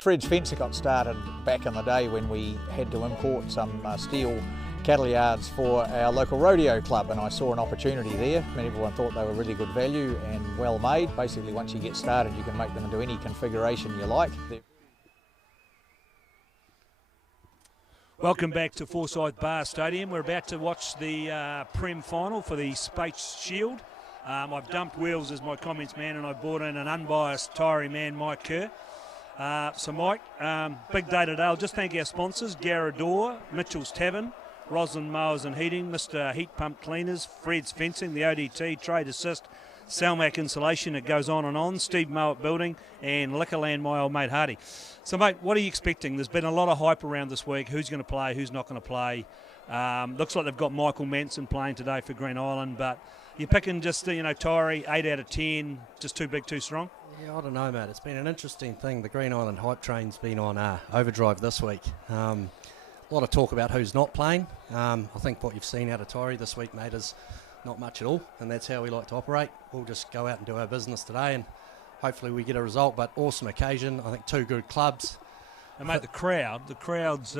Fred's Fencer got started back in the day when we had to import some steel cattle yards for our local rodeo club, and I saw an opportunity there, and everyone thought they were really good value and well made. Basically, once you get started, you can make them into any configuration you like. Welcome back to Forsyth Barr Stadium. We're about to watch the Prem final for the Space Shield. I've dumped wheels as my comments man, and I brought in an unbiased Taieri man, Mike Kerr. So Mike, big day today. I'll just thank our sponsors, Garrador, Mitchell's Tavern, Roslyn Mowers and Heating, Mr. Heat Pump Cleaners, Fred's Fencing, the ODT, Trade Assist, Salmac Insulation, it goes on, Steve Mowat Building, and Liquorland, my old mate Hardy. So mate, what are you expecting? There's been a lot of hype around this week. Who's going to play, who's not going to play? Looks like they've got Michael Manson playing today for Green Island, but you're picking just, Taieri, 8 out of 10, just too big, too strong? Yeah, I don't know, mate. It's been an interesting thing. The Green Island hype train's been on overdrive this week. A lot of talk about who's not playing. I think what you've seen out of Taieri this week, mate, is not much at all, and that's how we like to operate. We'll just go out and do our business today, and hopefully we get a result. But awesome occasion. I think two good clubs. And mate, the crowd's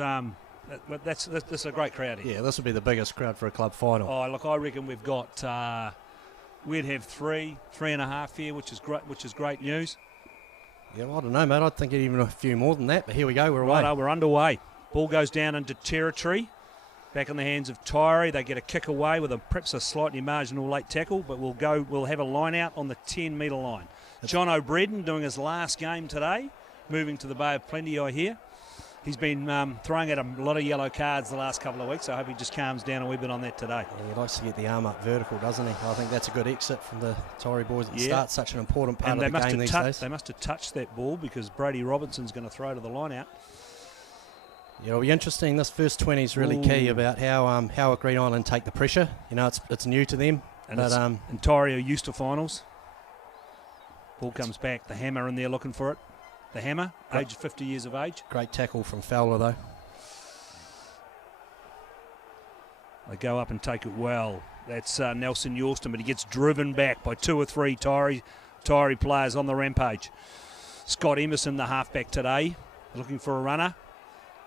that's a great crowd here. Yeah, this will be the biggest crowd for a club final. Oh, look, I reckon we've got we'd have 3.5 here, which is great news. Yeah, well, I don't know, mate. I'd think even a few more than that. But here we go. We're away. Right, we're underway. Ball goes down into territory. Back in the hands of Taieri. They get a kick away with perhaps a slightly marginal late tackle, but we'll have a line out on the 10-metre line. John O'Brien doing his last game today, moving to the Bay of Plenty, I hear. He's been throwing at a lot of yellow cards the last couple of weeks, so I hope he just calms down a wee bit on that today. Yeah, he likes to get the arm up vertical, doesn't he? I think that's a good exit from the Taieri boys at the start. Such an important part of the game these days. They must have touched that ball because Brady Robinson's going to throw to the line out. Yeah, it'll be interesting. This first 20 is really key about how Green Island take the pressure. It's new to them. And Taieri are used to finals. Ball comes back. The Hammer in there looking for it. The Hammer, age 50 years of age. Great tackle from Fowler, though. They go up and take it well. That's Nelson Yorston, but he gets driven back by 2 or 3 Taieri players on the rampage. Scott Emerson, the halfback today, looking for a runner.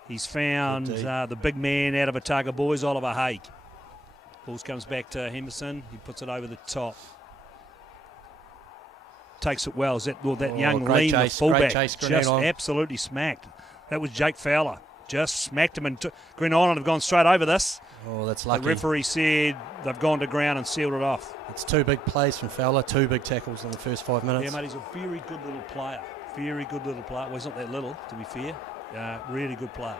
He's found the big man out of Otago Boys, Oliver Haig. Ball comes back to Emerson. He puts it over the top. Takes it well. That young lean, the fullback, just absolutely smacked. That was Jake Fowler. Just smacked him. And Green Island have gone straight over this. Oh, that's lucky. The referee said they've gone to ground and sealed it off. It's 2 big plays from Fowler, 2 big tackles in the first 5 minutes. Yeah, mate, he's a very good little player. Very good little player. Well, he's not that little, to be fair. Really good player.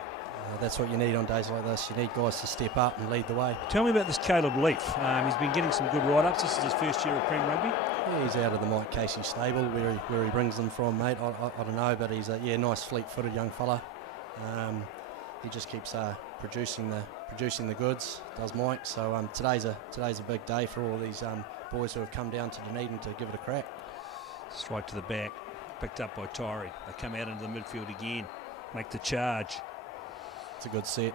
That's what you need on days like this. You need guys to step up and lead the way. Tell me about this Caleb Leaf. He's been getting some good write-ups. This is his first year of Prem Rugby. Yeah, he's out of the Mike Casey stable. Where he brings them from, mate, I don't know, but he's a nice fleet-footed young fella. He just keeps producing the goods, does Mike. So today's a big day for all these boys who have come down to Dunedin to give it a crack. Straight to the back, picked up by Taieri. They come out into the midfield again, make the charge. It's a good set.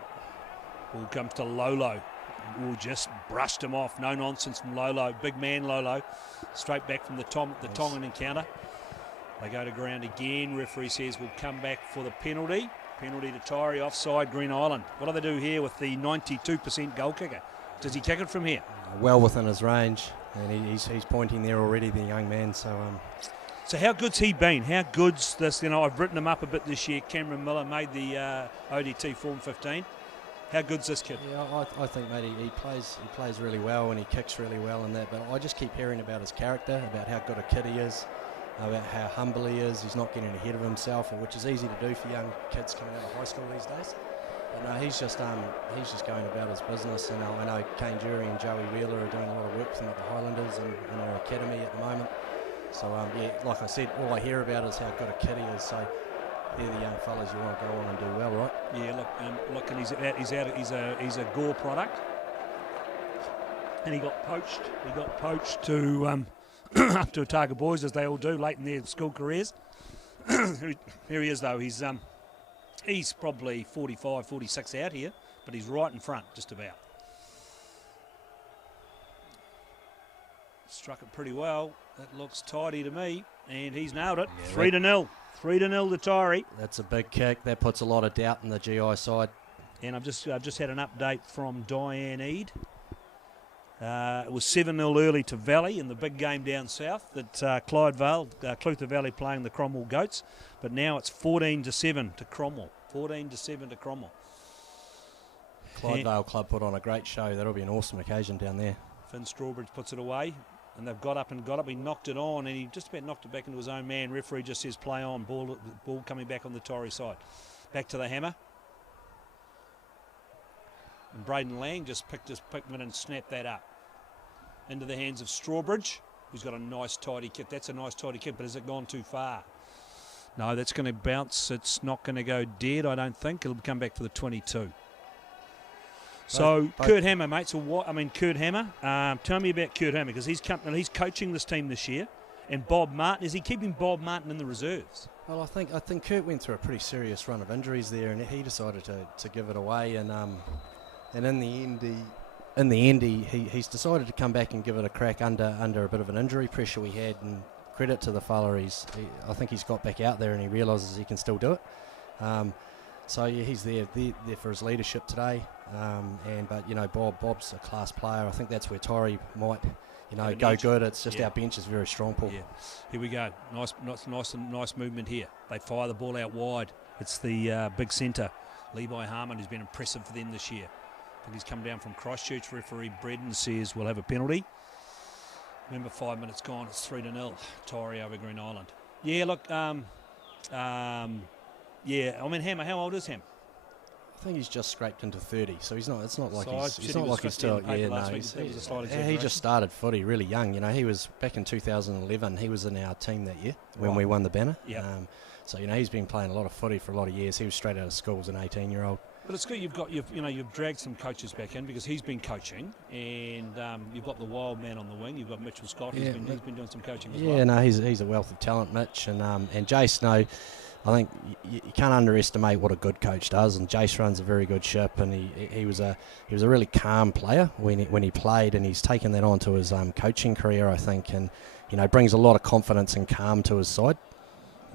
Ball comes to Lolo. Just brushed him off. No nonsense from Lolo. Big man Lolo. Straight back from the Tongan encounter. They go to ground again. Referee says we'll come back for the penalty. Penalty to Taieri, offside, Green Island. What do they do here with the 92% goal kicker? Does he kick it from here? Well within his range, and he's pointing there already, the young man. So how good's he been? How good's this? I've written him up a bit this year. Cameron Miller made the ODT Form 15. How good's this kid? Yeah, I think, mate, he plays really well and he kicks really well and that. But I just keep hearing about his character, about how good a kid he is, about how humble he is. He's not getting ahead of himself, which is easy to do for young kids coming out of high school these days. But no, he's just going about his business. And I know Kane Jury and Joey Wheeler are doing a lot of work with him at the Highlanders and in our academy at the moment. So, like I said, all I hear about is how good a kid he is. So they're the young fellas you want to go on and do well, right? Yeah, look, and he's a Gore product. And he got poached to up to Otago Boys, as they all do late in their school careers. Here he is, though. He's probably 45, 46 out here, but he's right in front, just about. Struck it pretty well. That looks tidy to me, and he's nailed it. 3-0. 3-0 to Taieri. That's a big kick. That puts a lot of doubt in the GI side. And I've just had an update from Diane Eade. It was 7-0 early to Valley in the big game down south that Clutha Valley playing the Cromwell Goats. But now it's 14-7 to Cromwell. 14-7 to Cromwell. Clydevale Club put on a great show. That'll be an awesome occasion down there. Finn Strawbridge puts it away. And they've got up. He knocked it on, and he just about knocked it back into his own man. Referee just says play on. Ball coming back on the Taieri side. Back to the hammer. And Braden Lang just picked his pickman and snapped that up. Into the hands of Strawbridge, who's got a nice tidy kick. That's a nice tidy kick, but has it gone too far? No, that's going to bounce. It's not going to go dead, I don't think. It'll come back for the 22. So Kurt Hammer, mate. So what? I mean, Kurt Hammer. Tell me about Kurt Hammer, because he's coaching this team this year. And Bob Martin, is he keeping Bob Martin in the reserves? Well, I think Kurt went through a pretty serious run of injuries there, and he decided to give it away. And in the end, he's decided to come back and give it a crack under a bit of an injury pressure we had. And credit to the fella, I think he's got back out there and he realises he can still do it. So yeah, he's there for his leadership today. But Bob's a class player. I think that's where Taieri might go good. It's just our bench is very strong, Paul. Yeah. Here we go. Nice movement here. They fire the ball out wide. It's the big centre, Levi Harmon, who's been impressive for them this year. I think he's come down from Christchurch. Referee Bredden says we'll have a penalty. Remember, 5 minutes gone. It's 3-0. Taieri over Green Island. Yeah, look. Yeah, I mean, Hammer. How old is Hammer? I think he's just scraped into 30, so he's not. It's not like so he's not like he's still. Yeah, no. He just started footy really young. He was back in 2011. He was in our team that year when we won the banner. Yeah. So he's been playing a lot of footy for a lot of years. He was straight out of school as an 18-year-old. But it's good you've dragged some coaches back in, because he's been coaching, and you've got the wild man on the wing. You've got Mitchell Scott. He's been doing some coaching as well. Yeah, no, he's a wealth of talent, Mitch, and Jace. No, I think you can't underestimate what a good coach does, and Jace runs a very good ship, and he was a really calm player when he played, and he's taken that on to his coaching career, I think, and brings a lot of confidence and calm to his side.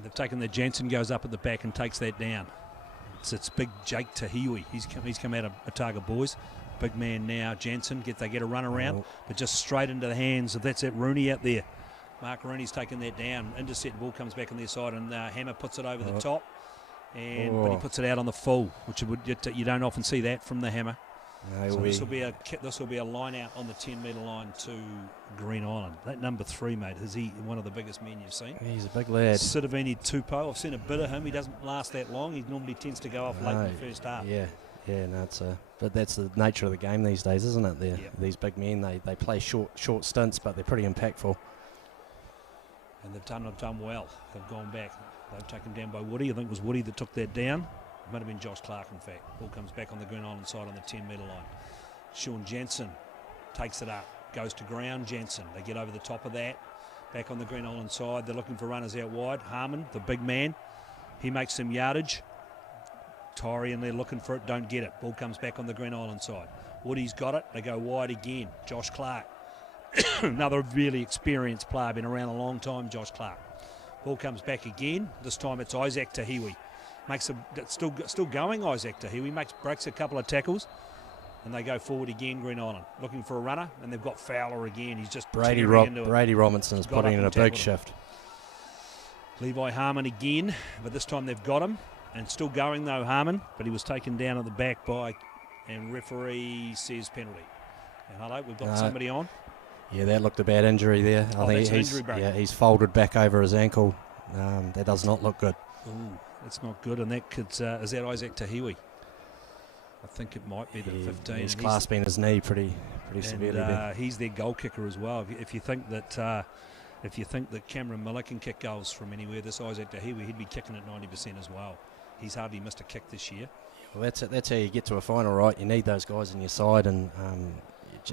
They've taken the Jensen, goes up at the back and takes that down. It's big Jake Tahiwi. He's come out of Otago Boys. Big man now, Jensen. They get a run around, but just straight into the hands of that's it, Rooney out there. Mark Rooney's taken that down. Intercept ball comes back on their side, and Hammer puts it over the top, but he puts it out on the full, which you don't often see that from the Hammer. No, so this will be a line out on the 10-metre line to Green Island. That number 3, mate, is he one of the biggest men you've seen? He's a big lad. Sitiveni Tupou. I've seen a bit of him. He doesn't last that long. He normally tends to go off late in the first half. Yeah, no, but that's the nature of the game these days, isn't it? These big men, they play short stints, but they're pretty impactful. And they've done well. They've gone back. They've taken down by Woody. I think it was Woody that took that down. It might have been Josh Clark, in fact. Ball comes back on the Green Island side on the 10-metre line. Sean Jensen takes it up, goes to ground. Jensen, they get over the top of that. Back on the Green Island side, they're looking for runners out wide. Harmon, the big man, he makes some yardage. Taieri and they're looking for it, don't get it. Ball comes back on the Green Island side. Woody's got it, they go wide again. Josh Clark, another really experienced player, been around a long time, Josh Clark. Ball comes back again. This time it's Isaac Tahiwi. Still going, Isaac Tahiwi. Breaks a couple of tackles. And they go forward again, Green Island. Looking for a runner. And they've got Fowler again. He's just Brady Robinson's putting in a big shift. Levi Harmon again. But this time they've got him. And still going, though, Harmon. But he was taken down at the back and referee says penalty. And hello, we've got somebody on. Yeah, that looked a bad injury there. I think he's folded back over his ankle. That does not look good. Ooh, that's not good. And that could, is that Isaac Tahiwi? I think it might be the 15. He's clasping his knee pretty severely there. He's their goal kicker as well. If you think that Cameron Miller can kick goals from anywhere, this Isaac Tahiwi, he'd be kicking at 90% as well. He's hardly missed a kick this year. Well, that's it. That's how you get to a final, right? You need those guys in your side, and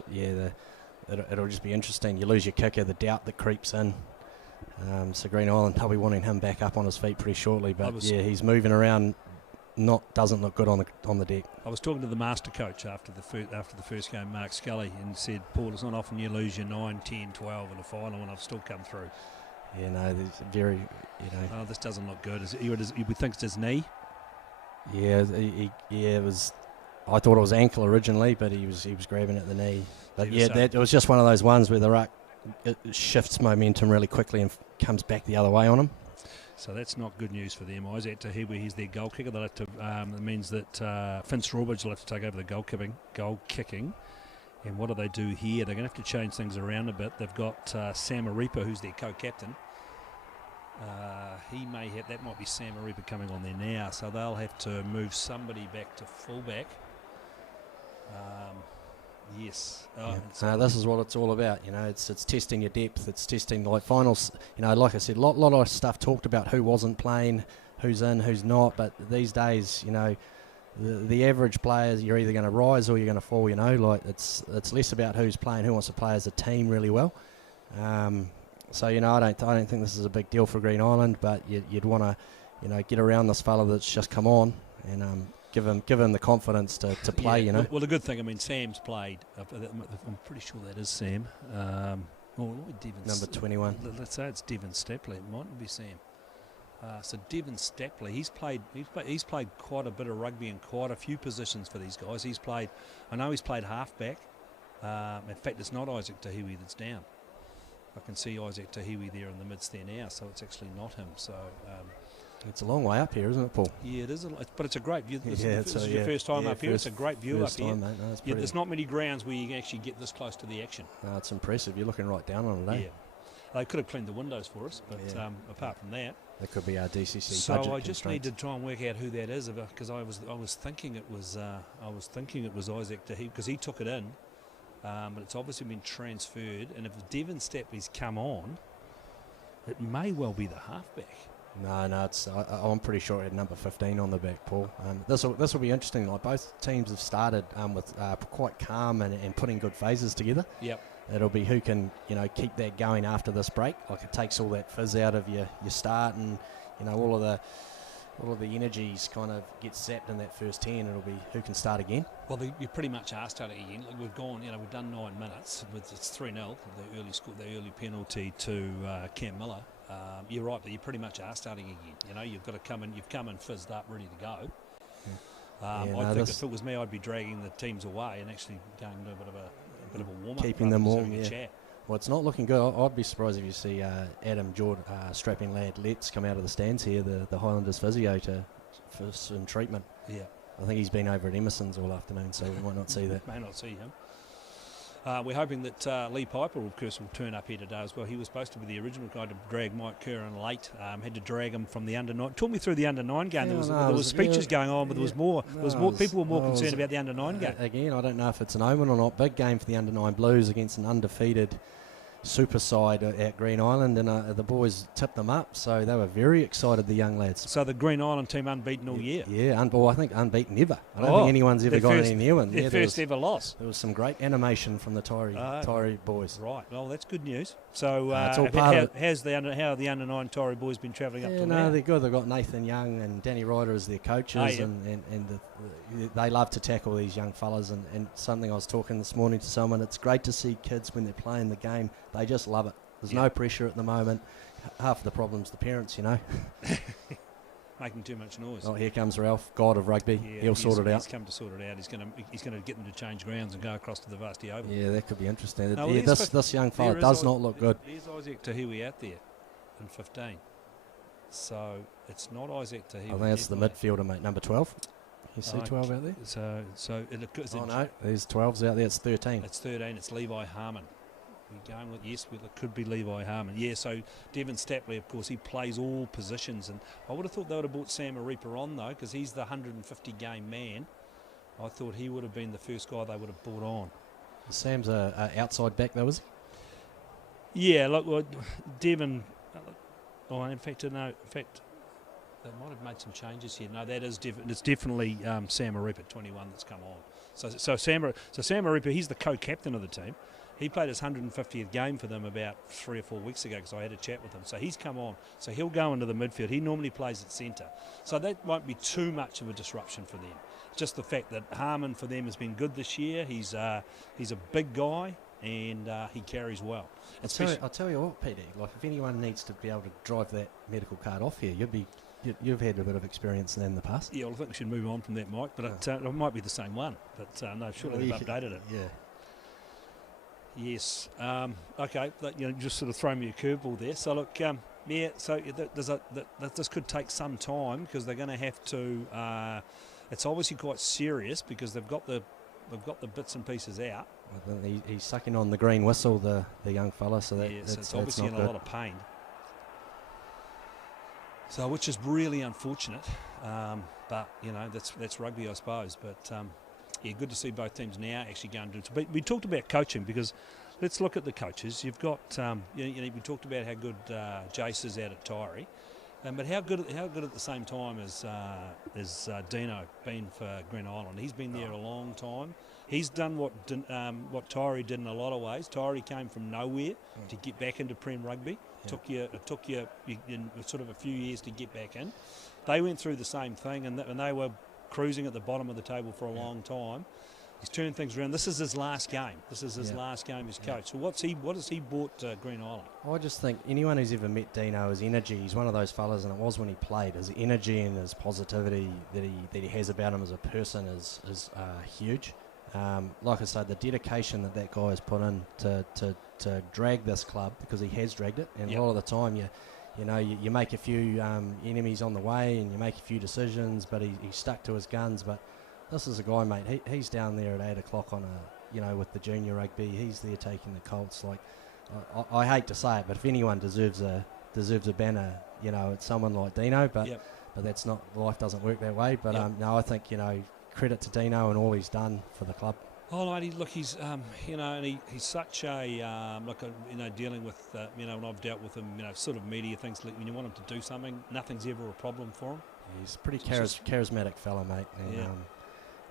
it'll just be interesting. You lose your kicker, the doubt that creeps in. So Green Island probably wanting him back up on his feet pretty shortly, but he's moving around. Doesn't look good on the deck. I was talking to the master coach after the first game, Mark Scully, and said, Paul, it's not often you lose your 9, 10, 12 in a final, and I've still come through. You know, there's very, you know. Oh, this doesn't look good. You would think it's his knee. Yeah, it was. I thought it was ankle originally, but he was grabbing at the knee. But it was just one of those ones where the ruck it shifts momentum really quickly and comes back the other way on him. So that's not good news for them. Isaac Tahiwi, he's their goal kicker. They'll have to. It means that Finn Strawbridge will have to take over the goal kicking. And what do they do here? They're going to have to change things around a bit. They've got Sam Aripa, who's their co-captain. That might be Sam Aripa coming on there now. So they'll have to move somebody back to fullback. Yes. This is what it's all about. You know, it's testing your depth. It's testing like finals. You know, like I said, lot of stuff talked about who wasn't playing, who's in, who's not. But these days, you know, the average players, you're either going to rise or you're going to fall. You know, like it's less about who's playing, who wants to play as a team really well. So you know, I don't think this is a big deal for Green Island, but you'd want to, you know, get around this fella that's just come on and give him the confidence to play. Yeah, you know. Well, the good thing, I mean, Sam's played. I'm pretty sure that is Sam. Number 21. Let's say it's Devon Stapley. It mightn't be Sam. So Devon Stapley, he's played quite a bit of rugby in quite a few positions for these guys. I know he's played halfback. In fact, it's not Isaac Tahiwi that's down. I can see Isaac Tahiwi there in the midst there now, so it's actually not him. So it's a long way up here, isn't it, Paul? Yeah, it is. But it's a great view. This is your first time up here. It's a great view up here. Mate. No, there's not many grounds where you can actually get this close to the action. No, it's impressive. You're looking right down on it, eh? Yeah. They could have cleaned the windows for us, but apart from that, could be our DCC so budget I just need constraints. to try and work out who that is, because I was thinking it was Isaac Tahiwi, because he took it in, but it's obviously been transferred. And if Devon Stapley's come on, it may well be the halfback. No, it's. I'm pretty sure it had number 15 on the back, Paul. This will be interesting. Like both teams have started with quite calm and putting good phases together. Yep. It'll be who can, you know, keep that going after this break. Like it takes all that fizz out of your start, and you know all of the energies kind of get zapped in that first 10. It'll be who can start again. Well, you pretty much are starting again. Like we've done 9 minutes. It's 3-0. The early penalty to Cam Miller. You're right, but you pretty much are starting again. You know, you've got to come in. You've come in fizzed up, ready to go. I think if it was me, I'd be dragging the teams away and actually going to a bit of a warm up, keeping them warm. Yeah. Chat. Well, it's not looking good. I'd be surprised if you see Adam Jordan, strapping lad Letts come out of the stands here, the Highlanders physio, for some treatment. Yeah. I think he's been over at Emerson's all afternoon, so we might not see that. May not see him. We're hoping that Lee Piper, of course, will turn up here today as well. He was supposed to be the original guy to drag Mike Kerr in late. Had to drag him from the under-9. Talk me through the under-9 game. There was speeches going on, but there was more. People were more concerned about the under-9 game. Again, I don't know if it's an omen or not. Big game for the under-9 Blues against an undefeated super side at Green Island, and the boys tipped them up, so they were very excited, the young lads. So the Green Island team unbeaten all year? Yeah, I think unbeaten ever. I don't think anyone's ever got any new one. Their first ever loss. There was some great animation from the Taieri boys. Right, well that's good news. So it's all part of it. How are the under-9 Taieri boys been travelling up to now? They're good. They've got Nathan Young and Danny Ryder as their coaches, and they love to tackle these young fellas, and something I was talking this morning to someone, it's great to see kids when they're playing the game, they just love it. There's no pressure at the moment. Half of the problem's the parents, you know. Making too much noise. Oh, here comes Ralph, god of rugby. He'll sort it out. He's come to sort it out. He's going to get them to change grounds and go across to the Varsity Oval. Yeah, that could be interesting. No, this young fella does not look good. There's Isaac Tahiwi out there in 15. So it's not Isaac Tahiwi. I think it's the midfielder, mate, number 12. You see 12 out there? So no, there's 12s out there. It's 13. It's 13. It's Levi Harmon. We're going with it could be Levi Harmon. Yeah, so Devon Stapley, of course, he plays all positions, and I would have thought they would have brought Sam Aripa on though, because he's the 150 game man. I thought he would have been the first guy they would have brought on. Sam's a outside back though, is he? Yeah, look, Devon. In fact, they might have made some changes here. No, that is it's definitely Sam Aripa, 21, that's come on. So Sam Aripa, he's the co-captain of the team. He played his 150th game for them about 3 or 4 weeks ago, because I had a chat with him. So he's come on. So he'll go into the midfield. He normally plays at centre. So that won't be too much of a disruption for them. Just the fact that Harmon for them has been good this year. He's a big guy, and he carries well. I'll tell you what, PD, like if anyone needs to be able to drive that medical card off here, you've had a bit of experience in the past. Yeah, well, I think we should move on from that, Mike, but it might be the same one. But no, surely they've updated it. Yeah. Yes. Okay, just sort of throw me a curveball there. So look, so this could take some time because they're going to have to. It's obviously quite serious because they've got the bits and pieces out. He's sucking on the green whistle, the young fella. So it's obviously in a lot of pain. So which is really unfortunate, but that's rugby, I suppose. But good to see both teams now actually going to do it. But we talked about coaching because let's look at the coaches. You've got we talked about how good Jace is out at Taieri, but how good at the same time as Dino been for Green Island. He's been there a long time. He's done what Taieri did in a lot of ways. Taieri came from nowhere to get back into Prem Rugby. Yeah. It took you sort of a few years to get back in. They went through the same thing, and they were cruising at the bottom of the table for a long time. He's turned things around. This is his last game. This is his last game as coach. So what has he brought to Green Island? I just think anyone who's ever met Dino, his energy, he's one of those fellas, and it was when he played, his energy and his positivity that he has about him as a person is huge. Like I said, the dedication that guy has put in to drag this club, because he has dragged it, and a lot of the time you make a few enemies on the way and you make a few decisions, but he stuck to his guns. But this is a guy, mate, he's down there at 8 o'clock on with the junior rugby. He's there taking the Colts. Like I hate to say it, but if anyone deserves a banner, it's someone like Dino. But that's not, life doesn't work that way. But no, I think credit to Dino and all he's done for the club. Oh, look, he's and he's such a dealing with when I've dealt with him, sort of media things. When you want him to do something, nothing's ever a problem for him. He's a pretty charismatic fella, mate. And,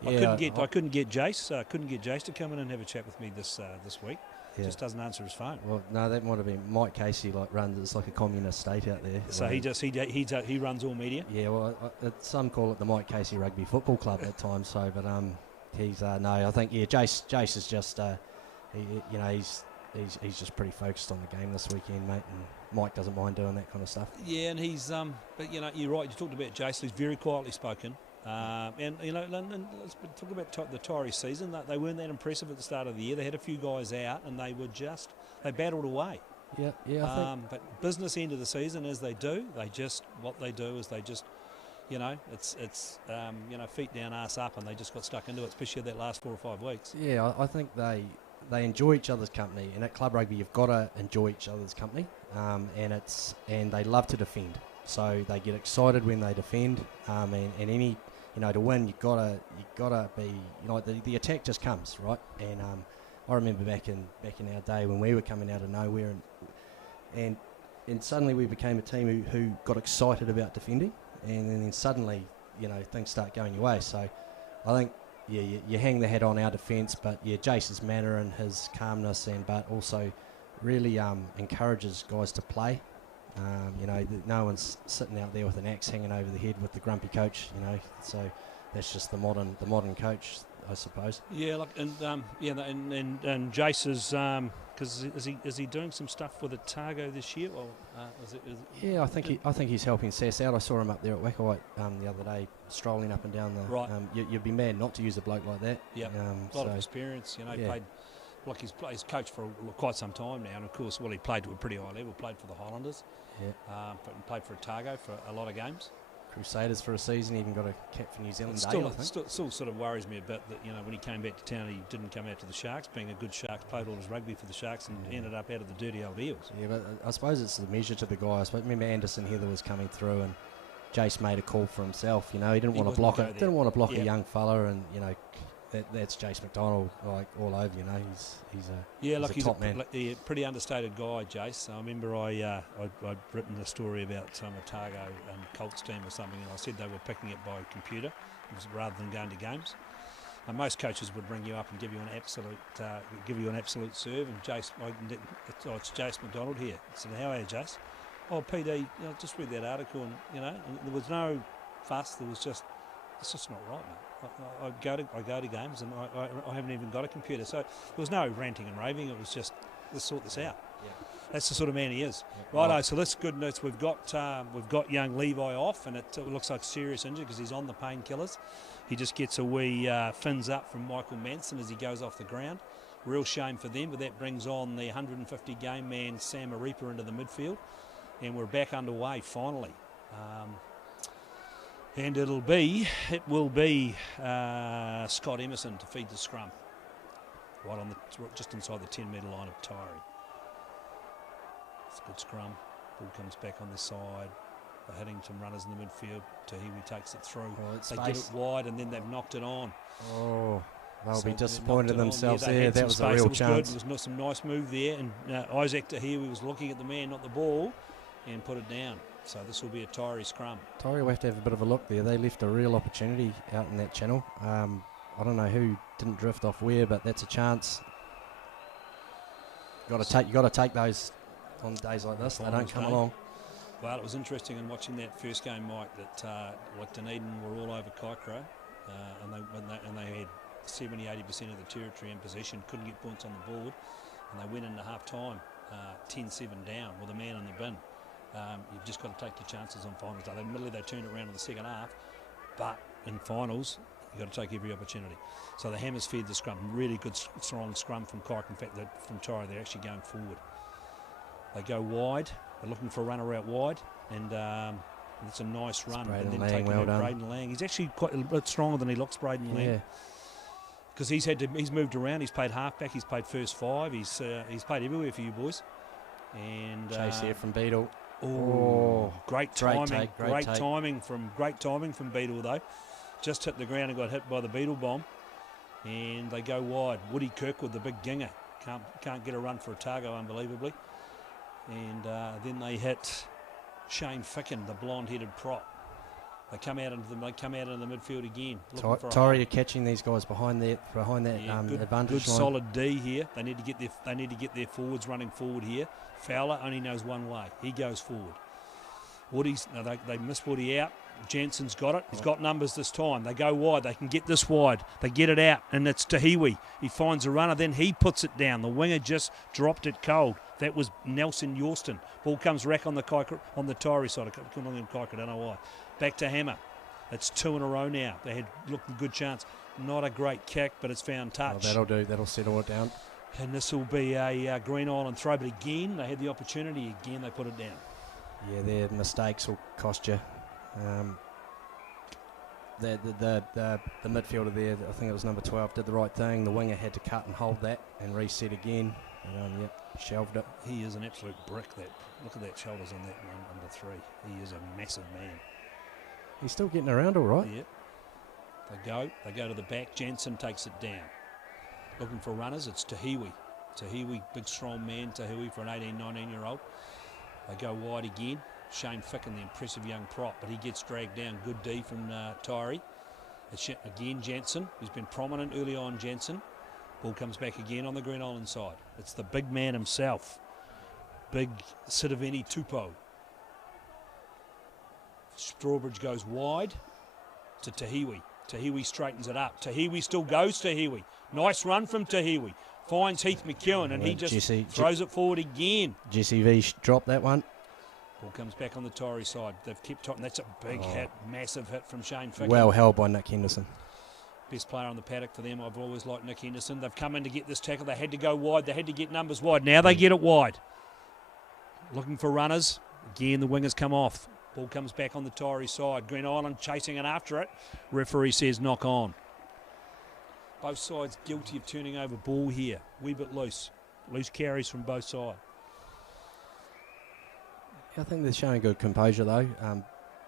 I couldn't get Jace. Couldn't get Jace to come in and have a chat with me this week. Yeah. Just doesn't answer his phone. Well, no, that might have been Mike Casey. Runs, it's like a communist state out there. So he runs all media. Yeah, well, some call it the Mike Casey Rugby Football Club at times. So, but he's no, I think Jace is just he's just pretty focused on the game this weekend, mate. And Mike doesn't mind doing that kind of stuff. Yeah, and he's but you're right. You talked about Jace. He's very quietly spoken. And let's talk about the Taieri season. They weren't that impressive at the start of the year. They had a few guys out, and they battled away. Yeah. I think. But business end of the season, as they do, it's feet down, ass up, and they just got stuck into it, especially that last 4 or 5 weeks. Yeah, I think they enjoy each other's company, and at club rugby you've got to enjoy each other's company, and they love to defend. So they get excited when they defend, and any. To win, you gotta be. The attack just comes, right? And I remember back in our day when we were coming out of nowhere, and suddenly we became a team who got excited about defending, and then suddenly things start going your way. So I think you hang the hat on our defence, but Jace's manner and his calmness, but also really encourages guys to play. No one's sitting out there with an axe hanging over the head with the grumpy coach. So that's just the modern coach, I suppose. Yeah, and Jace is because is he doing some stuff with Otago this year? Or I think he's helping Sass out. I saw him up there at Wackawhite the other day, strolling up and down the. Right. You'd be mad not to use a bloke like that. Yeah. A lot of experience. Played. Like he's coached for quite some time now, and of course, he played to a pretty high level. Played for the Highlanders, played for Otago for a lot of games. Crusaders for a season, even got a cap for New Zealand. Still sort of worries me a bit that when he came back to town, he didn't come out to the Sharks. Being a good Sharks, played all his rugby for the Sharks, and ended up out of the dirty old Eels. Yeah, but I suppose it's the measure to the guy. I suppose remember Anderson Heather was coming through, and Jace made a call for himself. He didn't want to block it. Didn't want to block a young fella, and That's Jace McDonald, all over. He's a top man. He's a pretty understated guy, Jace. I remember I'd written a story about some Otago and Colts team or something, and I said they were picking it by computer rather than going to games. And most coaches would ring you up and give you an absolute serve. And Jace, it's Jace McDonald here. I said, "How are you, Jace?" "Oh, PD, just read that article, and and there was no fuss. There was just it's just not right, mate. I go to games and I haven't even got a computer. So there was no ranting and raving. It was just, let's sort this out. Yeah. That's the sort of man he is. Yeah. Righto, so that's good news. We've got young Levi off, and it looks like a serious injury because he's on the painkillers. He just gets a wee fins up from Michael Manson as he goes off the ground. Real shame for them, but that brings on the 150 game man Sam Arepa into the midfield, and we're back underway finally. And it will be Scott Emerson to feed the scrum, right on just inside the 10-metre line of Taieri. It's a good scrum. Ball comes back on the side. They're hitting some runners in the midfield. Tahiwi takes it through. They get it wide and then they've knocked it on. Oh, they'll be disappointed in themselves there. That was a space. real It was chance. Good. It was some nice move there, and Isaac Tahiwi was looking at the man, not the ball, and put it down. So this will be a Taieri scrum. Taieri will have to have a bit of a look there. They left a real opportunity out in that channel. I don't know who didn't drift off where, but that's a chance. You got to take those on days like this. They don't come along. Well, it was interesting in watching that first game, Mike, that like Dunedin were all over Kaikoura, and they had 70-80% of the territory in possession, couldn't get points on the board, and they went into half time 10-7 down with a man in the bin. You've just got to take your chances on finals day. Admittedly, they turned it around in the second half, but in finals, you've got to take every opportunity. So the Hammers fed the scrum. Really good, strong scrum from Kaikoura. In fact, from Taieri, they're actually going forward. They go wide. They're looking for a runner out wide, and it's a nice run. And then taking Braden Lang. He's actually quite a bit stronger than he looks, Braden Lang. Because he's moved around. He's played halfback. He's played first five. He's played everywhere for you boys. And chase here from Beadle. Oh, great timing! Great timing from Beadle though. Just hit the ground and got hit by the Beadle bomb, and they go wide. Woody Kirkwood, the big ginger, can't get a run for Otago, unbelievably. And then they hit Shane Ficken, the blonde-headed prop. They come out into the midfield again. Taieri are catching these guys behind that advantage line. Good solid D here. They need to get their forwards running forward here. Fowler only knows one way. He goes forward. They miss Woody out. Jensen's got it. He's got numbers this time. They go wide. They can get this wide. They get it out, and it's Tahiwi. He finds a runner. Then he puts it down. The winger just dropped it cold. That was Nelson Yorston. Ball comes back on the Taieri side. I don't know why. Back to Hammer. It's 2 in a row now. They had looked a good chance. Not a great kick, but it's found touch. That'll do. That'll settle it down. And this will be a Green Island throw. But again, they had the opportunity. Again, they put it down. Yeah, their mistakes will cost you. The midfielder there, I think it was number 12, did the right thing. The winger had to cut and hold that and reset again. Shelved it. He is an absolute brick. Look at that shoulders on that one, number 3. He is a massive man. He's still getting around all right. Yep. They go to the back. Jensen takes it down. Looking for runners, it's Tahiwi. Tahiwi, big strong man, Tahiwi for an 18, 19-year-old. They go wide again. Shane Ficken, the impressive young prop, but he gets dragged down. Good D from Taieri. It's again Jensen, who's been prominent early on. Jensen. Ball comes back again on the Green Island side. It's the big man himself, big Sitiveni Tupou. Strawbridge goes wide to Tahiwi. Tahiwi straightens it up. Tahiwi still goes Tahiwi. Nice run from Tahiwi. Finds Heath McEwen, and he just throws it forward again. Jesse V dropped that one. Ball comes back on the Taieri side. They've kept top, and that's a big hit, massive hit from Shane Ficken. Well held by Nick Henderson. Best player on the paddock for them. I've always liked Nick Henderson. They've come in to get this tackle. They had to go wide. They had to get numbers wide. Now they get it wide. Looking for runners. Again, the wingers come off. Ball comes back on the Taieri side. Green Island chasing it after it. Referee says knock on. Both sides guilty of turning over ball here. Wee bit loose. Loose carries from both sides. I think they're showing good composure though.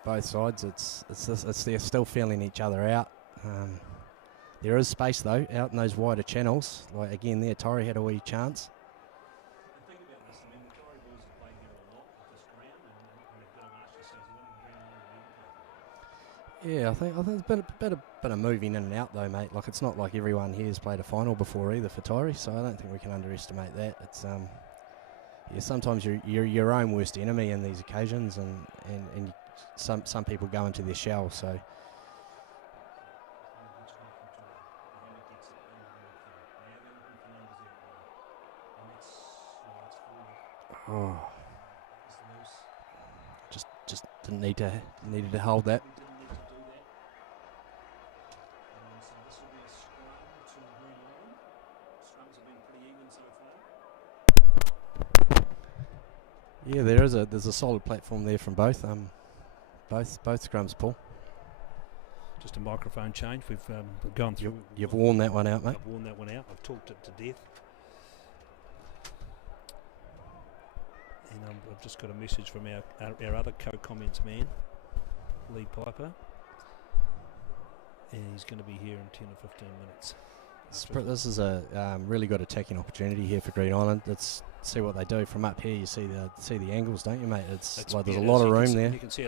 Both sides. They're still feeling each other out. There is space though out in those wider channels. Like again there, Taieri had a wee chance. Think about this. I mean, the Taieri boys have played here a lot at this ground, and they've got to ask themselves, Yeah, I think there's been a bit of moving in and out though, mate. Like it's not like everyone here has played a final before either for Taieri, so I don't think we can underestimate that. It's sometimes you're your own worst enemy in these occasions, and some people go into their shell. So needed to hold that. Yeah, there's a solid platform there from both scrums, Paul. Just a microphone change. We've gone through. You've worn that one out, mate. I've worn that one out. I've talked it to death. And I've just got a message from our other co-comments man, Lee Piper. And he's going to be here in 10 or 15 minutes. This is a really good attacking opportunity here for Green Island. Let's see what they do from up here. You see the angles, don't you, mate? It's like there's a lot of room there. You can see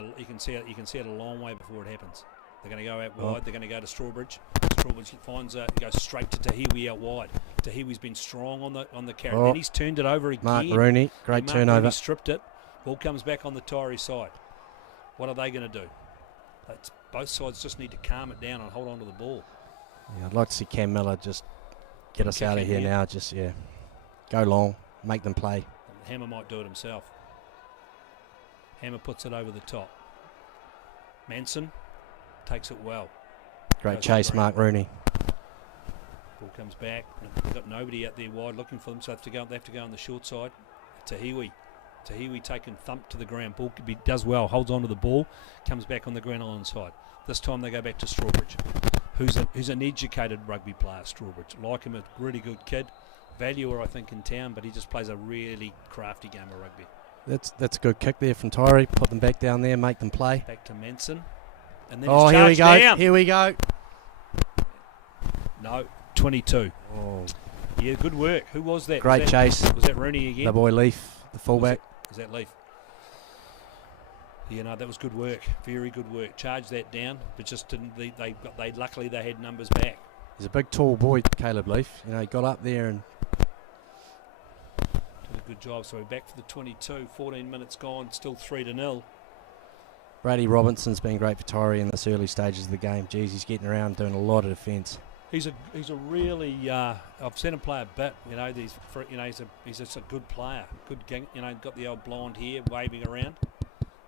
it a long way before it happens. They're going to go out wide. They're going to go to Strawbridge. Strawbridge finds goes straight to Taieri out wide. Taieri's been strong on the carry. Then he's turned it over again. Mark Rooney, great turnover. Rooney stripped it. Ball comes back on the Taieri side. What are they going to do? Both sides just need to calm it down and hold on to the ball. Yeah, I'd like to see Cam Miller just get us out of here now. Just go long, make them play. Hammer might do it himself. Hammer puts it over the top. Manson takes it well. Great chase, Mark Rooney. Ball comes back. They've got nobody out there wide looking for them, so they have to go on the short side. Taieri taking thump to the ground. Ball does well, holds on to the ball, comes back on the Green Island side. This time they go back to Strawbridge, who's an educated rugby player. Strawbridge, like him, a really good kid, valuer I think in town, but he just plays a really crafty game of rugby. That's a good kick there from Taieri. Put them back down there, make them play. Back to Manson. And then here we go. Down. Here we go. No, 22. Oh. Yeah, good work. Who was that? Great chase. Was that Rooney again? The boy Leaf, the fullback. Was that Leaf? Yeah, no, that was good work. Very good work. Charged that down, but just didn't. Luckily they had numbers back. He's a big, tall boy, Caleb Leaf. He got up there and did a good job. So we're back for the 22. 14 minutes gone. Still 3-0. Brady Robinson's been great for Taieri in this early stages of the game. Geez, he's getting around, doing a lot of defence. He's a really I've seen him play a bit. He's just a good player. Good gang. Got the old blonde hair waving around.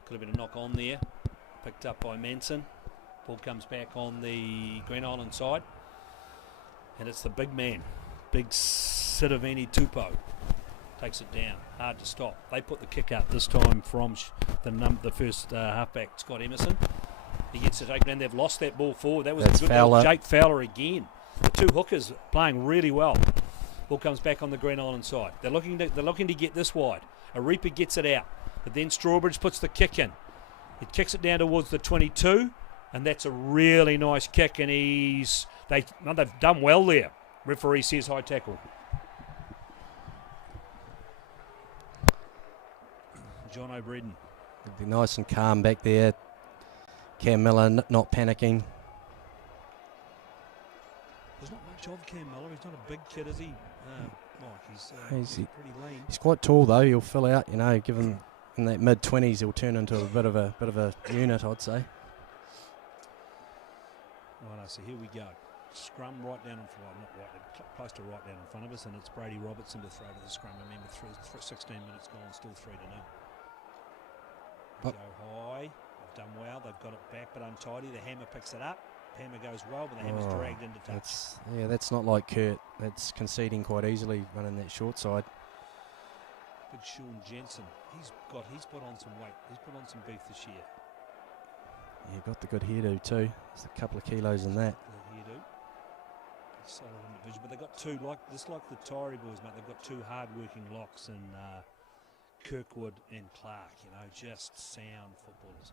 Could have been a knock on there. Picked up by Manson. Ball comes back on the Green Island side, and it's the big man, big Sitiveni Tupou. Takes it down. Hard to stop. They put the kick out this time from the first halfback, Scott Emerson. He gets it taken and they've lost that ball forward. That was a good ball. Jake Fowler again. The two hookers playing really well. Ball comes back on the Green Island side. They're looking to get this wide. A Reaper gets it out, but then Strawbridge puts the kick in. It kicks it down towards the 22, and that's a really nice kick. And they've done well there. Referee says high tackle. John O'Brien. Be nice and calm back there. Cam Miller not panicking. There's not much of Cam Miller. He's not a big kid, is he? Mike, he's pretty lean. He's quite tall though. He'll fill out. Given in that mid-20s, he'll turn into a bit of a unit, I'd say. Right, so here we go. Scrum right down in front, close to right down in front of us, and it's Brady Robertson to throw to the scrum. Remember, 16 minutes gone, still 3-0. Go high. They've done well. They've got it back, but untidy. The Hammer picks it up. Hammer goes well, but the Hammer's dragged into touch. That's not like Kurt. That's conceding quite easily, running that short side. Big Sean Jensen. He's put on some weight. He's put on some beef this year. Yeah, got the good hairdo too. There's a couple of kilos in that. Good hairdo. Solid individual, but they've got two like the Taieri boys, mate. They've got two hard-working locks in Kirkwood and Clark. Just sound footballers.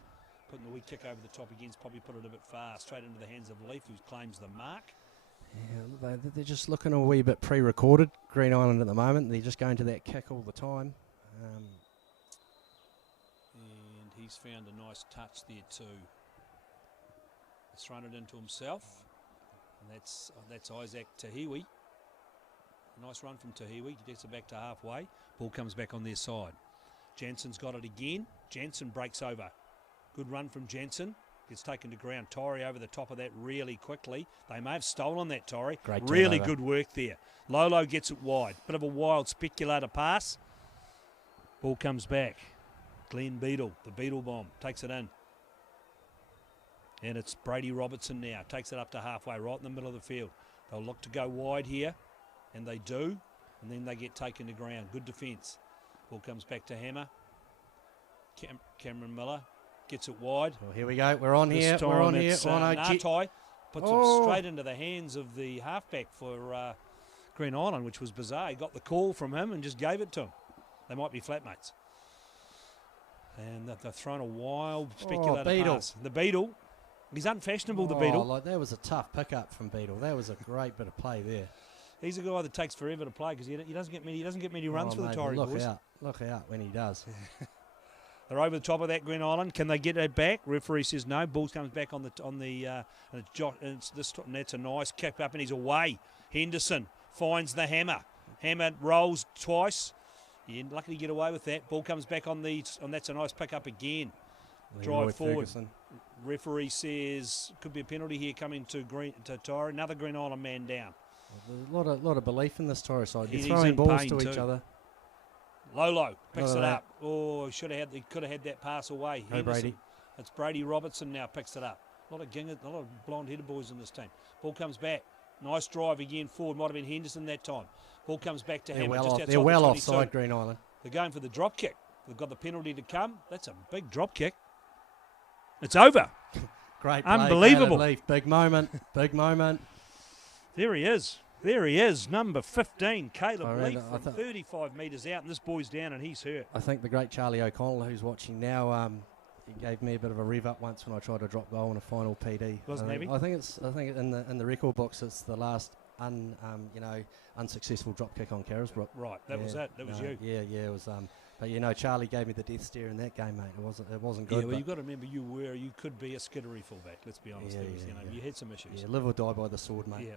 Putting the wee kick over the top against, probably put it a bit far, straight into the hands of Leaf, who claims the mark. Yeah, they're just looking a wee bit pre-recorded, Green Island at the moment. They're just going to that kick all the time. And he's found a nice touch there too. He's thrown it into himself, and that's Isaac Taieri. Nice run from Taieri. He gets it back to halfway. Ball comes back on their side. Jansen's got it again. Jansen breaks over. Good run from Jansen. Gets taken to ground. Taieri over the top of that really quickly. They may have stolen that, Taieri. Really good work there. Lolo gets it wide. Bit of a wild speculator pass. Ball comes back. Glenn Beadle, the Beadle bomb, takes it in. And it's Brady Robertson now. Takes it up to halfway, right in the middle of the field. They'll look to go wide here, and they do. And then they get taken to ground. Good defence. Ball comes back to Hammer. Cameron Miller gets it wide. Well, here we go. We're on here. We're on here. Nartai puts it straight into the hands of the halfback for Green Island, which was bizarre. He got the call from him and just gave it to him. They might be flatmates. And they've thrown a wild speculative pass. The Beetle. He's unfashionable, the Beetle. Like that was a tough pickup from Beetle. That was a great bit of play there. He's a guy that takes forever to play because he doesn't get many runs for the Taieri boys. Look out when he does. They're over the top of that Green Island. Can they get it back? Referee says no. Ball comes back and that's a nice kick up and he's away. Henderson finds the Hammer. Hammer rolls twice. You're lucky to get away with that. Ball comes back on that's a nice pick up again. Drive forward. Ferguson. Referee says could be a penalty here coming to Taieri. Another Green Island man down. There's a lot of belief in this Taieri side. They're throwing balls to each other. Lolo picks it up. Oh, he could have had that pass away. Hey, Brady. It's Brady Robertson now picks it up. A lot of blonde-headed boys in this team. Ball comes back. Nice drive again forward. Might have been Henderson that time. Ball comes back to him. They're well offside, Green Island. They're going for the drop kick. They've got the penalty to come. That's a big drop kick. It's over. Great play. Unbelievable. Big moment. Big moment. There he is. There he is, number 15, Caleb Leaf from 35 metres out, and this boy's down and he's hurt. I think the great Charlie O'Connell, who's watching now, he gave me a bit of a rev up once when I tried to drop goal in a final PD. Wasn't he? I think in the record books it's the last unsuccessful drop kick on Carisbrook. Right, that was it. That was you. Yeah, it was. But Charlie gave me the death stare in that game, mate. It wasn't good. Yeah, well, you've got to remember you could be a skittery fullback. Let's be honest. You had some issues. Yeah, live or die by the sword, mate. Yeah.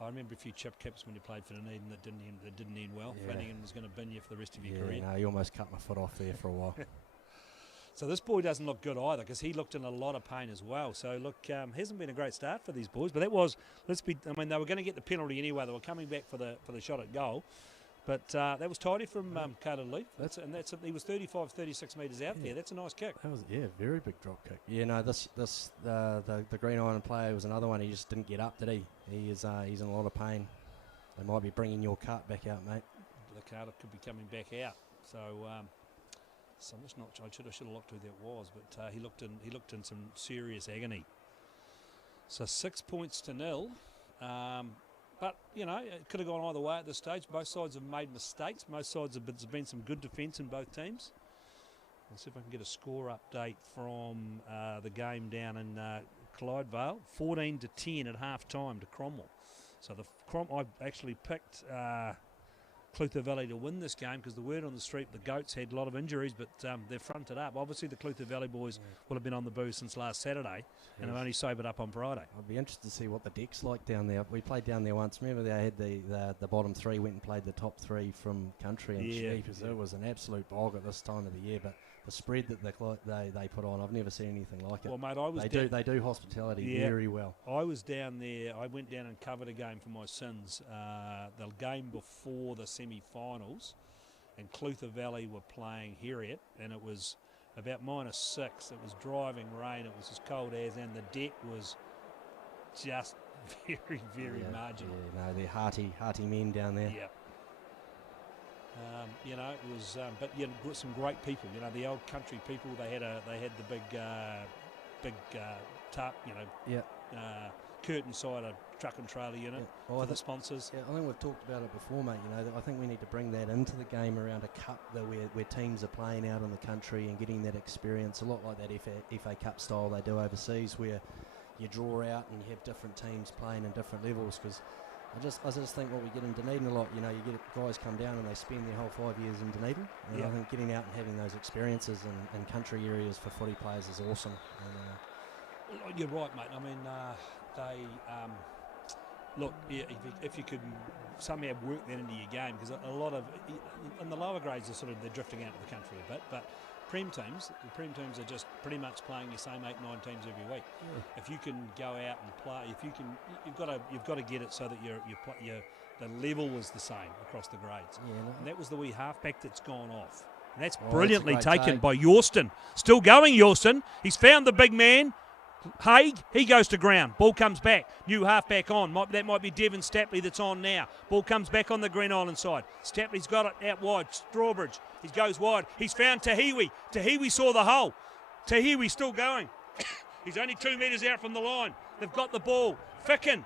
I remember a few chip caps when you played for Dunedin that didn't end well. Yeah. Flanagan was going to bin you for the rest of your career. No, he almost cut my foot off there for a while. So this boy doesn't look good either because he looked in a lot of pain as well. So look, hasn't been a great start for these boys, but that was they were going to get the penalty anyway. They were coming back for the shot at goal. But that was tidy from Caleb Leaf. He was 35, 36 metres out there. That's a nice kick. That was very big drop kick. Yeah, no, the Green Island player was another one. He just didn't get up, did he? He's in a lot of pain. They might be bringing your cart back out, mate. The cart could be coming back out. So I'm just not. I should have looked who that was, but he looked in some serious agony. So 6 points to 0. But, it could have gone either way at this stage. Both sides have made mistakes. Most sides there's been some good defence in both teams. I'll see if I can get a score update from the game down in Clydevale. 14-10 at half-time to Cromwell. So I actually picked Clutha Valley to win this game because the word on the street, the Goats had a lot of injuries, but they're fronted up. Obviously, the Clutha Valley boys will have been on the booze since last Saturday and have only sobered up on Friday. I'd be interested to see what the deck's like down there. We played down there once. Remember, they had the bottom three, went and played the top three from country, and it was an absolute bog at this time of the year, but the spread that they put on, I've never seen anything like it. Well, mate, they do hospitality very well. I was down there. I went down and covered a game for my sins. The game before the semi-finals, and Clutha Valley were playing Heriot, and it was about -6. It was driving rain. It was as cold as, and the deck was just very, very marginal. Yeah, no, they're hearty men down there. Yeah. It was, but some great people. The old country people. They had the big tarp. Curtain side a truck and trailer unit for the sponsors. Yeah, I think we've talked about it before, mate. I think we need to bring that into the game around a cup where teams are playing out in the country and getting that experience. A lot like that FA Cup style they do overseas, where you draw out and you have different teams playing in different levels. Because I just think what we get in Dunedin a lot, you get guys come down and they spend their whole 5 years in Dunedin. And I think getting out and having those experiences in country areas for footy players is awesome. And, you're right, mate. I mean, look, if you could somehow work that into your game, because a lot of in the lower grades they're drifting out of the country a bit, but the prem teams are just pretty much playing your same 8-9 teams every week. If you can go out and play, you've got to get it so that the level is the same across the grades. And that was the wee halfback that's gone off. And that's brilliantly taken by Yorston. Still going, Yorston. He's found the big man. Haig, he goes to ground. Ball comes back. New half-back on. That might be Devon Stapley that's on now. Ball comes back on the Green Island side. Stapley's got it out wide. Strawbridge. He goes wide. He's found Taieri. Taieri saw the hole. Taieri still going. He's only 2 metres out from the line. They've got the ball. Ficken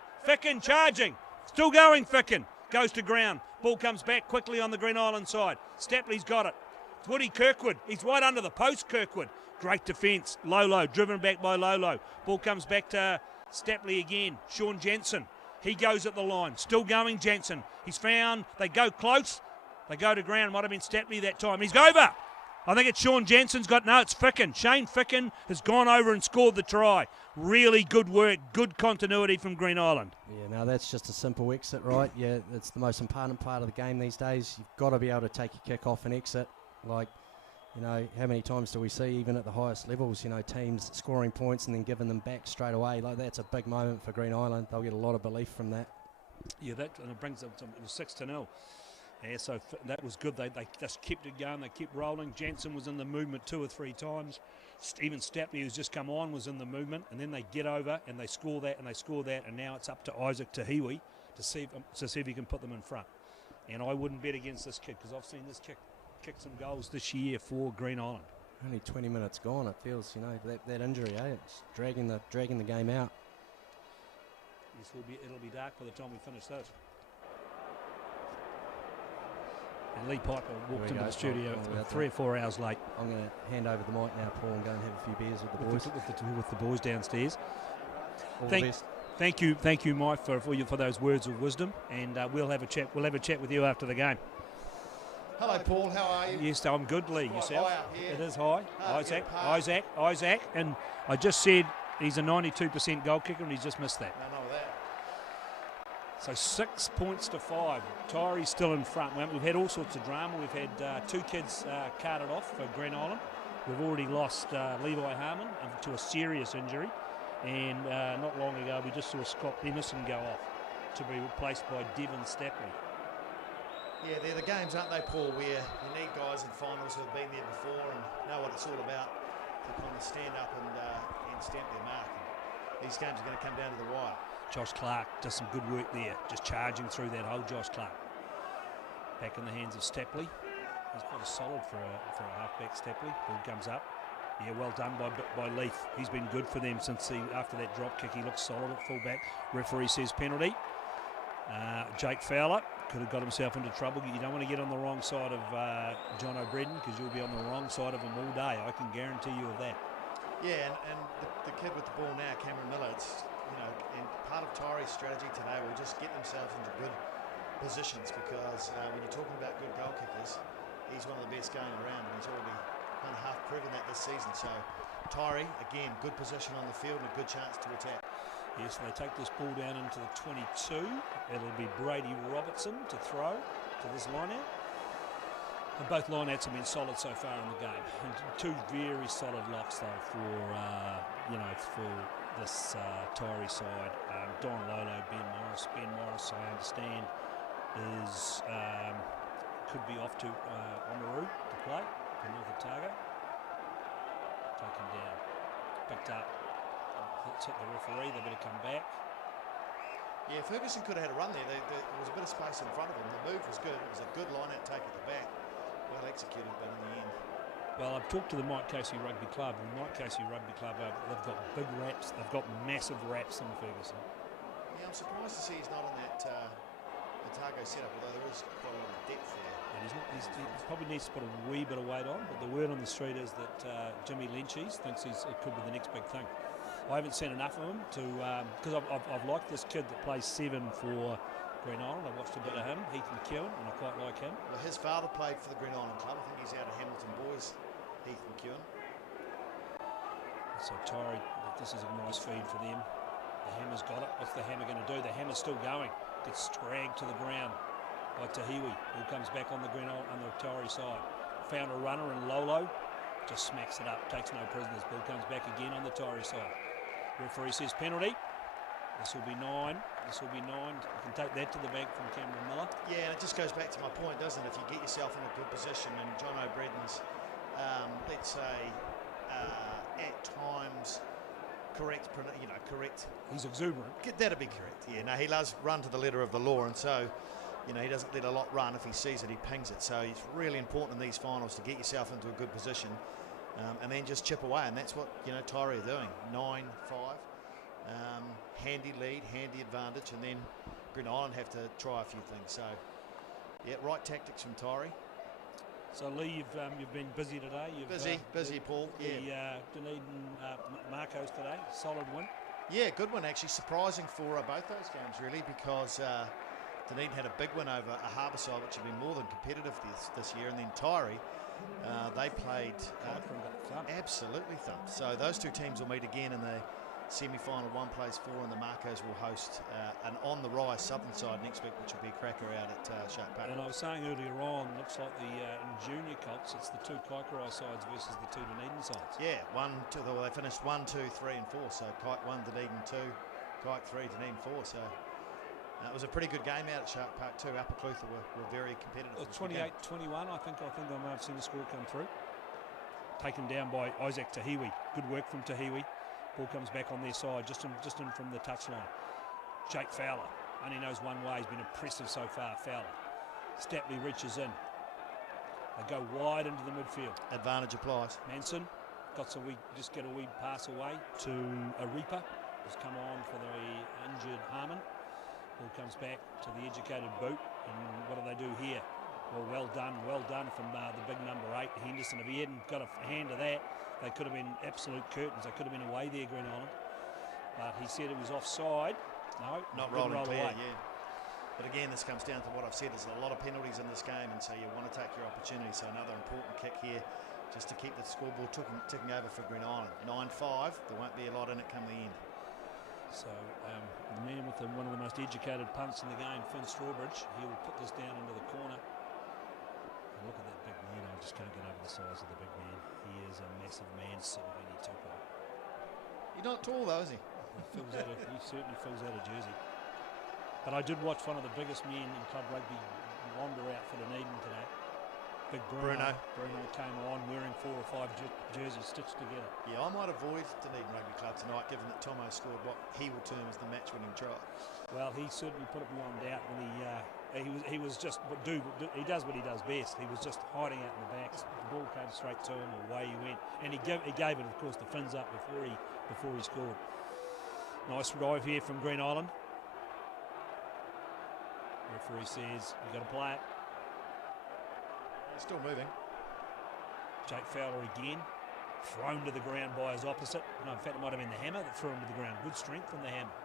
charging. Still going, Ficken. Goes to ground. Ball comes back quickly on the Green Island side. Stapley's got it. It's Woody Kirkwood. He's right under the post, Kirkwood. Great defence. Lolo, driven back by Lolo. Ball comes back to Stapley again. Sean Jensen. He goes at the line. Still going, Jensen. He's found. They go close. They go to ground. Might have been Stapley that time. He's over. I think it's Sean Jensen's got, no, it's Ficken. Shane Ficken has gone over and scored the try. Really good work, good continuity from Green Island. Yeah, no, that's just a simple exit, right? Yeah, it's the most important part of the game these days. You've got to be able to take your kick off and exit. Like, you know, how many times do we see, even at the highest levels, you know, teams scoring points and then giving them back straight away? Like, that's a big moment for Green Island. They'll get a lot of belief from that. Yeah, and it brings up, it was 6-0. Yeah, so that was good. They just kept it going. They kept rolling. Jensen was in the movement 2 or 3 times. Stephen Stapley, who's just come on, was in the movement. And then they get over and they score that and they score that. And now it's up to Isaac Taieri to see if he can put them in front. And I wouldn't bet against this kid because I've seen this kid kick some goals this year for Green Island. Only 20 minutes gone. It feels, you know, that injury, It's dragging the game out. Yes, it'll be dark by the time we finish this. And Lee Piper walked into the studio 3 or 4 hours late. I'm going to hand over the mic now, Paul, and go and have a few beers with the boys. With the boys downstairs. All the best. Thank you, Mike, for those words of wisdom. And we'll have a chat. We'll have a chat with you after the game. Hello, Paul. How are you? Yes, I'm good, Lee. Yourself? High up here. It is high. Isaac. And I just said he's a 92% goal kicker, and he's just missed that. No, not that. So 6 points to 5. Taieri's still in front. We've had all sorts of drama. We've had 2 kids carted off for Green Island. We've already lost Levi Harmon to a serious injury. And not long ago, we just saw Scott Emerson go off to be replaced by Devon Stapley. Yeah, they're the games, aren't they, Paul, where you need guys in finals who have been there before and know what it's all about to kind of stand up and stamp their mark. And these games are going to come down to the wire. Josh Clark does some good work there, just charging through that hole. Josh Clark back in the hands of Stapley. He's quite a solid for a halfback. Stapley. Ball comes up. Yeah, well done by Leaf. He's been good for them since after that drop kick. He looks solid at fullback. Referee says penalty. Jake Fowler could have got himself into trouble. You don't want to get on the wrong side of John O'Brien because you'll be on the wrong side of him all day. I can guarantee you of that. Yeah, and the kid with the ball now, Cameron Miller, it's, you know, and part of Taieri's strategy today will just get themselves into good positions because when you're talking about good goal kickers, he's one of the best going around and he's already kind of half proven that this season. So Taieri, again, good position on the field and a good chance to attack. Yes, they take this ball down into the 22. It'll be Brady Robertson to throw to this line-out. And both line-outs have been solid so far in the game. And 2 very solid locks, though, for this Taieri side. Don Lolo, Ben Morris, I understand, could be off to Oamaru to play for North Otago. Taken down, picked up. Hit the referee, they better come back. Yeah, Ferguson could have had a run there. There was a bit of space in front of him. The move was good. It was a good line-out take at the back. Well executed, but in the end. Well, I've talked to the Mike Casey Rugby Club, and the Mike Casey Rugby Club, they've got big wraps. They've got massive wraps in Ferguson. Yeah, I'm surprised to see he's not in that Otago setup, although there is quite a lot of depth there. And he probably needs to put a wee bit of weight on, but the word on the street is that Jimmy Lynchies thinks it could be the next big thing. I haven't seen enough of him to because I've liked this kid that plays 7 for Green Island. I watched a bit of him, Heath McEwen, and I quite like him. Well, his father played for the Green Island Club. I think he's out of Hamilton Boys, Heath McEwen. So Taieri, this is a nice feed for them. The hammer's got it. What's the hammer going to do? The hammer's still going. Gets dragged to the ground by Taieri, who comes back on the Green Island on the Taieri side. Found a runner in Lolo. Just smacks it up, takes no prisoners. Ball comes back again on the Taieri side. Referee says penalty. This will be 9. This will be 9. You can take that to the bank from Cameron Miller. Yeah, and it just goes back to my point, doesn't it? If you get yourself in a good position, and John O'Brien's, let's say, at times correct, correct. He's exuberant. That'd be correct. Yeah, no, he does run to the letter of the law, and so, he doesn't let a lot run. If he sees it, he pings it. So it's really important in these finals to get yourself into a good position, and then just chip away. And that's what Taieri are doing. 9-5, handy lead, handy advantage, and then Green Island have to try a few things. So yeah, right tactics from Taieri. So Lee, you've been busy today. Busy, Paul. Yeah. The Dunedin Marcos today, solid win. Yeah, good one actually. Surprising for both those games really, because Dunedin had a big win over a Harbour side which had been more than competitive this year, and then Taieri, they played absolutely thumped. So those two teams will meet again in the semi-final. One plays 4, and the Marcos will host an on-the-rise southern side next week, which will be a cracker out at Shark Park. And I was saying earlier on, looks like in junior comps, it's the 2 Kaikorai sides versus the 2 Dunedin sides. Yeah, 1, 2, they finished 1, 2, 3 and 4, so Kaik 1, Dunedin 2, Kaik 3, Dunedin 4, so it was a pretty good game out at Shark Park too. Upper Clutha were very competitive. 28-21, I think I may have seen the score come through. Taken down by Isaac Tahiwi. Good work from Tahiwi. Ball comes back on their side, just in from the touchline. Jake Fowler only knows one way. He's been impressive so far. Fowler. Stapley reaches in. They go wide into the midfield. Advantage applies. Manson just get a wee pass away to Aripa, who's come on for the injured Harmon. Ball comes back to the educated boot, and what do they do here? Well done from the big number 8, Henderson. If he hadn't got a hand of that, they could have been absolute curtains. They could have been away there, Green Island. But he said it was offside. No, not rolling clear, yeah. But again, this comes down to what I've said. There's a lot of penalties in this game, and so you want to take your opportunity. So another important kick here, just to keep the scoreboard ticking over for Green Island. 9-5. There won't be a lot in it come the end. So the man with one of the most educated punts in the game, Finn Strawbridge, he will put this down into the corner. And look at that big man. I just can't get over the size of the big man. He is a massive man, Silvini Tupo. He's not tall though, is he? He certainly fills out a jersey. But I did watch one of the biggest men in club rugby wander out for Dunedin today. Big Bruno. Bruno came on wearing 4 or 5 jerseys stitched together. Yeah, I might avoid Dunedin Rugby Club tonight, given that Tomo scored what he will term as the match-winning try. Well, he certainly put it beyond doubt when he was just he does what he does best. He was just hiding out in the back. The ball came straight to him, away he went, and he gave it, of course, the fins up before he scored. Nice drive here from Green Island. Referee says you got to play it. Still moving. Jake Fowler again, thrown to the ground by his opposite. No, in fact, it might have been the hammer that threw him to the ground. Good strength from the hammer.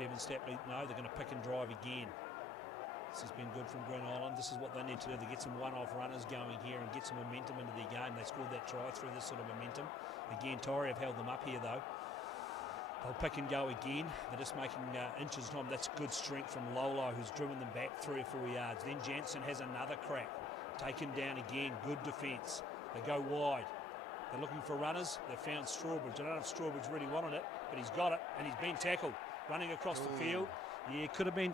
Devon Stapley, no, they're going to pick and drive again. This has been good from Green Island. This is what they need to do. They get some one-off runners going here and get some momentum into their game. They scored that try through this sort of momentum. Again, Taieri have held them up here, though. They'll pick and go again. They're just making inches of time. That's good strength from Lolo, who's driven them back 3 or 4 yards. Then Jansen has another crack. Taken down again, good defence. They go wide. They're looking for runners. They found Strawbridge. I don't know if Strawbridge really wanted it, but he's got it, and he's been tackled. Running across the field. Yeah, he could have been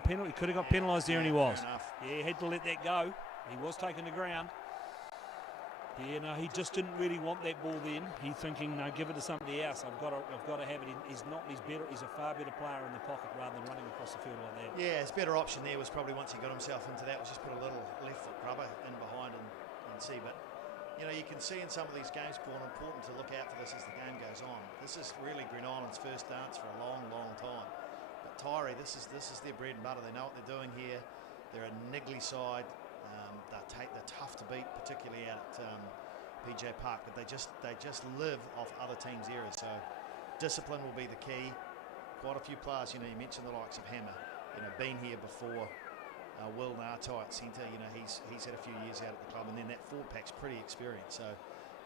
penalised. He could have got penalised there, and he was. Yeah, he had to let that go. He was taken to ground. Yeah, no, he just didn't really want that ball then. He's thinking, no, give it to somebody else. I've got to have it. He's better. He's a far better player in the pocket rather than running across the field like that. Yeah, his better option there was probably once he got himself into that was just put a little left foot rubber in behind and see. But you can see in some of these games, Paul, important to look out for this as the game goes on. This is really Green Island's first dance for a long, long time. But Taieri, this is their bread and butter. They know what they're doing here. They're a niggly side. They're tough to beat, particularly out at PJ Park, but they just live off other teams' areas. So discipline will be the key. Quite a few players, you mentioned the likes of Hammer, been here before. Will Nartai at centre, he's had a few years out at the club, and then that 4-pack's pretty experienced. So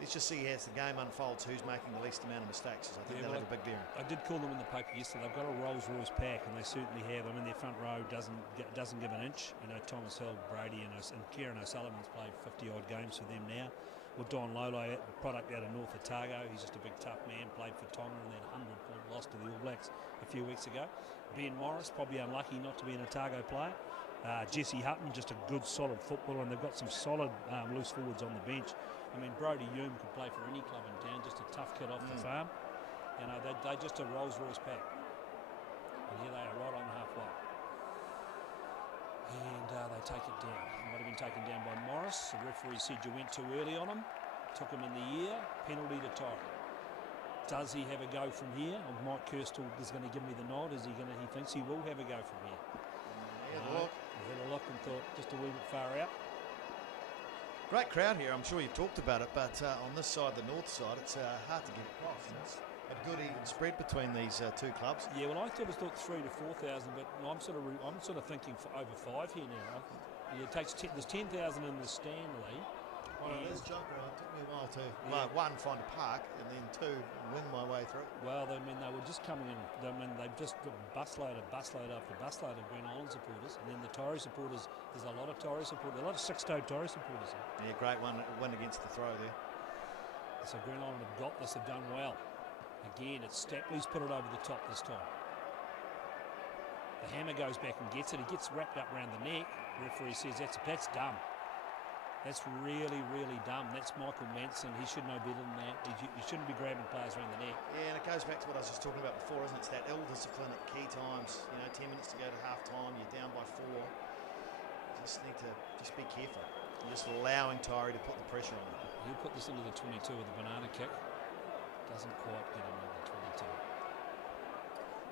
let's just see as the game unfolds who's making the least amount of mistakes. I think they'll have a big bearing. I did call them in the paper yesterday. They've got a Rolls-Royce pack, and they certainly have. I mean, their front row doesn't give an inch. Thomas Hill, Brady, and Kieran O'Sullivan's played 50-odd games for them now. Well, Don Lolo, the product out of North Otago, he's just a big tough man, played for Tonga in that 100-point loss to the All Blacks a few weeks ago. Ben Morris, probably unlucky not to be an Otago player. Jesse Hutton, just a good solid footballer, and they've got some solid loose forwards on the bench. I mean, Brody Hume could play for any club in town, just a tough kid off the farm. You know, they just a Rolls-Royce pack. And here they are, right on halfway. And they take it down. It might have been taken down by Morris. The referee said you went too early on him. Took him in the ear. Penalty to Taieri. Does he have a go from here? Or Mike Kirstall is going to give me the nod. Is he going to? He thinks he will have a go from here. He had a look and thought just a wee bit far out. Great crowd here. I'm sure you've talked about it, but on this side, the north side, it's hard to get across. And it's a good even spread between these two clubs. Yeah, well, I thought 3,000 to 4,000, but I'm sort of thinking for over 5 here now. Yeah, it takes there's 10,000 in the Stanley. Well, it is jumping. It took me a while to one, find a park, and then 2, win my way through. Well, they were just coming in. They've just busload after busload of Green Island supporters, and then the Taieri supporters. There's a lot of Taieri supporters, a lot of six-toed Taieri supporters here. Yeah, great win against the throw there. So Green Island have got this, have done well. Again, it's Stapley's put it over the top this time. The hammer goes back and gets it. He gets wrapped up around the neck. Referee says that's dumb. That's really, really dumb. That's Michael Manson. He should know better than that. You shouldn't be grabbing players around the neck. Yeah, and it goes back to what I was just talking about before, isn't it? It's that ill discipline at key times. You know, 10 minutes to go to half time, you're down by 4. You just need to be careful. You're just allowing Taieri to put the pressure on him. He'll put this into the 22 with a banana kick. Doesn't quite get him into the 22.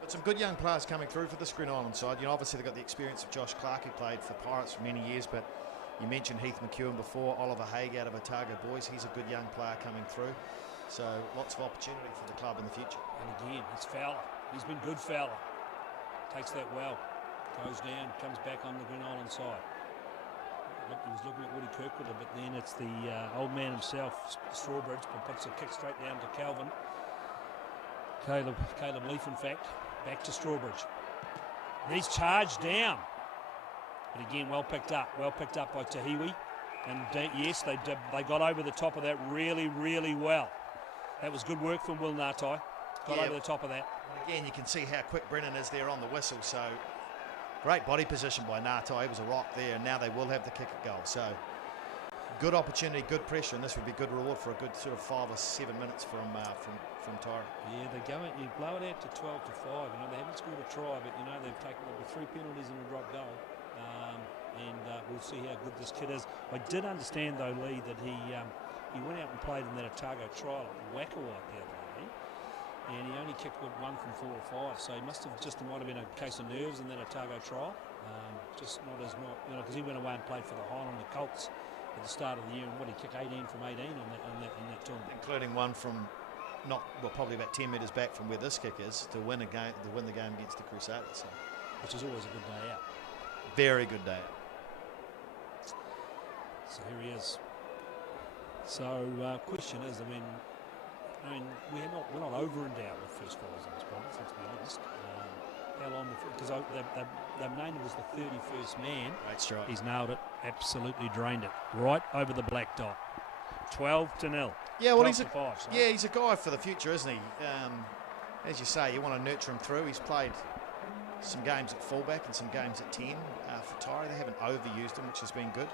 But some good young players coming through for this Green Island side. You know, obviously they've got the experience of Josh Clark, who played for Pirates for many years, but you mentioned Heath McEwen before, Oliver Haig out of Otago Boys. He's a good young player coming through. So lots of opportunity for the club in the future. And again, it's Fowler. He's been good, Fowler. Takes that well. Goes down, comes back on the Green Island side. Look, he was looking at Woody Kirkwood, but then it's the old man himself, Strawbridge, but puts a kick straight down to Calvin. Caleb Leaf, in fact. Back to Strawbridge. And he's charged down. But again, well picked up by Tahiwi. And yes, they got over the top of that really, really well. That was good work from Will Ngatai. Got over the top of that. Again, you can see how quick Brennan is there on the whistle. So great body position by Ngatai. He was a rock there, and now they will have the kick at goal. So good opportunity, good pressure, and this would be good reward for a good sort of 5 or 7 minutes from Taieri. Yeah, they go. You blow it out to 12 to 5. You know, they haven't scored a try, but you know they've taken 3 penalties and a drop goal. We'll see how good this kid is. I did understand though, Lee, that he went out and played in that Otago trial at Waikowai the other day, and he only kicked 1 from 4 or 5. So he must have it might have been a case of nerves in that Otago trial. Just not because he went away and played for the Highlander Colts at the start of the year, and what he kicked 18 from 18 in that tournament, including one from probably about 10 metres back from where this kick is to win the game against the Crusaders. So. Which is always a good day out. Very good day out. So here he is. So question is, I mean, we're not over endowed with first fours in this province. Let's be honest. How long? Because they've named him as the 31st man. Great strike. He's nailed it. Absolutely drained it right over the black dot. 12-0. Yeah, well, he's a guy for the future, isn't he? As you say, you want to nurture him through. He's played some games at fullback and some games at 10 for Taieri. They haven't overused him, which has been good.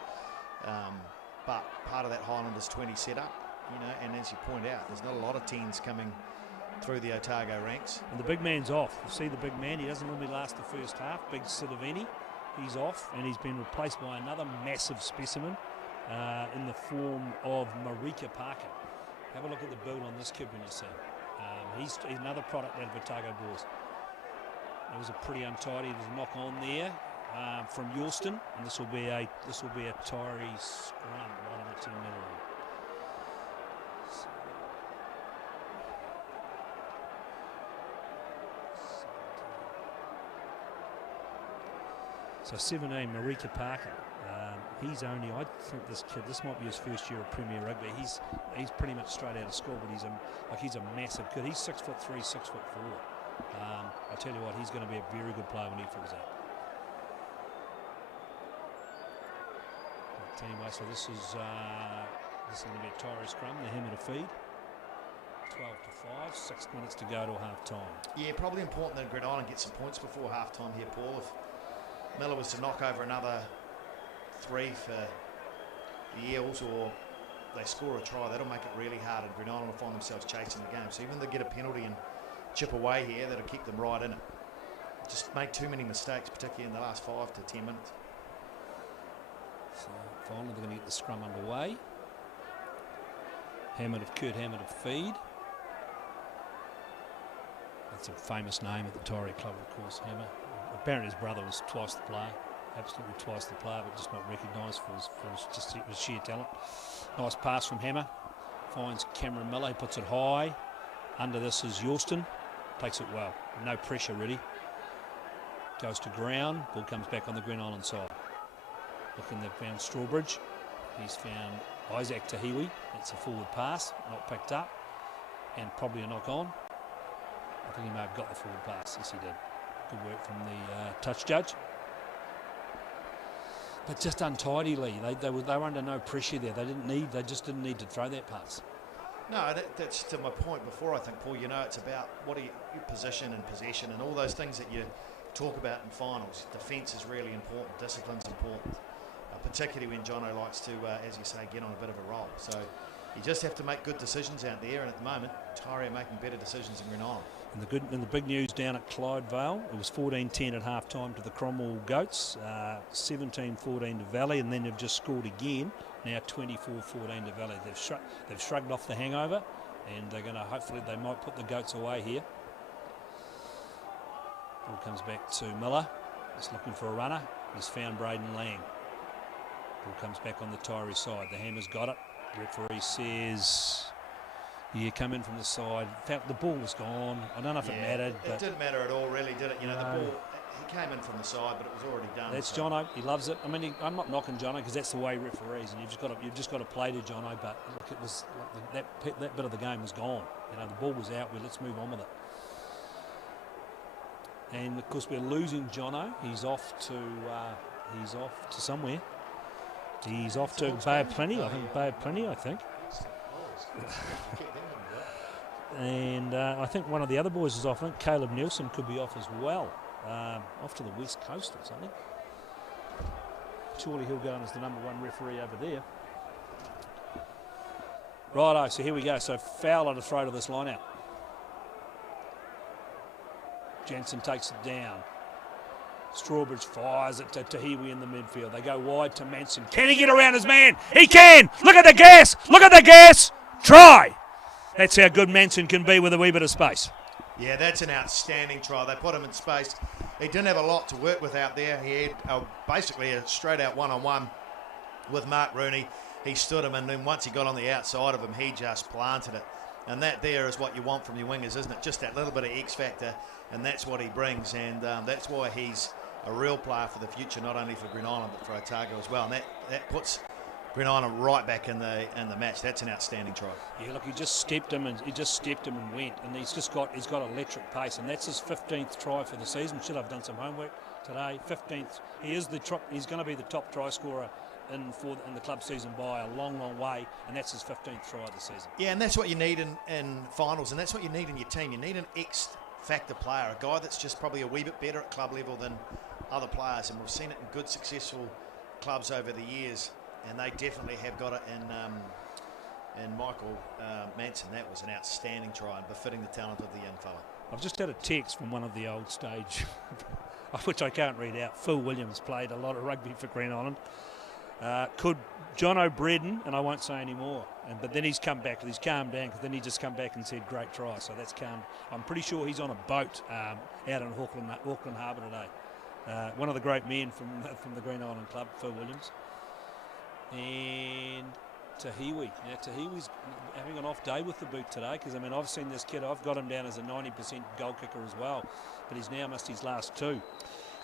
But part of that Highlanders 20 setup, you know, and as you point out, there's not a lot of 10s coming through the Otago ranks. And the big man's off. You see the big man, he doesn't normally last the first half. Big Sidovini, he's off, and he's been replaced by another massive specimen in the form of Marika Parker. Have a look at the build on this kid when you see him. He's another product out of Otago Boys. It was a pretty untidy. There was a knock on there from Yorston, and this will be a Taieri scrum right in the 10 minute line. So 17, Marika Parker. He's only, I think this kid, this might be his first year of Premier Rugby. He's pretty much straight out of school, but he's a massive kid. He's 6'3", 6'4". I tell you what, he's going to be a very good player when he fills out. But anyway, so this is going to be a Taieri scrum. They're him at a feed. 12-5, 6 minutes to go to half time. Yeah, probably important that Green Island get some points before half time here, Paul. If Miller was to knock over another 3 for the Eels, or they score a try, that'll make it really hard, and Green Island will find themselves chasing the game. So even if they get a penalty and chip away here that'll keep them right in it. Just made too many mistakes, particularly in the last 5 to 10 minutes. So finally they're going to get the scrum underway. Kurt Hammett of feed. That's a famous name at the Taieri club, of course, Hammer. Apparently his brother was twice the player, absolutely twice the player, but just not recognised for his sheer talent. Nice pass from Hammer. Finds Cameron Miller, he puts it high. Under this is Yorston. Takes it well. No pressure really. Goes to ground. Ball comes back on the Green Island side. Looking, they've found Strawbridge. He's found Isaac Tahiwi. That's a forward pass, not picked up. And probably a knock on. I think he may have got the forward pass. Yes, he did. Good work from the touch judge. But just untidily. They were under no pressure there. They just didn't need to throw that pass. No, that's to my point before, I think, Paul. You know, it's about what are your position and possession and all those things that you talk about in finals. Defence is really important. Discipline's important, particularly when Jono likes to, as you say, get on a bit of a roll. So you just have to make good decisions out there. And at the moment, Taieri are making better decisions than Green Island. And the big news down at Clydevale, it was 14-10 at half-time to the Cromwell Goats, 17-14 to Valley, and then they've just scored again, now 24-14 to Valley. They've shrugged off the hangover, and they're going to, hopefully, they might put the Goats away here. Ball comes back to Miller, just looking for a runner. He's found Braden Lang. Ball comes back on the Taieri side. The Hammer's got it. Referee says... Yeah, come in from the side. In fact, the ball was gone. I don't know if it mattered. It didn't matter at all, really, did it? You know, the ball, he came in from the side, but it was already done. That's so. Jono. He loves it. I mean, I'm not knocking Jono because that's the way referees, and you've just got to play to Jono. But look, it was like that bit of the game was gone. You know, the ball was out. Let's move on with it. And of course, we're losing Jono. He's off to somewhere. He's off to Bay of Plenty. I think. And I think one of the other boys is off. I think Caleb Nielsen could be off as well, off to the West Coast or something. Surely he'll go on as the #1 referee over there. Righto, so here we go. So Fowler to throw to this line out. Jensen takes it down. Strawbridge fires it to Tahiwi in the midfield. They go wide to Manson. Can he get around his man? He can! Look at the gas! Look at the gas! Try! That's how good Manson can be with a wee bit of space. Yeah, that's an outstanding try. They put him in space. He didn't have a lot to work with out there. He had basically a straight-out one-on-one with Mark Rooney. He stood him, and then once he got on the outside of him, he just planted it. And that there is what you want from your wingers, isn't it? Just that little bit of X-factor, and that's what he brings. And that's why he's a real player for the future, not only for Green Island, but for Otago as well. And that puts Green Island right back in the match. That's an outstanding try. Yeah, look, he just stepped him and went, and he's got electric pace, and that's his 15th try for the season. Should have done some homework today. 15th. He's going to be the top try scorer in the club season by a long, long way, and that's his 15th try of the season. Yeah, and that's what you need in finals, and that's what you need in your team. You need an X-factor player, a guy that's just probably a wee bit better at club level than other players, and we've seen it in good, successful clubs over the years. And they definitely have got it in Michael Manson. That was an outstanding try and befitting the talent of the young fella. I've just had a text from one of the old stage, which I can't read out. Phil Williams played a lot of rugby for Green Island. Could John O'Bredden, and I won't say any more, but then he's come back, he's calmed down, because then he just come back and said great try, so that's calmed. I'm pretty sure he's on a boat out in Auckland Harbour today. One of the great men from the Green Island Club, Phil Williams. And Tahiwi. Now, Tahiwi's having an off day with the boot today, because, I mean, I've seen this kid, I've got him down as a 90% goal kicker as well, but he's now missed his last two.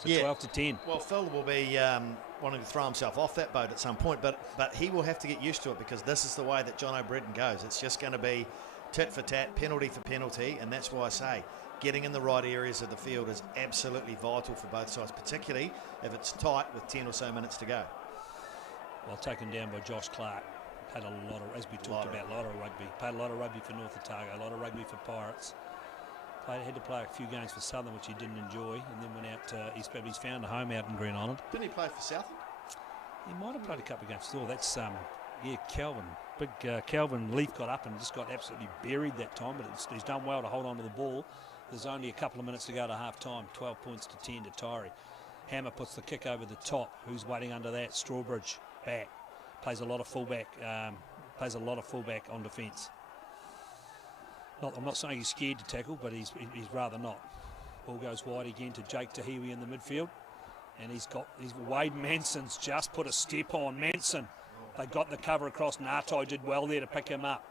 So yeah. 12 to 10. Well, Phil will be wanting to throw himself off that boat at some point, but he will have to get used to it, because this is the way that John O'Bredden goes. It's just going to be tit for tat, penalty for penalty, and that's why I say getting in the right areas of the field is absolutely vital for both sides, particularly if it's tight with 10 or so minutes to go. Well, taken down by Josh Clark. Played a lot of, as we talked about, a lot of rugby. Played a lot of rugby for North Otago, a lot of rugby for Pirates. Had to play a few games for Southern, which he didn't enjoy, and then went out. He's found a home out in Green Island. Didn't he play for Southern? He might have played a couple of games still. That's Calvin. Big Calvin Leaf got up and just got absolutely buried that time, but he's done well to hold on to the ball. There's only a couple of minutes to go to half-time, 12 points to 10 to Taieri. Hammer puts the kick over the top. Who's waiting under that? Strawbridge back. Plays a lot of fullback on defence. I'm not saying he's scared to tackle, but he's rather not. Ball goes wide again to Jake Taieri in the midfield. And Wade Manson's just put a step on Manson. They got the cover across. Ngatai did well there to pick him up.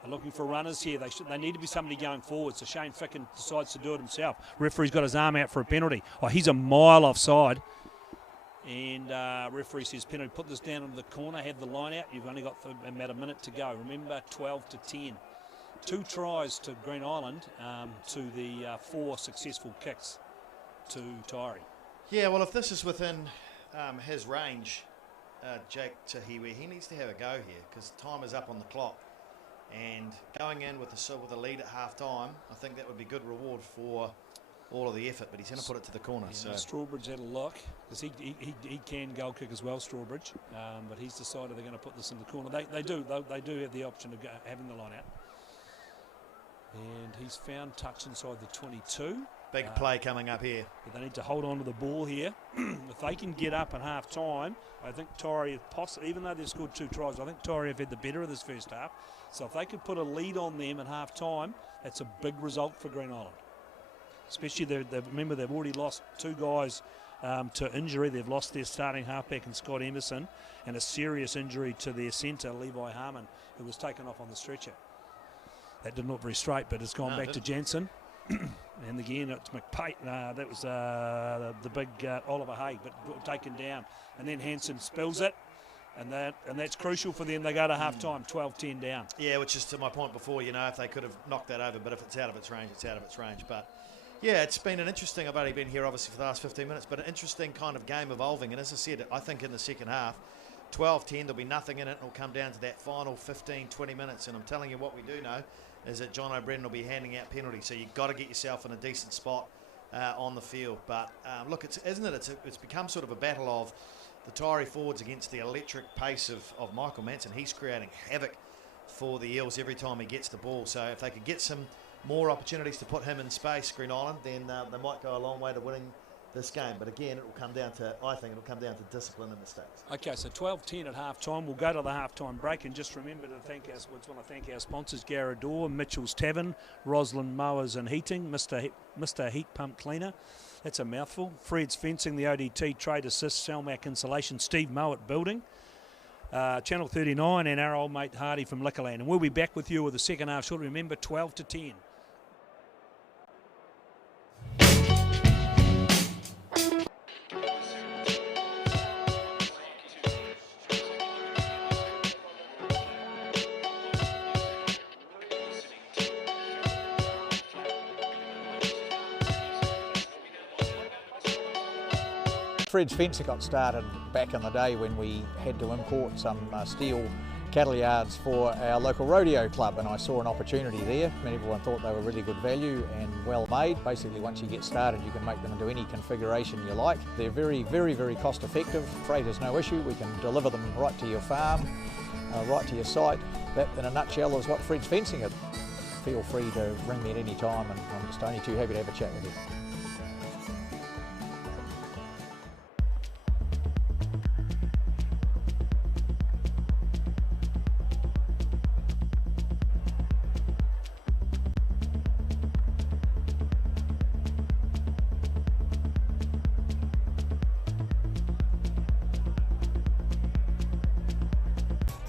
They're looking for runners here. They need to be somebody going forward. So Shane Ficken decides to do it himself. Referee's got his arm out for a penalty. Oh, he's a mile offside. And referee says penalty. Put this down into the corner. Have the line out. You've only got about a minute to go. Remember, 12 to 10. 2 tries to Green Island to the 4 successful kicks to Taieri. Yeah, well, if this is within his range, Jake Taieri, he needs to have a go here because time is up on the clock. And going in with a lead at half-time, I think that would be good reward for all of the effort, but he's going to put it to the corner. Yeah, so Strawbridge had a look, because he can goal kick as well, Strawbridge, but he's decided they're going to put this in the corner. They do have the option of having the line out. And he's found touch inside the 22. Big play coming up here. But they need to hold on to the ball here. If they can get up at half-time, I think Taieri, even though they've scored 2 tries, I think Taieri have had the better of this first half. So if they could put a lead on them at half-time, that's a big result for Green Island. Especially, remember, they've already lost 2 guys to injury. They've lost their starting halfback and Scott Emerson, and a serious injury to their centre, Levi Harmon, who was taken off on the stretcher. That didn't look very straight, but it's gone back to Jansen. And again, it's McPate. That was the big Oliver Haig, but taken down. And then Hansen spills it, and that's crucial for them. They go to half-time, 12-10 down. Yeah, which is to my point before, if they could have knocked that over, but if it's out of its range, it's out of its range. But yeah, it's been an interesting, I've only been here obviously for the last 15 minutes, but an interesting kind of game evolving. And as I said, I think in the second half, 12-10, there'll be nothing in it, and it'll come down to that final 15, 20 minutes. And I'm telling you what we do know is that John O'Brien will be handing out penalties, so you've got to get yourself in a decent spot on the field. But look, it's become sort of a battle of the Taieri forwards against the electric pace of Michael Manson. He's creating havoc for the Eels every time he gets the ball. So if they could get some more opportunities to put him in space, Green Island, then they might go a long way to winning this game. But again, I think it'll come down to discipline and mistakes. Okay, so 12-10 at half-time. We'll go to the half-time break, and just remember to thank our sponsors, Garrador, Mitchell's Tavern, Roslyn Mowers and Heating, Mr. Heat Pump Cleaner. That's a mouthful. Fred's Fencing, the ODT Trade Assist, Selmac Insulation, Steve Mowat Building, Channel 39, and our old mate Hardy from Liquorland. And we'll be back with you with the second half shortly. Remember, 12-10. Fred's Fencing got started back in the day when we had to import some steel cattle yards for our local rodeo club, and I saw an opportunity there. Everyone thought they were really good value and well made. Basically, once you get started, you can make them into any configuration you like. They're very, very, very cost effective. Freight is no issue. We can deliver them right to your farm, right to your site. That, in a nutshell, is what Fred's Fencing is. Feel free to ring me at any time, and I'm just only too happy to have a chat with you.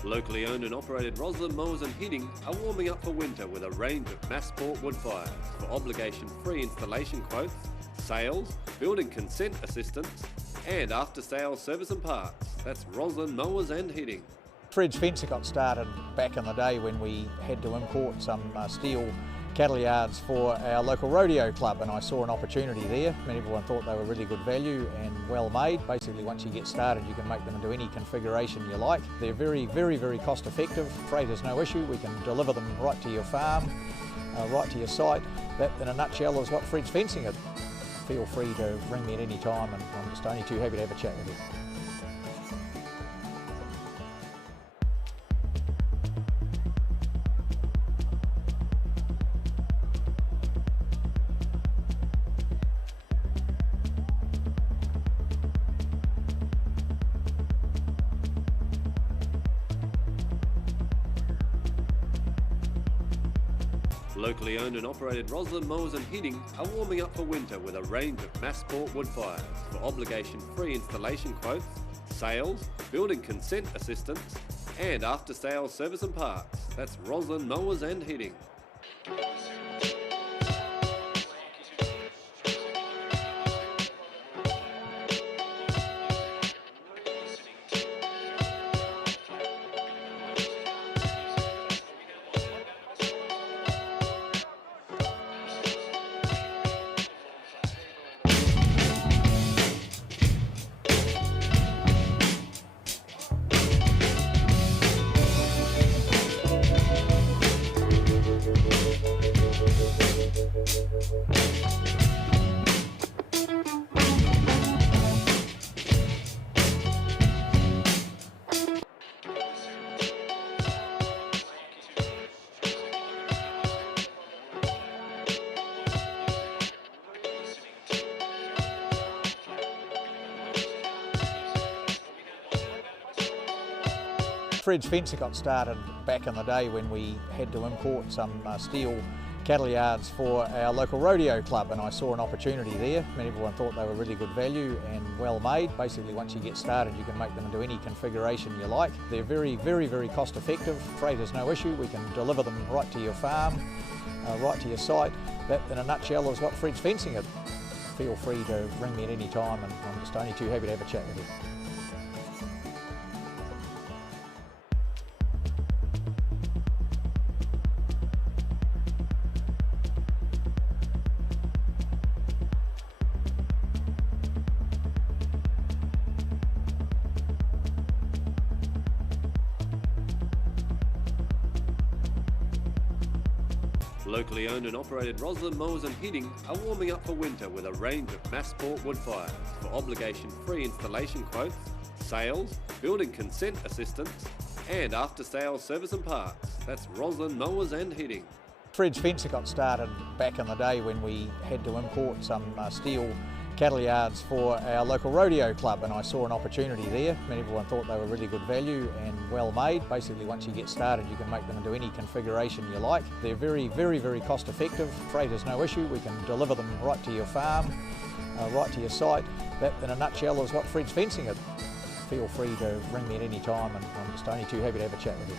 Locally owned and operated Roslyn Mowers and Heating are warming up for winter with a range of mass sport wood fires. For obligation-free installation quotes, sales, building consent assistance, and after-sales service and parts. That's Roslyn Mowers and Heating. Fred's Fencing got started back in the day when we had to import some steel cattle yards for our local rodeo club, and I saw an opportunity there. Everyone thought they were really good value and well made. Basically, once you get started, you can make them into any configuration you like. They're very, very, very cost effective. Freight is no issue. We can deliver them right to your farm, right to your site. That, in a nutshell, is what Fred's Fencing is. Feel free to ring me at any time, and I'm just only too happy to have a chat with you. Locally owned and operated Roslyn Mowers and Heating are warming up for winter with a range of Massport wood fires. For obligation-free installation quotes, sales, building consent assistance, and after-sales service and parts. That's Roslyn Mowers and Heating. Fred's fencing got started back in the day when we had to import some steel cattle yards for our local rodeo club, and I saw an opportunity there. I mean, everyone thought they were really good value and well made. Basically, once you get started, you can make them into any configuration you like. They're very, very, very cost effective. Freight is no issue. We can deliver them right to your farm, right to your site. That, in a nutshell, is what Fred's fencing is. Feel free to ring me at any time, and I'm just only too happy to have a chat with you. Locally owned and operated Roslyn Mowers and Heating are warming up for winter with a range of Massport wood fires. For obligation-free installation quotes, sales, building consent assistance, and after-sales service and parts. That's Roslyn Mowers and Heating. Fred's fencing got started back in the day when we had to import some steel cattle yards for our local rodeo club, and I saw an opportunity there. I mean, everyone thought they were really good value and well made. Basically, once you get started, you can make them into any configuration you like. They're very, very, very cost effective. Freight is no issue. We can deliver them right to your farm, right to your site. That, in a nutshell, is what Fred's fencing is. Feel free to ring me at any time, and I'm just only too happy to have a chat with you.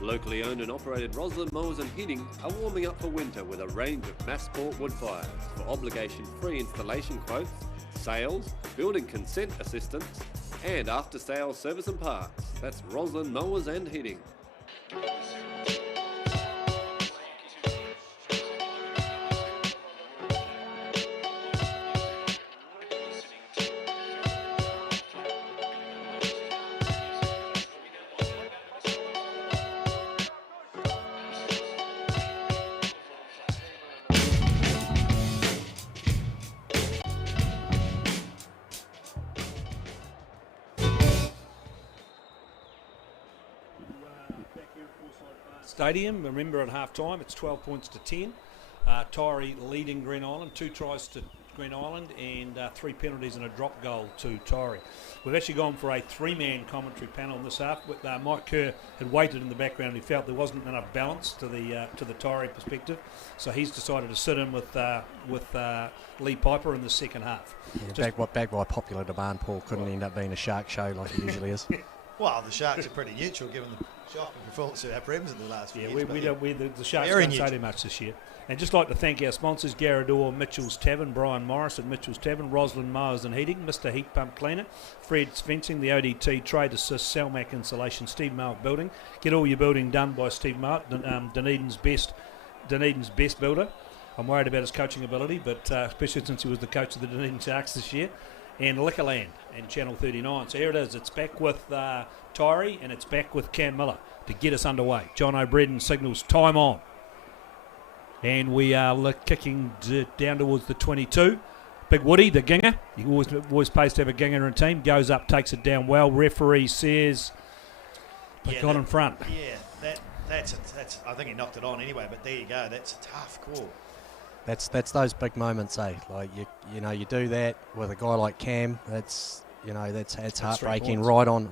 Locally owned and operated Roslyn Mowers and Heating are warming up for winter with a range of Massport wood fires. For obligation-free installation quotes, sales, building consent assistance, and after-sales service and parts. That's Roslyn Mowers and Heating. Stadium, remember at half time it's 12 points to 10. Taieri leading Green Island, 2 tries to Green Island and 3 penalties and a drop goal to Taieri. We've actually gone for a 3-man commentary panel in this half. Mike Kerr had waited in the background and he felt there wasn't enough balance to the Taieri perspective, so he's decided to sit in with Lee Piper in the second half. Yeah, back by popular demand, Paul. Couldn't end up being a shark show like it usually is. Well, the Sharks are pretty neutral given the shocking performance of our Prems in the last few years. The Sharks don't say too much this year. And just like to thank our sponsors, Garrador, Mitchell's Tavern, Brian Morris at Mitchell's Tavern, Roslyn Mowers and Heating, Mr. Heat Pump Cleaner, Fred's Fencing, the ODT Trade Assist, Salmac Insulation, Steve Mowat Building. Get all your building done by Steve Mowat, Dunedin's best builder. I'm worried about his coaching ability, but especially since he was the coach of the Dunedin Sharks this year. And Liquorland and Channel 39. So here it is. It's back with Taieri and it's back with Cam Miller to get us underway. John O'Brien signals time on. And we are kicking down towards the 22. Big Woody, the ginger. He always pays to have a ginger in a team. Goes up, takes it down well. Referee says, but got in front. Yeah, that's. I think he knocked it on anyway. But there you go. That's a tough call. That's those big moments, eh? Like you do that with a guy like Cam. That's heartbreaking. Right on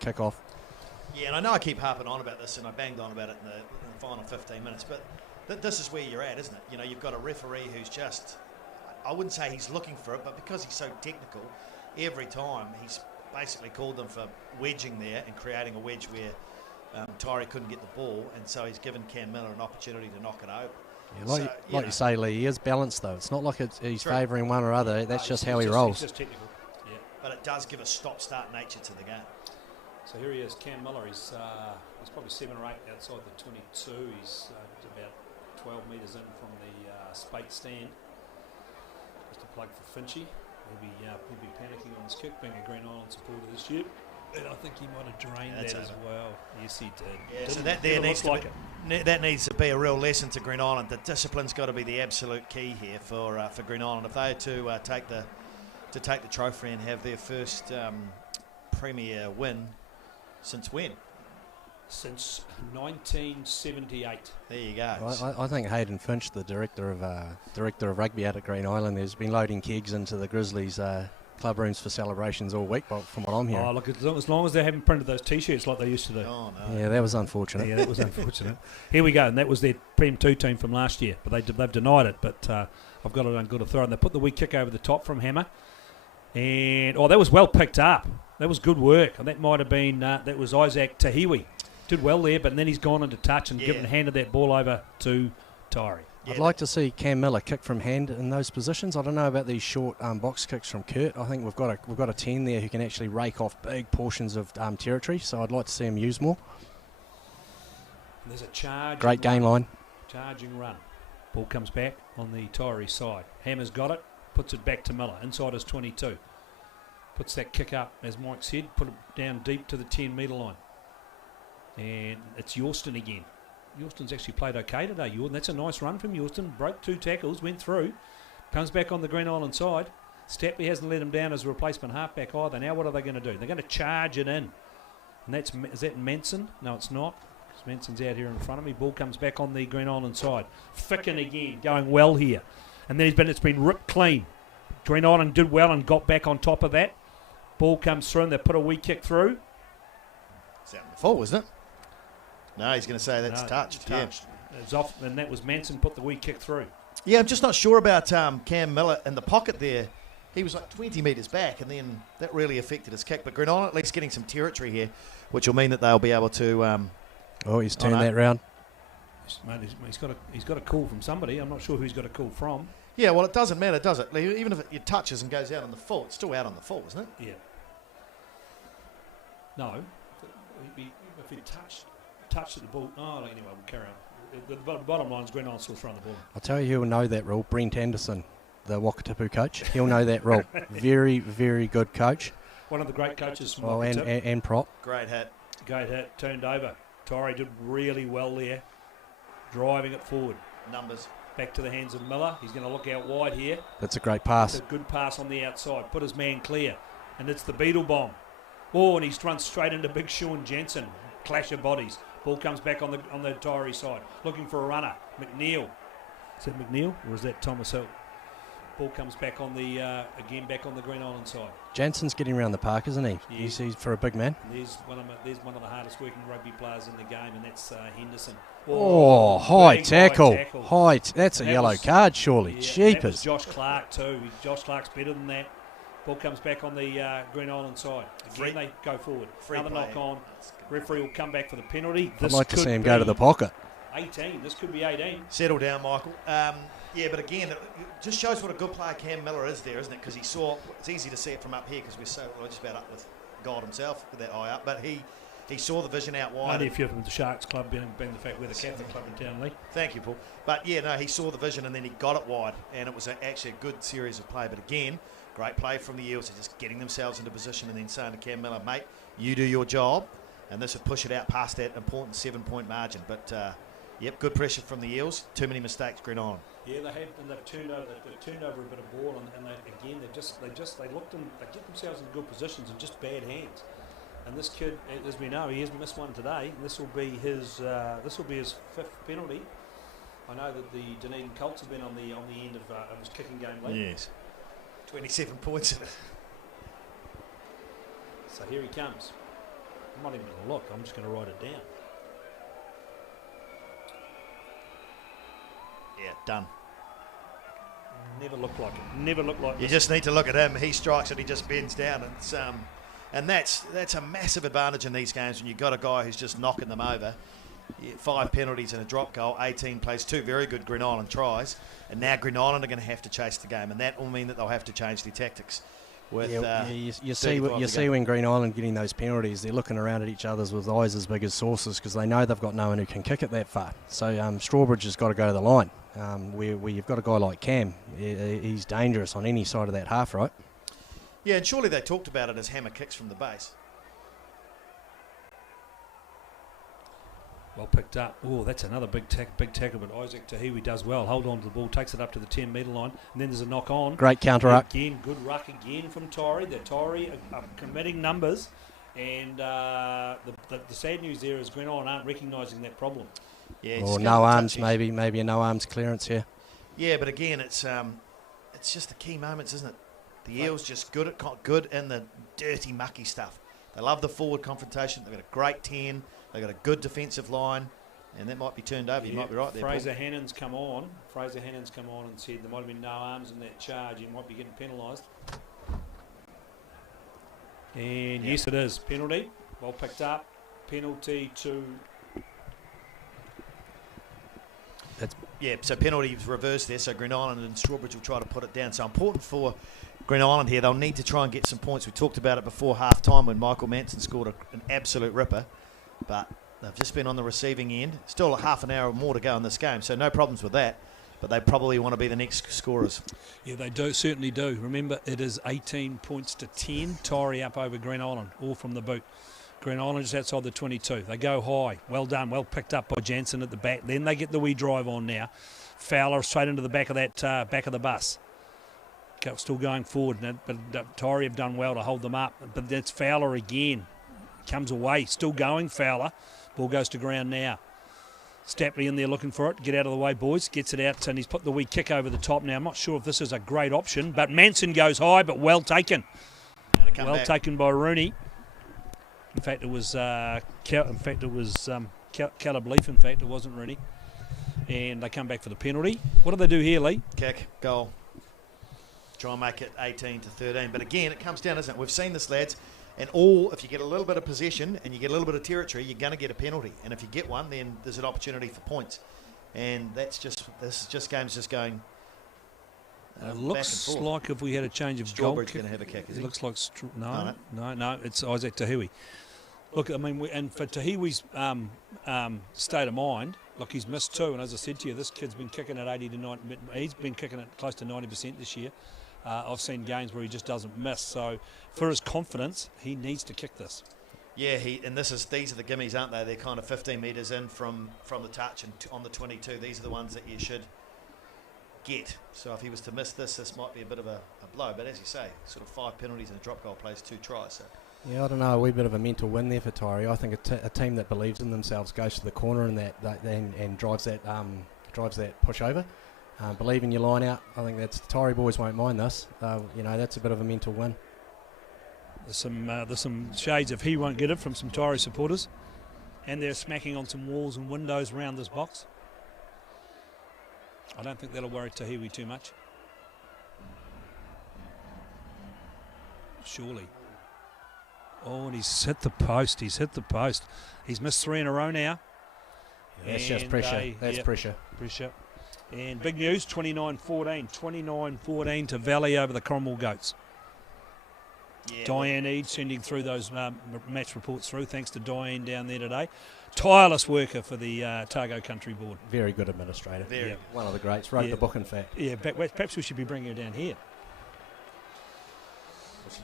kickoff. Yeah, and I know I keep harping on about this, and I banged on about it in the final 15 minutes. But this is where you're at, isn't it? You know, you've got a referee who's just. I wouldn't say he's looking for it, but because he's so technical, every time he's basically called them for wedging there and creating a wedge where Taieri couldn't get the ball, and so he's given Cam Miller an opportunity to knock it over. Yeah, you say, Lee, he is balanced though. It's not like he's favouring one or other. That's just how he rolls. He's just technical. Yeah. But it does give a stop-start nature to the game. So here he is, Cam Miller. He's probably 7 or 8 outside the 22. He's about 12 metres in from the spate stand. Just a plug for Finchy. He'll be panicking on his kick, being a Green Island supporter this year. And I think he might have drained that as well. Yes, he did. Yeah, so that needs to be a real lesson to Green Island. The discipline's got to be the absolute key here for Green Island. If they are to take the trophy and have their first premier win since when? Since 1978. There you go. I think Hayden Finch, the director of rugby out at Green Island, has been loading kegs into the Grizzlies club rooms for celebrations all week, but from what I'm hearing. Oh, look, as long as they haven't printed those T-shirts like they used to do. Oh, no. Yeah, that was unfortunate. Yeah, that was unfortunate. Here we go, and that was their Prem 2 team from last year, but they've denied it, but I've got it on good authority. And they put the wee kick over the top from Hammer, and that was well picked up. That was good work, and that might have been, that was Isaac Tahiwi. Did well there, but then he's gone into touch and handed that ball over to Taieri. I'd like to see Cam Miller kick from hand in those positions. I don't know about these short box kicks from Kurt. I think we've got a 10 there who can actually rake off big portions of territory, so I'd like to see him use more. There's a charge. Great gain line. Charging run. Ball comes back on the Taieri side. Hammer's got it, puts it back to Miller. Inside his 22. Puts that kick up, as Mike said, put it down deep to the 10-metre line. And it's Yorston again. Yorston's actually played okay today, Yorston. That's a nice run from Yorston. Broke 2 tackles, went through. Comes back on the Green Island side. Stapley hasn't let him down as a replacement halfback either. Now what are they going to do? They're going to charge it in. And is that Manson? No, it's not. Manson's out here in front of me. Ball comes back on the Green Island side. Ficken again, going well here. And then it's been ripped clean. Green Island did well and got back on top of that. Ball comes through and they put a wee kick through. It's out in the full, isn't it? No, he's going to say that's touched. Yeah. It's off, and that was Manson put the wee kick through. Yeah, I'm just not sure about Cam Miller in the pocket there. He was like 20 metres back, and then that really affected his kick. But Green Island at least getting some territory here, which will mean that they'll be able to... he's turned that round. He's got a call from somebody. I'm not sure who he's got a call from. Yeah, well, it doesn't matter, does it? Even if it touches and goes out on the full, it's still out on the full, isn't it? Yeah. No. If he touched the ball... Oh, anyway, we'll carry on. The bottom line is Green Island still throwing the ball. I'll tell you who will know that rule. Brent Anderson, the Wakatipu coach. He'll know that rule. Very, very good coach. One of the great coaches from Wakatipu. And prop. Great hit. Great hit. Turned over. Taieri did really well there. Driving it forward. Numbers. Back to the hands of Miller. He's going to look out wide here. That's a great pass. It's a good pass on the outside. Put his man clear. And it's the Beetle bomb. Oh, and he's run straight into Big Sean Jensen. Clash of bodies. Ball comes back on the Taieri side. Looking for a runner. McNeil. Is that McNeil or is that Thomas Hill? Ball comes back on the back on the Green Island side. Jensen's getting around the park, isn't he? Yeah. He's for a big man. There's one of the hardest working rugby players in the game, and that's Henderson. High tackle. That's a yellow card, surely. Yeah, Jeepers. Josh Clark too. Josh Clark's better than that. Ball comes back on the Green Island side. Again, they go forward. Another knock on. Referee will come back for the penalty. I'd like to see him go to the pocket. 18. This could be 18. Settle down, Michael. Yeah, but again, it just shows what a good player Cam Miller is there, isn't it? Because it's easy to see it from up here because we're just about up with God himself with that eye up. But he saw the vision out wide. Only if you're from the Sharks Club, being the fact we're the Catholic club in town, Lee. Thank you, Paul. But yeah, no, he saw the vision and then he got it wide, and it was actually a good series of play. But again, great play from the Eels. They're just getting themselves into position and then saying to Cam Miller, mate, you do your job, and this would push it out past that important 7-point margin. But yep, good pressure from the Eels. Too many mistakes, Green Island. Yeah, they have, and they've turned over a bit of ball, and they looked and they get themselves in good positions and just bad hands. And this kid, as we know, he hasn't missed one today. And this will be his 5th penalty. I know that the Dunedin Colts have been on the end of his kicking game lead. Yes, 27 points in it. So here he comes. I'm not even going to look. I'm just going to write it down. Yeah, done. Never looked like it. Never looked like it. You just need to look at him. He strikes and he just bends down. And that's a massive advantage in these games when you've got a guy who's just knocking them over. 5 penalties and a drop goal. 18 plays 2 very good Green Island tries. And now Green Island are going to have to chase the game. And that will mean that they'll have to change their tactics. You see when Green Island getting those penalties, they're looking around at each other's with eyes as big as saucers because they know they've got no one who can kick it that far. So Strawbridge has got to go to the line. Where you've got a guy like Cam, he's dangerous on any side of that half, right? Yeah, and surely they talked about it as hammer kicks from the base. Well picked up. Oh, that's another big tackle, but Isaac Tahiwi does well. Hold on to the ball, takes it up to the 10-metre line, and then there's a knock on. Great counter ruck. Again, good ruck again from Taieri. The Taieri are committing numbers, and the sad news there is Green Island aren't recognising that problem. Yeah, or no arms, maybe a no arms clearance here. Yeah, but again, it's just the key moments, isn't it? The Eels just good in the dirty, mucky stuff. They love the forward confrontation. They've got a great 10. They've got a good defensive line, and that might be turned over. You might be right there. Fraser Hannon's come on and said there might have been no arms in that charge. He might be getting penalised. And yes, it is. Penalty. Well picked up. Penalty to... So penalty reversed there. So Green Island and Strawbridge will try to put it down. So important for Green Island here. They'll need to try and get some points. We talked about it before half-time when Michael Manson scored an absolute ripper. But they've just been on the receiving end. Still a half an hour or more to go in this game, so no problems with that. But they probably want to be the next scorers. Yeah, they certainly do. Remember, it is 18 points to 10. Taieri up over Green Island, all from the boot. Green Island just outside the 22. They go high. Well done. Well picked up by Jansen at the back. Then they get the wee drive on now. Fowler straight into the back of that back of the bus. Still going forward, but Taieri have done well to hold them up. But that's Fowler again. Comes away, still going, Fowler. Ball goes to ground now. Stapley in there looking for it. Get out of the way, boys. Gets it out, and he's put the wee kick over the top now. I'm not sure if this is a great option, but Manson goes high, but well taken. Well taken by Rooney. In fact, it was Caleb Leaf. In fact, it wasn't Rooney. And they come back for the penalty. What do they do here, Lee? Kick, goal. Try and make it 18 to 13. But again, it comes down, isn't it? We've seen this, lads. And if you get a little bit of possession and you get a little bit of territory, you're going to get a penalty. And if you get one, then there's an opportunity for points. And this is just games just going it looks like if we had a change of goal kick, going to have a kick, is it he? looks like no, it's Isaac Tahiwi. Look, I mean, and for Tahiwi's state of mind, look, he's missed 2. And as I said to you, this kid's been kicking at 80 to 90. He's been kicking at close to 90% this year. I've seen games where he just doesn't miss. So for his confidence, he needs to kick this. Yeah, these are the gimmies, aren't they? They're kind of 15 metres in from the touch and on the 22. These are the ones that you should get. So if he was to miss this might be a bit of a blow. But as you say, sort of 5 penalties and a drop goal plays 2 tries. So. Yeah, I don't know, a wee bit of a mental win there for Taieri. I think a team that believes in themselves goes to the corner and drives that push over. Believe in your line out. I think the Taieri boys won't mind this. That's a bit of a mental win. There's some shades of he won't get it from some Taieri supporters, and they're smacking on some walls and windows around this box. I don't think that'll worry Tahiwi too much. Surely. Oh, and he's hit the post. He's missed 3 in a row now. Yeah, that's just pressure. Pressure. And big news, 29-14. 29-14 to Valley over the Cromwell Goats. Yeah, Diane Eade sending through those match reports through. Thanks to Diane down there today. Tireless worker for the Targo Country Board. Very good administrator. One of the greats. Wrote the book, in fact. Yeah, perhaps we should be bringing her down here.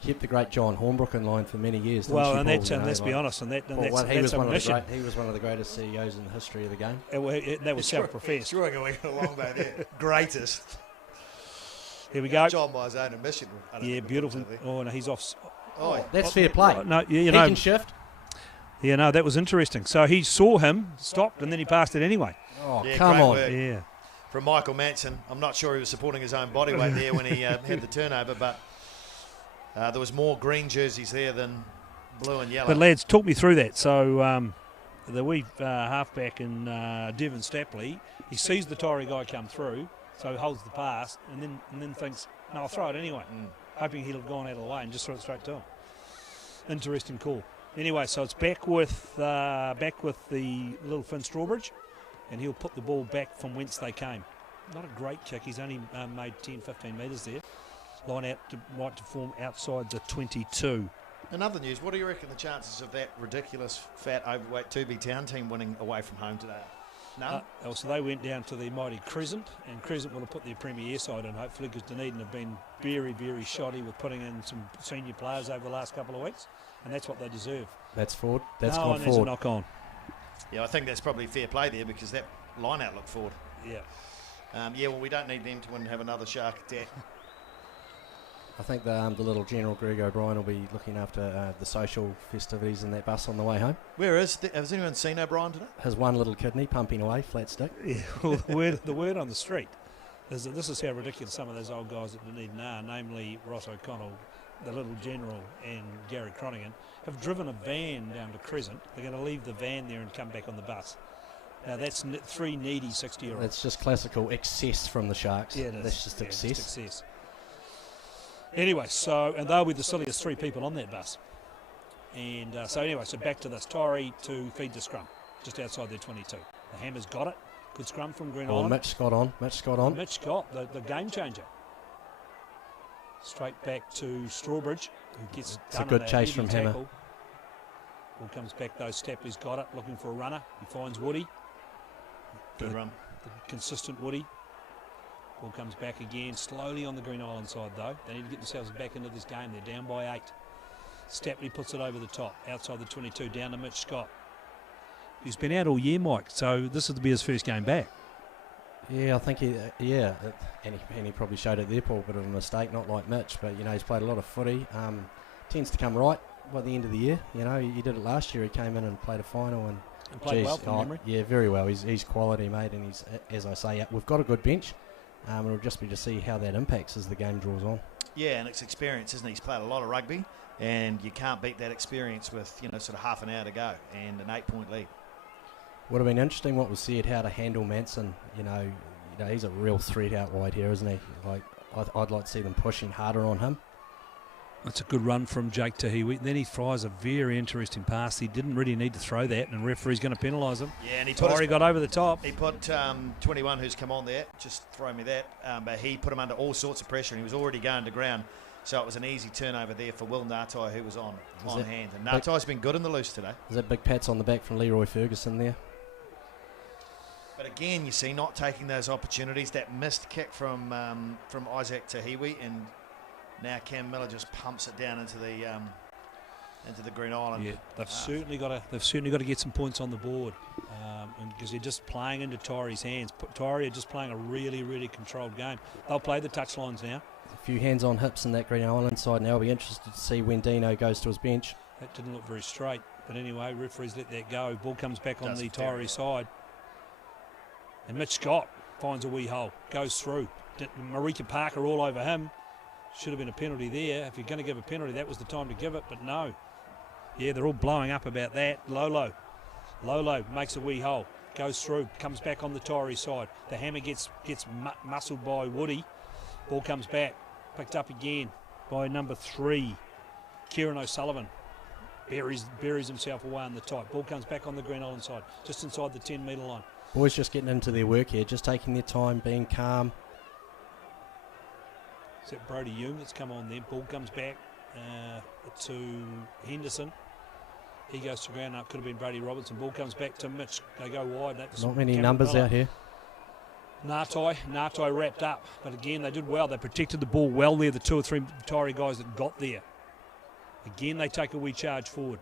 He kept the great John Hornbrook in line for many years. Well, and let's be honest, and that's a mission. He was one of the greatest CEOs in the history of the game. That was self-professed. Sure, going a long way there. Greatest. Here we go. John by his own admission. Yeah, beautiful. Oh, no, he's off. That's fair play. No, he can shift. Yeah, no, that was interesting. So he saw him, stopped, and then he passed it anyway. Oh, yeah, come on. Work. Yeah. From Michael Manson. I'm not sure he was supporting his own body weight there when he had the turnover, but there was more green jerseys there than blue and yellow. But lads, talk me through that. So the wee halfback in Devon Stapley, he sees the Taieri guy come through, so he holds the pass, and then thinks, no, I'll throw it anyway, hoping he'll have gone out of the way and just throw it straight to him. Interesting call. Anyway, so it's back with the little Finn Strawbridge, and he'll put the ball back from whence they came. Not a great kick. He's only made 10, 15 metres there. Line out to form outside the 22. In other news, what do you reckon the chances of that ridiculous, fat, overweight 2B Town team winning away from home today? No? So they went down to the mighty Crescent, and Crescent will have put their Premier side in, hopefully, because Dunedin have been very, very shoddy with putting in some senior players over the last couple of weeks, and that's what they deserve. That's forward. That's gone forward. There's a knock on. Yeah, I think that's probably fair play there because that line out looked forward. Yeah. Well, we don't need them to win and have another shark attack. I think the little General Greg O'Brien will be looking after the social festivities in that bus on the way home. Has anyone seen O'Brien today? Has one little kidney pumping away, flat stick. Yeah, well, the word on the street is that this is how ridiculous some of those old guys at Dunedin are, namely Ross O'Connell, the little General, and Gary Cronigan, have driven a van down to Crescent. They're going to leave the van there and come back on the bus. Now, that's three needy 60-year-olds. That's just classical excess from the Sharks. Yeah, it is. That's just excess. Anyway, and they'll be the silliest three people on that bus. And so back to this. Taieri to feed the scrum, just outside their 22. The Hammers got it. Good scrum from Green Island. Mitch Scott on. Mitch Scott, the game changer. Straight back to Strawbridge, who gets it's a good chase from Hammer. Ball comes back though. Stapley's got it, looking for a runner. He finds Woody. Good run. The consistent Woody. Ball comes back again, slowly on the Green Island side though. They need to get themselves back into this game. They're down by 8. Stapley puts it over the top, outside the 22, down to Mitch Scott, who's been out all year, Mike. So this will be his first game back. Yeah, I think and he probably showed at the airport a bit of a mistake, not like Mitch, but he's played a lot of footy. Tends to come right by the end of the year. He did it last year. He came in and played a final and played well from memory. Yeah, very well. He's quality, mate, and he's, as I say, we've got a good bench. It'll just be to see how that impacts as the game draws on. Yeah, and it's experience, isn't he? He's played a lot of rugby, and you can't beat that experience with sort of half an hour to go and an 8-point lead. Would have been interesting what was said, how to handle Manson. He's a real threat out wide here, isn't he? I'd like to see them pushing harder on him. That's a good run from Jake Tahiwi. Then he fires a very interesting pass. He didn't really need to throw that, and the referee's going to penalise him. Yeah, and Taieri got over the top. He put 21, who's come on there, just throw me that, but he put him under all sorts of pressure, and he was already going to ground. So it was an easy turnover there for Will Ngatai, who was on hand. And Ngatai's been good in the loose today. Is that big pats on the back from Leroy Ferguson there? But again, you see, not taking those opportunities. That missed kick from Isaac Tahiwi, and now Cam Miller just pumps it down into the Green Island. Yeah, they've certainly got to get some points on the board, and because they're just playing into Taieri's hands. Taieri are just playing a really, really controlled game. They'll play the touchlines now. A few hands on hips in that Green Island side now. I'll be interested to see when Dino goes to his bench. That didn't look very straight, but anyway, referees let that go. Ball comes back on the Taieri side. And Mitch Scott finds a wee hole, goes through. Marika Parker all over him. Should have been a penalty there. If you're going to give a penalty, that was the time to give it, but no. Yeah, they're all blowing up about that. Lolo makes a wee hole, goes through, comes back on the Taieri side. The Hammer gets muscled by Woody. Ball comes back, picked up again by number 3, Kieran O'Sullivan. Buries himself away on the tight. Ball comes back on the Green Island side, just inside the 10-metre line. Boys just getting into their work here, just taking their time, being calm. Is that Brody Hume that's come on there? Ball comes back to Henderson. He goes to ground. It could have been Brady Robertson. Ball comes back to Mitch. They go wide. That was not many numbers out here. Ngatai wrapped up. But again, they did well. They protected the ball well there, the 2 or 3 Taieri guys that got there. Again, they take a wee charge forward.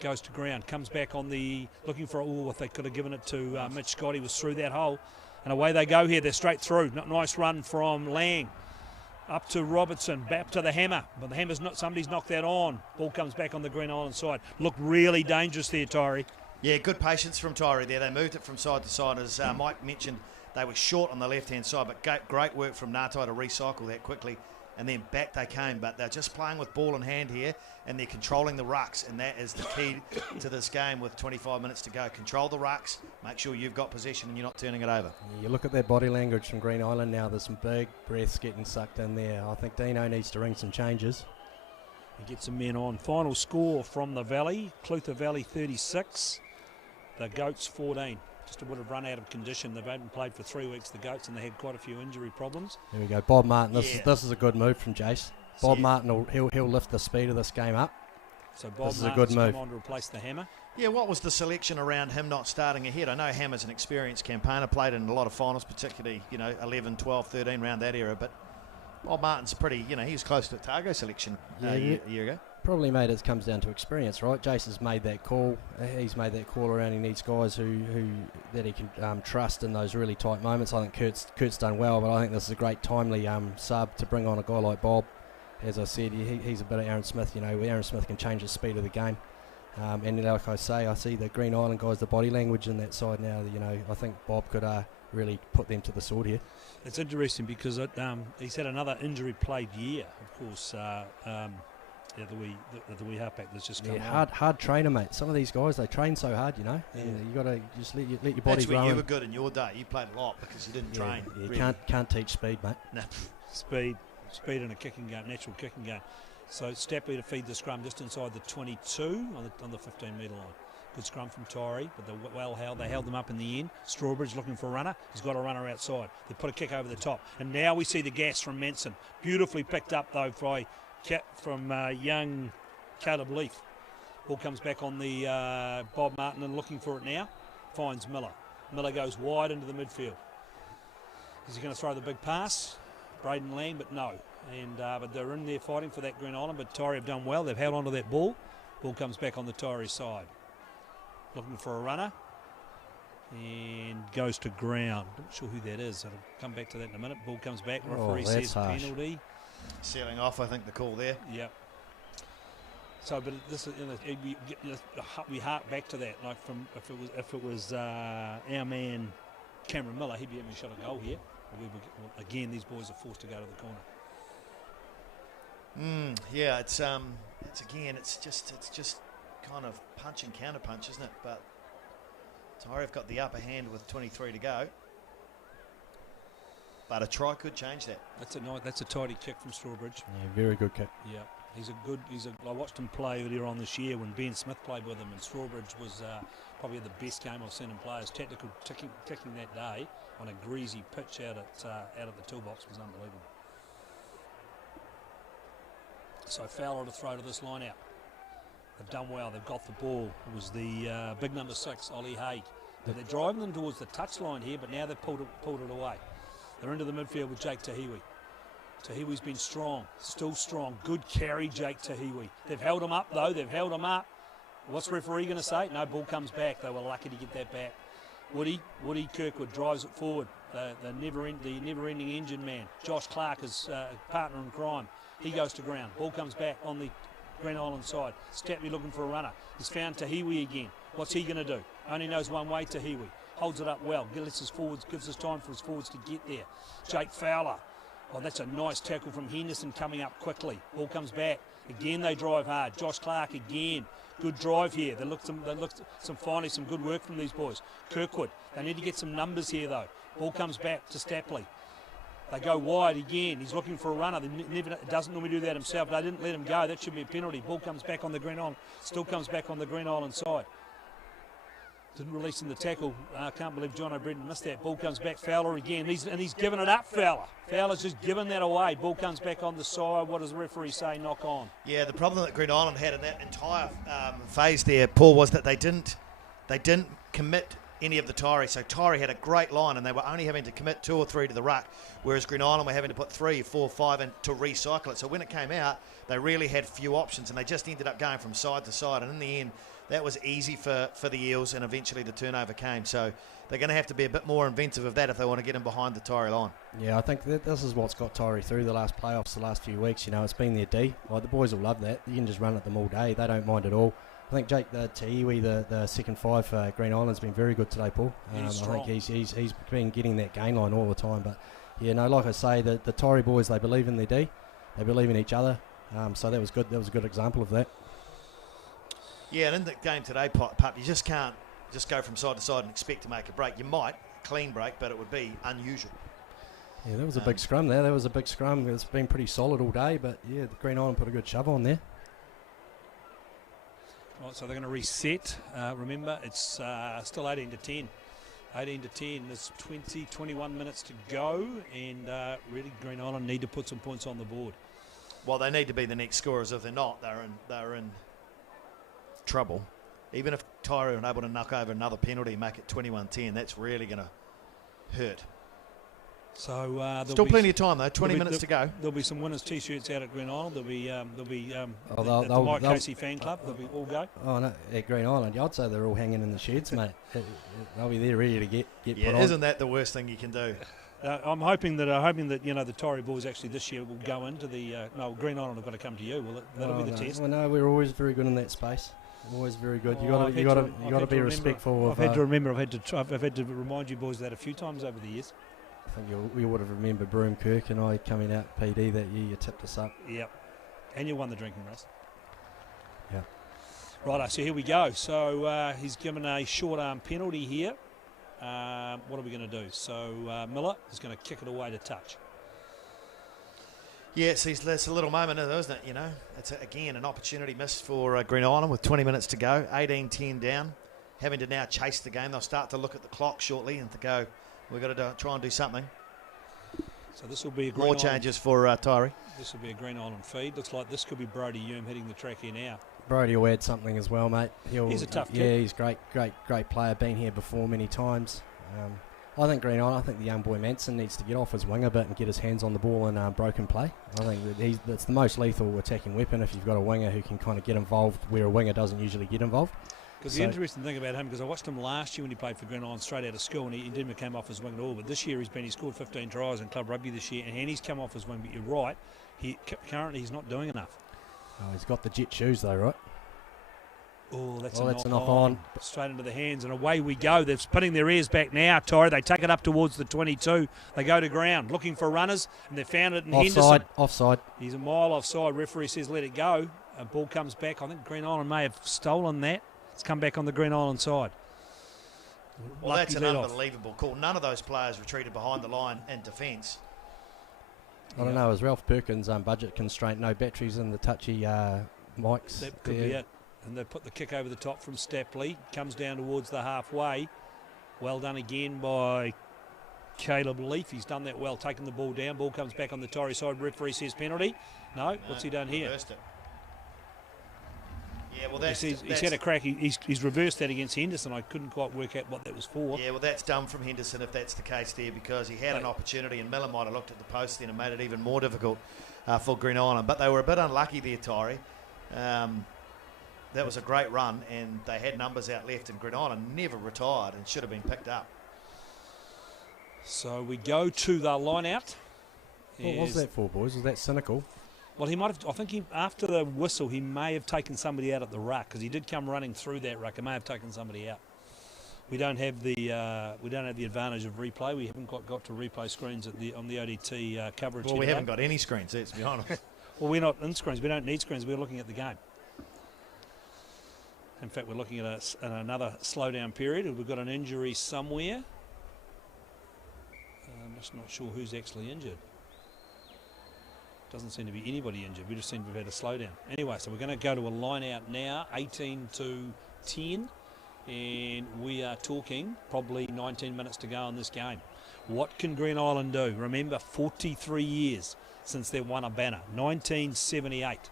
Goes to ground, comes back on the, looking for, if they could have given it to Mitch Scott, he was through that hole. And away they go here, they're straight through. Nice run from Lang. Up to Robertson, back to the hammer. But the hammer's not, somebody's knocked that on. Ball comes back on the Green Island side. Looked really dangerous there, Taieri. Yeah, good patience from Taieri there. They moved it from side to side. As Mike mentioned, they were short on the left-hand side, but great work from Ngatai to recycle that quickly. And then back they came, but they're just playing with ball in hand here, and they're controlling the rucks, and that is the key to this game with 25 minutes to go. Control the rucks, make sure you've got possession and you're not turning it over. You look at their body language from Green Island now, there's some big breaths getting sucked in there. I think Dino needs to ring some changes. He gets some men on. Final score from the Valley, Clutha Valley 36, the Goats 14. Just a bit of run out of condition. They've only played for 3 weeks, the Goats, and they had quite a few injury problems. There we go, Bob Martin. This is a good move from Jace. Bob Martin he'll lift the speed of this game up. So Bob this is Martin's a good move. Come on to replace the hammer. Yeah, what was the selection around him not starting ahead? I know Hammer's an experienced campaigner, played in a lot of finals, particularly 11, 12, 13, around that era. But Bob Martin's pretty, he was close to the Targo selection a year ago. Probably, mate, it comes down to experience, right? Jace has made that call. He's made that call around. He needs guys that he can trust in those really tight moments. I think Kurt's done well, but I think this is a great timely sub to bring on a guy like Bob. As I said, he's a bit of Aaron Smith. Aaron Smith can change the speed of the game. And like I say, I see the Green Island guys, the body language in that side now. I think Bob could really put them to the sword here. It's interesting because he's had another injury-plagued year, of course. The wee halfback that's just come on. Hard trainer, mate. Some of these guys, they train so hard, you got to just let your body grow. That's where you were good in your day. You played a lot because you didn't train. You really. can't teach speed, mate. No. Speed in a kicking game, natural kicking game. So Stapley to feed the scrum just inside the 22 on the 15-metre line. Good scrum from Taieri, but they held them up in the end. Strawbridge looking for a runner. He's got a runner outside. They put a kick over the top. And now we see the gas from Manson. Beautifully picked up, though, from young Caleb Leaf. Ball comes back on the Bob Martin and looking for it now. Finds Miller. Miller goes wide into the midfield. Is he going to throw the big pass? Braden Lang, but no. But they're in there fighting for that Green Island, but Taieri have done well. They've held on to that ball. Ball comes back on the Taieri side. Looking for a runner. And goes to ground. Not sure who that is. I'll come back to that in a minute. Ball comes back. Referee says harsh. Penalty. Sealing off, I think, the call there. Yep. So, but this is we hark back to that. Like if it was our man Cameron Miller, he'd be having a shot at goal here. Again, these boys are forced to go to the corner. Yeah, it's just kind of punch and counter punch, isn't it? But Taieri have got the upper hand with 23 to go. But a try could change that. That's a tidy kick from Strawbridge. Yeah, very good kick. Yeah, I watched him play earlier on this year when Ben Smith played with him, and Strawbridge was probably the best game I've seen him play. His tactical ticking that day on a greasy pitch out at the toolbox was unbelievable. So Fowler to throw to this line out. They've done well. They've got the ball. It was the big number 6, Ollie Haig. They're driving them towards the touchline here, but now they've pulled it away. They're into the midfield with Jake Tahiwi. Tahiwi's been strong, still strong. Good carry, Jake Tahiwi. They've held him up, though. They've held him up. What's the referee going to say? No, ball comes back. They were lucky to get that back. Woody Kirkwood drives it forward. The never-ending engine man. Josh Clark is partner in crime. He goes to ground. Ball comes back on the Green Island side. Stapley looking for a runner. He's found Tahiwi again. What's he going to do? Only knows one way, Tahiwi. Holds it up well. Gives us time for his forwards to get there. Jake Fowler. Oh, that's a nice tackle from Henderson coming up quickly. Ball comes back. Again, they drive hard. Josh Clark again. Good drive here. They looked finally some good work from these boys. Kirkwood. They need to get some numbers here, though. Ball comes back to Stapley. They go wide again. He's looking for a runner. Doesn't normally do that himself. They didn't let him go. That should be a penalty. Ball comes back on the Green Island. Still comes back on the Green Island side. Didn't release in the tackle. I can't believe John O'Brien missed that. Ball comes back. Fowler again. He's given it up, Fowler. Fowler's just given that away. Ball comes back on the side. What does the referee say? Knock on. Yeah, the problem that Green Island had in that entire phase there, Paul, was that they didn't commit any of the Taieri. So Taieri had a great line, and they were only having to commit 2 or 3 to the ruck, whereas Green Island were having to put 3, 4, 5 in to recycle it. So when it came out, they really had few options, and they just ended up going from side to side. And in the end, that was easy for the Eels, and eventually the turnover came. So they're going to have to be a bit more inventive of that if they want to get in behind the Taieri line. Yeah, I think that this is what's got Taieri through the last playoffs, the last few weeks. You know, it's been their D. Like, the boys will love that. You can just run at them all day. They don't mind at all. I think Jake Taieri, the second 5 for Green Island's been very good today, Paul. I think he's been getting that gain line all the time. But yeah, no, like I say, the Taieri boys, they believe in their D, they believe in each other. So that was good. That was a good example of that. Yeah, and in the game today, Pup, you just can't just go from side to side and expect to make a break. You might clean break, but it would be unusual. Yeah, that was a big scrum there. That was a big scrum. It's been pretty solid all day, but yeah, the Green Island put a good shove on there. Right, so they're going to reset. Remember, it's still 18 to 10. 18 to 10. There's 21 minutes to go, and really Green Island need to put some points on the board. Well, they need to be the next scorers. If they're not, they're in trouble. Even if Taieri are unable to knock over another penalty and make it 21-10, that's really going to hurt. So still plenty of time though. 20 minutes to go. There'll be some winners' T-shirts out at Green Island. There'll be at they'll, the Mike Casey fan club. They'll all go. Oh no, at Green Island, I'd say they're all hanging in the sheds, mate. They'll be there ready to get put on. Isn't that the worst thing you can do? I'm hoping that you know the Taieri boys actually this year will go into the Green Island have got to come to you. Will it? That'll be the test. Well, no, we're always very good in that space. Always very good. You got to be respectful. I've had to remember. I've had to remind you boys that a few times over the years. I think you would have remembered Broome Kirk and I coming out PD that year. You tipped us up. Yep, and you won the drinking race. Yeah. Righto. So here we go. So he's given a short arm penalty here. What are we going to do? So Miller is going to kick it away to touch. Yeah, it's a little moment, isn't it? You know, it's again an opportunity missed for Green Island with 20 minutes to go, 18-10 down, having to now chase the game. They'll start to look at the clock shortly and to go, we've got to try and do something. So this will be a more changes for Taieri. This will be a Green Island feed. Looks like this could be Brody Hume hitting the track here now. Brody will add something as well, mate. He's a tough kid. Yeah, he's great player. Been here before many times. I think Green Island, I think the young boy Manson needs to get off his wing a bit and get his hands on the ball in broken play. I think that's the most lethal attacking weapon if you've got a winger who can kind of get involved where a winger doesn't usually get involved. Because the interesting thing about him, because I watched him last year when he played for Green Island straight out of school, and he didn't come off his wing at all. But this year he scored 15 tries in club rugby this year, and he's come off his wing. But you're right, currently he's not doing enough. Oh, he's got the jet shoes though, right? Oh, that's a knock on. Straight into the hands, and away we go. They're spinning their ears back now, Taieri. They take it up towards the 22. They go to ground, looking for runners, and they found it in Henderson. Offside. He's a mile offside. Referee says let it go. A ball comes back. I think Green Island may have stolen that. It's come back on the Green Island side. Well, that's an unbelievable call. None of those players retreated behind the line in defence. I don't know. Is Ralph Perkins' budget constraint? No batteries in the touchy mics. That could be it. And they put the kick over the top from Stapley. Comes down towards the halfway. Well done again by Caleb Leaf. He's done that well, taking the ball down. Ball comes back on the Taieri side. Referee says penalty. No, what's he done here? Reversed it. Yeah, well, he's had a crack. He's reversed that against Henderson. I couldn't quite work out what that was for. Yeah, well, that's dumb from Henderson if that's the case there, because he had an opportunity and Miller might have looked at the post then and made it even more difficult for Green Island. But they were a bit unlucky there, Taieri. That was a great run, and they had numbers out left, and Green Island never retired and should have been picked up. So we go to the line out. What was that for, boys? Was that cynical? Well, he might have. I think after the whistle, he may have taken somebody out at the ruck, because he did come running through that ruck. He may have taken somebody out. We don't have the advantage of replay. We haven't got to replay screens on the ODT coverage. Well, we haven't got any screens, let's be honest. Well, we're not in screens. We don't need screens. We're looking at the game. In fact, we're looking at another slowdown period. We've got an injury somewhere. I'm just not sure who's actually injured. Doesn't seem to be anybody injured. We just seem to have had a slowdown. Anyway, so we're going to go to a line out now, 18 to 10. And we are talking probably 19 minutes to go in this game. What can Green Island do? Remember, 43 years since they won a banner, 1978.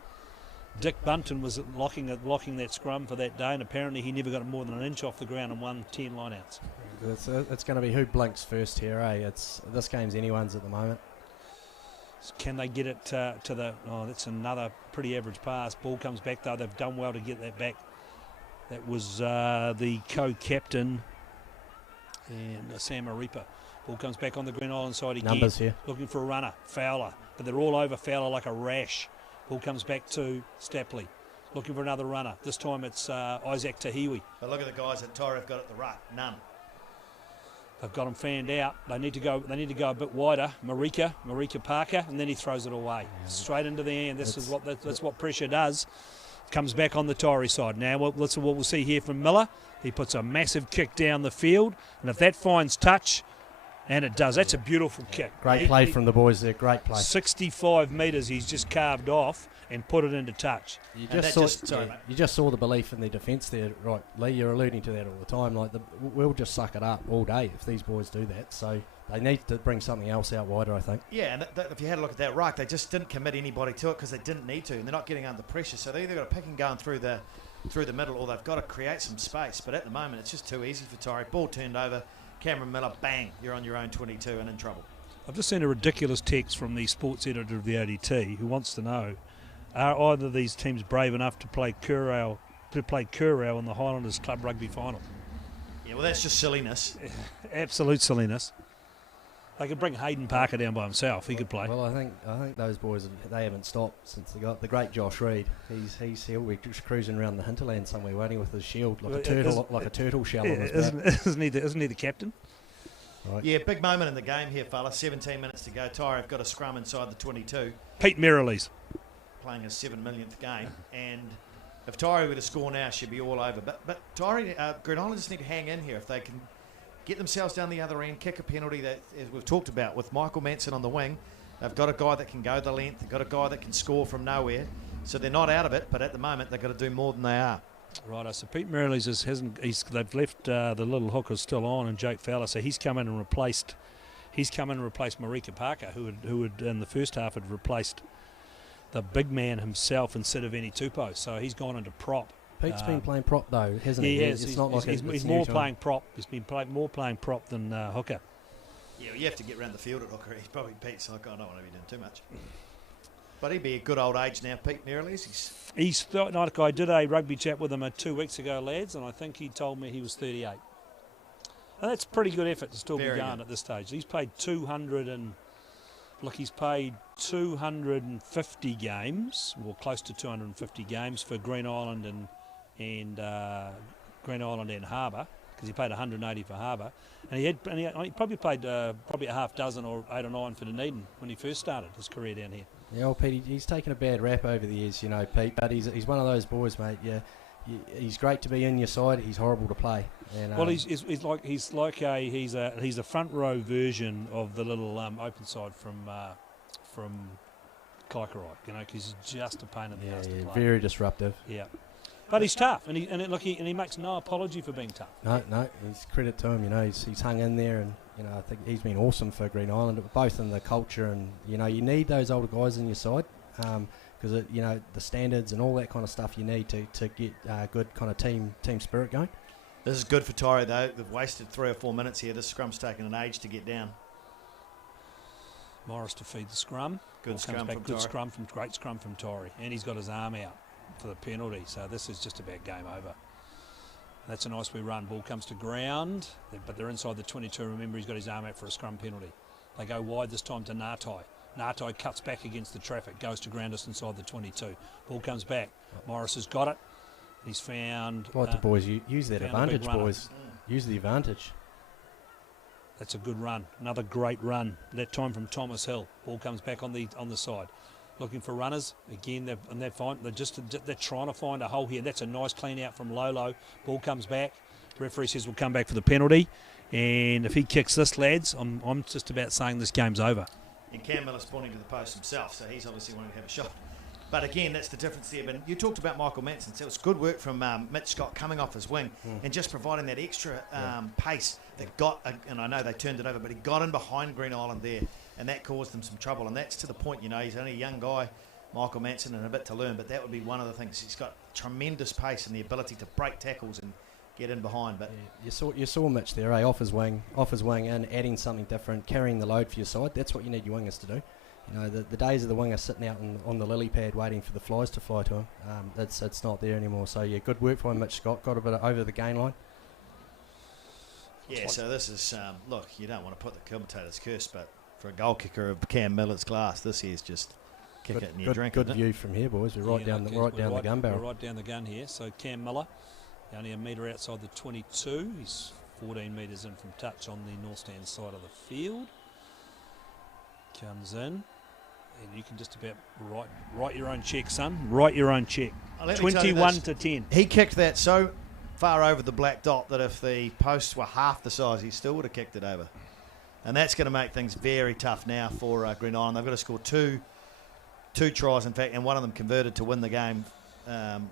Dick Bunton was locking that scrum for that day, and apparently he never got more than an inch off the ground and won 10 lineouts. It's going to be who blinks first here, eh? This game's anyone's at the moment. Can they get it to the... Oh, that's another pretty average pass. Ball comes back, though. They've done well to get that back. That was the co-captain and Sam Aripa. Ball comes back on the Green Island side again. Numbers here. Looking for a runner. Fowler. But they're all over Fowler like a rash. Ball comes back to Stapley. Looking for another runner. This time it's Isaac Tahiwi. But look at the guys that Taieri have got at the ruck. None. They've got him fanned out. They need to go a bit wider. Marika Parker, and then he throws it away. Straight into the hand. That's what pressure does. Comes back on the Taieri side. Now that's what we'll see here from Miller. He puts a massive kick down the field, and if that finds touch, and it does, that's a beautiful kick. Great play from the boys there, great play. 65 metres he's just carved off and put it into touch. You just saw the belief in the defence there, right, Lee, you're alluding to that all the time. Like we'll just suck it up all day if these boys do that. So they need to bring something else out wider, I think. Yeah, and if you had a look at that ruck, they just didn't commit anybody to it because they didn't need to, and they're not getting under pressure. So they either got to pick and going through the middle, or they've got to create some space. But at the moment, it's just too easy for Taieri. Ball turned over, Cameron Miller, bang, you're on your own 22 and in trouble. I've just seen a ridiculous text from the sports editor of the ODT who wants to know, are either of these teams brave enough to play Curragh in the Highlanders Club Rugby final? Yeah, well, that's just silliness. Absolute silliness. They could bring Hayden Parker down by himself. He could play. Well, I think those boys, they haven't stopped since they got the great Josh Reid. He'll be just cruising around the hinterland somewhere, waiting with his shield like a turtle shell on his back. Isn't he the captain? Right. Yeah, big moment in the game here, fella. 17 minutes to go. Taieri have got a scrum inside the 22. Pete Merrilees playing his 7 millionth game, and if Taieri were to score now, she'd be all over. But Taieri, Green Island just need to hang in here if they can get themselves down the other end, kick a penalty that, as we've talked about, with Michael Manson on the wing. They've got a guy that can go the length. They've got a guy that can score from nowhere. So they're not out of it, but at the moment they've got to do more than they are. Right, so Pete Merrilees they've left the little hooker still on, and Jake Fowler, so he's come in and replaced Marika Parker, who had in the first half had replaced the big man himself instead of any Tupou. So he's gone into prop. Pete's been playing prop though, hasn't he? He has. He's more playing prop. He's been more playing prop than hooker. Yeah, well, you have to get around the field at hooker. He's probably Pete's like, I don't want to be doing too much. But he'd be a good old age now, Pete Merrilees. I did a rugby chat with him 2 weeks ago, lads, and I think he told me he was 38. And that's pretty good effort to still be going at this stage. He's played 250 games, or close to 250 games for Green Island and Harbour, because he played 180 for Harbour, and he probably played probably a half dozen or 8 or 9 for Dunedin when he first started his career down here. Yeah, well, Pete, he's taken a bad rap over the years, Pete, but he's one of those boys, mate. Yeah, he's great to be in your side. He's horrible to play. And, well, he's a front row version of the little open side from Kaikorai, because he's just a pain in the ass to play. Very disruptive. Yeah. But he's tough, and he makes no apology for being tough. No, he's credit to him. He's hung in there, and I think he's been awesome for Green Island, both in the culture and you need those older guys in your side, because the standards and all that kind of stuff you need to get good kind of team spirit going. This is good for Taieri though. They've wasted 3 or 4 minutes here. This scrum's taken an age to get down. Morris to feed the scrum. Great scrum from Taieri, and he's got his arm out for the penalty, so this is just about game over. That's a nice wee run. Ball comes to ground, but they're inside the 22. Remember, he's got his arm out for a scrum penalty. They go wide this time to Ngatai. Ngatai cuts back against the traffic, goes to ground just inside the 22. Ball comes back. Morris has got it. He's found... Like the boys, use that advantage, boys. Use the advantage. That's a good run. Another great run. That time from Thomas Hill. Ball comes back on the side. Looking for runners again, they're trying to find a hole here. That's a nice clean out from Lolo. Ball comes back. Referee says we'll come back for the penalty, and if he kicks this, lads, I'm just about saying this game's over. And Cam Miller's pointing to the post himself, so he's obviously wanting to have a shot. But again, that's the difference there. But you talked about Michael Manson, so it's good work from Mitch Scott coming off his wing and just providing that extra pace that got. And I know they turned it over, but he got in behind Green Island there. And that caused them some trouble, and that's to the point, he's only a young guy, Michael Manson and a bit to learn, but that would be one of the things. He's got tremendous pace and the ability to break tackles and get in behind. But you saw Mitch there, off his wing and adding something different, carrying the load for your side. That's what you need your wingers to do. You know, the days of the winger sitting out on the lily pad waiting for the flies to fly to him, it's not there anymore. So yeah, good work by Mitch Scott. Got a bit over the gain line. Yeah, so this is look. You don't want to put the commentator's curse, but for a goal kicker of Cam Miller's class, this here's just kick it and you drink it. Good view from here, boys. We're right down the gun barrel. We're right down the gun here. So Cam Miller, only a metre outside the 22. He's 14 metres in from touch on the north stand side of the field. Comes in, and you can just about write your own check, son. Write your own check. 21 to 10. He kicked that so far over the black dot that if the posts were half the size, he still would have kicked it over. And that's going to make things very tough now for Green Island. They've got to score two tries, in fact, and one of them converted to win the game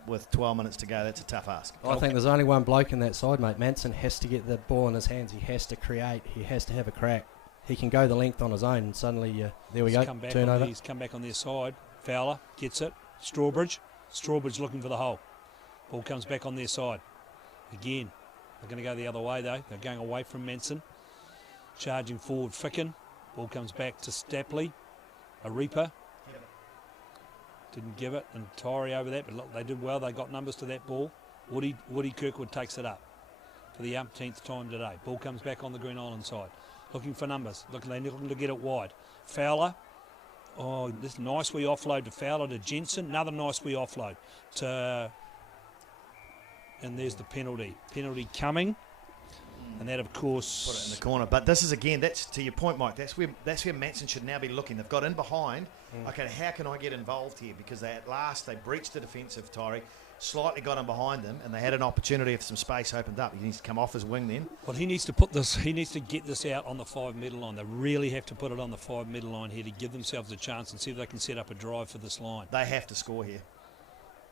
with 12 minutes to go. That's a tough ask. I think there's only one bloke in that side, mate. Manson has to get the ball in his hands. He has to create. He has to have a crack. He can go the length on his own, and suddenly, there we go, turnover. He's come back on their side. Fowler gets it. Strawbridge looking for the hole. Ball comes back on their side. Again, they're going to go the other way, though. They're going away from Manson. Charging forward, Ficken. Ball comes back to Stapley. A Reaper. Didn't give it, and Taieri over that, but look, they did well. They got numbers to that ball. Woody Kirkwood takes it up for the umpteenth time today. Ball comes back on the Green Island side. Looking for numbers. They're looking to get it wide. Fowler. Oh, this nice wee offload to Fowler to Jensen. Another nice wee offload to... And there's the penalty. Penalty coming. And that, of course... Put it in the corner. But this is, again, that's to your point, Mike. That's where Manson should now be looking. They've got in behind. Okay, how can I get involved here? Because at last they breached the defence of Taieri, slightly got in behind them, and they had an opportunity if some space opened up. He needs to come off his wing then. Well, he needs to get this out on the 5 metre line. They really have to put it on the 5 metre line here to give themselves a chance and see if they can set up a drive for this line. They have to score here.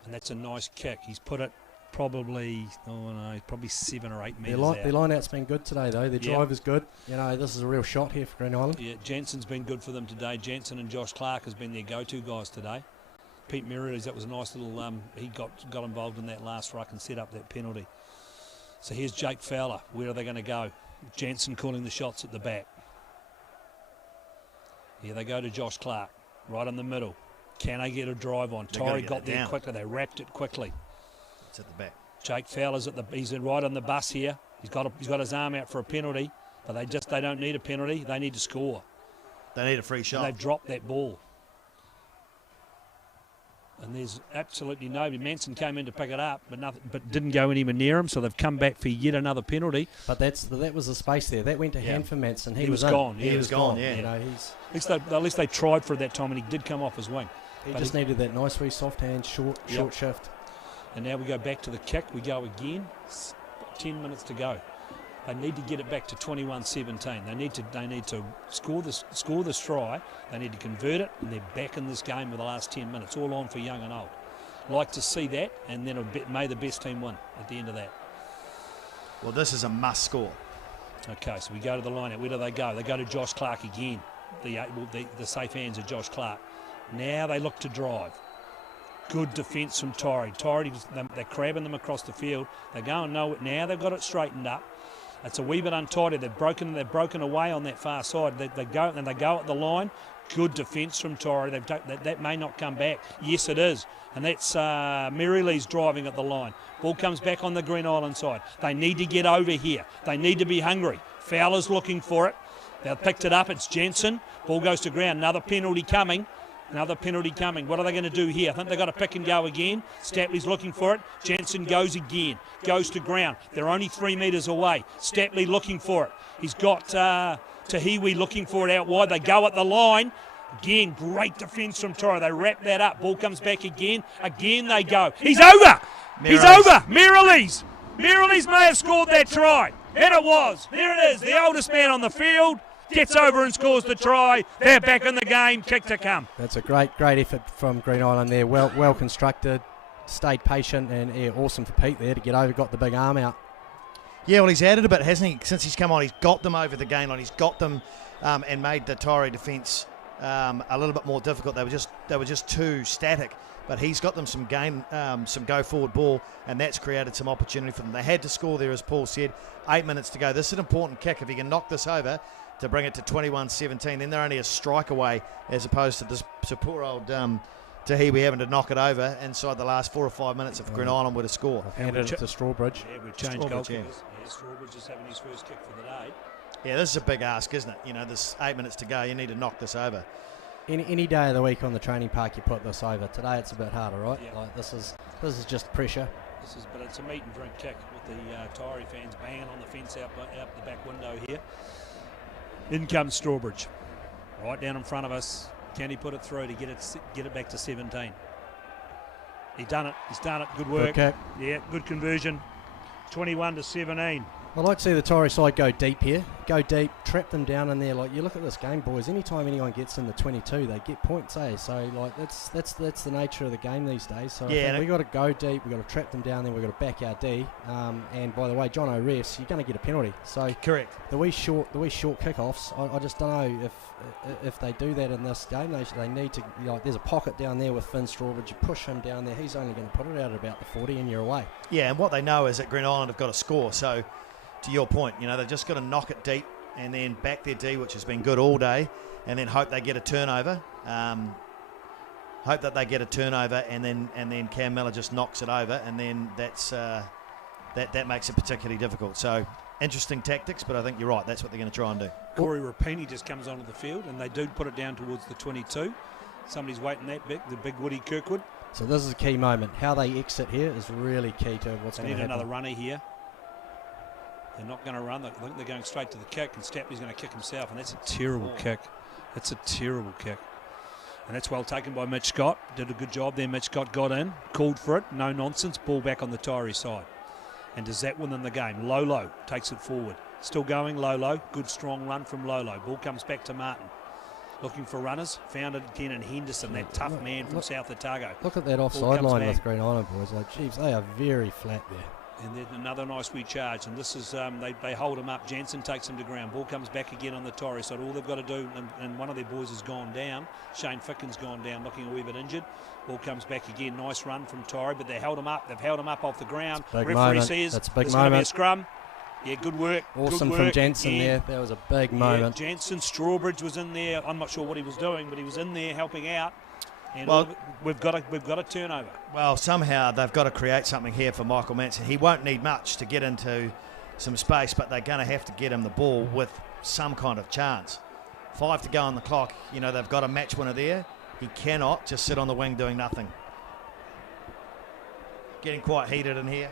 And that's a nice kick. He's put it probably 7 or 8 metres out. Their line-out's been good today, though. Their drive is good. You know, this is a real shot here for Green Island. Yeah, Jensen's been good for them today. Jensen and Josh Clark has been their go-to guys today. Pete Merriles, that was a nice little... he got involved in that last ruck and set up that penalty. So here's Jake Fowler. Where are they going to go? Jensen calling the shots at the back. Here they go to Josh Clark, right in the middle. Can they get a drive on? Taieri got there quickly. They wrapped it quickly. It's at the back. Jake Fowler's he's right on the bus here. He's got his arm out for a penalty, but they don't need a penalty. They need to score. They need a free shot. And they've dropped that ball. And there's absolutely nobody. Manson came in to pick it up, but didn't go anywhere near him. So they've come back for yet another penalty. But that was the space there. That went to hand for Manson. He was gone. He was gone. Yeah. You know, at least they tried for it that time, and he did come off his wing. He just needed that nice wee soft hand, short shift. And now we go back to the kick. We go again. 10 minutes to go. They need to get it back to 21-17. They need to score this try. They need to convert it, and they're back in this game with the last 10 minutes. All on for young and old. Like to see that, and then may the best team win at the end of that. Well, this is a must score. Okay, so we go to the line out. Where do they go? They go to Josh Clark again. The safe hands of Josh Clark. Now they look to drive. Good defence from Taieri. They're crabbing them across the field. They're going nowhere. Now they've got it straightened up. It's a wee bit untidy. They've broken away on that far side. They go at the line. Good defence from Taieri. That may not come back. Yes, it is. And that's Merrilees driving at the line. Ball comes back on the Green Island side. They need to get over here. They need to be hungry. Fowler's looking for it. They've picked it up. It's Jensen. Ball goes to ground. Another penalty coming. What are they going to do here? I think they've got to pick and go again. Stapley's looking for it. Jensen goes again. Goes to ground. They're only 3 metres away. Stapley looking for it. He's got Tahiwi looking for it out wide. They go at the line. Again, great defence from Taieri. They wrap that up. Ball comes back again. Again they go. He's over. He's over. Merrilees may have scored that try. And it was. There it is. The oldest man on the field. Gets over and scores the try. They're back in the game. Kick to come. That's a great effort from Green Island there. Well constructed, stayed patient, and awesome for Pete there to get over. Got the big arm out. Yeah, well, he's added a bit, hasn't he? Since he's come on, he's got them over the gain line. He's got them and made the Taieri defence a little bit more difficult. They were just too static. But he's got them some go forward ball, and that's created some opportunity for them. They had to score there, as Paul said. 8 minutes to go. This is an important kick. If he can knock this over to bring it to 21-17, then they're only a strike away, as opposed to this poor old Taieri having to knock it over inside the last 4 or 5 minutes if Green Island were to score. Handed it to Strawbridge. Yeah, we've changed goalkeepers. Yeah. Strawbridge is having his first kick for the day. Yeah, this is a big ask, isn't it? You know, there's 8 minutes to go. You need to knock this over. Any day of the week on the training park, you put this over. Today it's a bit harder, right? Yeah. Like this is just pressure. But it's a meat and drink kick with the Taieri fans banging on the fence out the back window here. In comes Strawbridge, right down in front of us. Can he put it through to get it back to 17? He's done it. Good work. Good kick. Yeah, good conversion. 21-17. I'd like to see the Taieri side go deep here. Go deep, trap them down in there. Like, you look at this game, boys. Anytime anyone gets in the 22, they get points, eh? So, like, that's the nature of the game these days. So, yeah, I think we've got to go deep. We've got to trap them down there. We've got to back our D. And by the way, John O'Refs, you're going to get a penalty. So, correct. The wee short kickoffs. I just don't know if they do that in this game. They need to. There's a pocket down there with Finn Strawbridge. You push him down there. He's only going to put it out at about the 40, and you're away. Yeah, and what they know is that Green Island have got to score. So, to your point, they've just got to knock it deep and then back their D, which has been good all day, and then hope they get a turnover. Hope that they get a turnover, and then Cam Miller just knocks it over, and then that makes it particularly difficult. So interesting tactics, but I think you're right. That's what they're going to try and do. Corey Rapini just comes onto the field, and they do put it down towards the 22. Somebody's waiting that big, the big Woody Kirkwood. So this is a key moment. How they exit here is really key to what's going to happen. They need another runner here. They're not going to run. I think they're going straight to the kick, and Stapley's going to kick himself, and that's a terrible kick. That's a terrible kick. And that's well taken by Mitch Scott. Did a good job there. Mitch Scott got in, called for it, no nonsense, ball back on the Taieri side. And does that win them the game? Lolo takes it forward. Still going, Lolo. Good strong run from Lolo. Ball comes back to Martin. Looking for runners. Found it again in Henderson, that tough man from South Otago. Look at that offside line with Green Island, boys. Like, geez, they are very flat there. And then another nice wee charge, and this is they hold him up. Jansen takes him to ground. Ball comes back again on the Taieri side. All they've got to do, and one of their boys has gone down. Shane Ficken's gone down, looking a wee bit injured. Ball comes back again. Nice run from Taieri, but they held him up. They've held him up off the ground. Referee says that's a big there's moment. Going to be a scrum. Yeah, good work. Awesome good work. From Jansen there. That was a big moment. Jansen, Strawbridge was in there. I'm not sure what he was doing, but he was in there helping out. And we've got a turnover. Well, somehow they've got to create something here for Michael Manson. He won't need much to get into some space, but they're going to have to get him the ball with some kind of chance. 5 to go on the clock. They've got a match winner there. He cannot just sit on the wing doing nothing. Getting quite heated in here.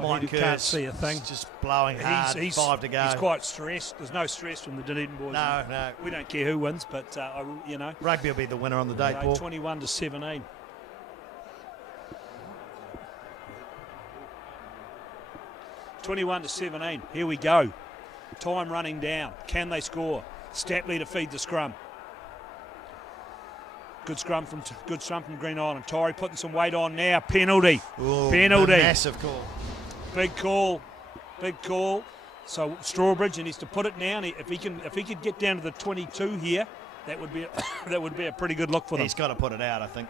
Mike can't see a thing. Just blowing hard. 5 to go. He's quite stressed. There's no stress from the Dunedin boys. No. We don't care who wins, but Rugby will be the winner on the day, Paul. 21-17. Here we go. Time running down. Can they score? Stapley to feed the scrum. Good scrum from Green Island. Taieri putting some weight on now. Penalty. Ooh, penalty. Massive call. Big call. So Strawbridge needs to put it down. If he could get down to the 22 here, that would be a pretty good look for them. He's got to put it out, I think.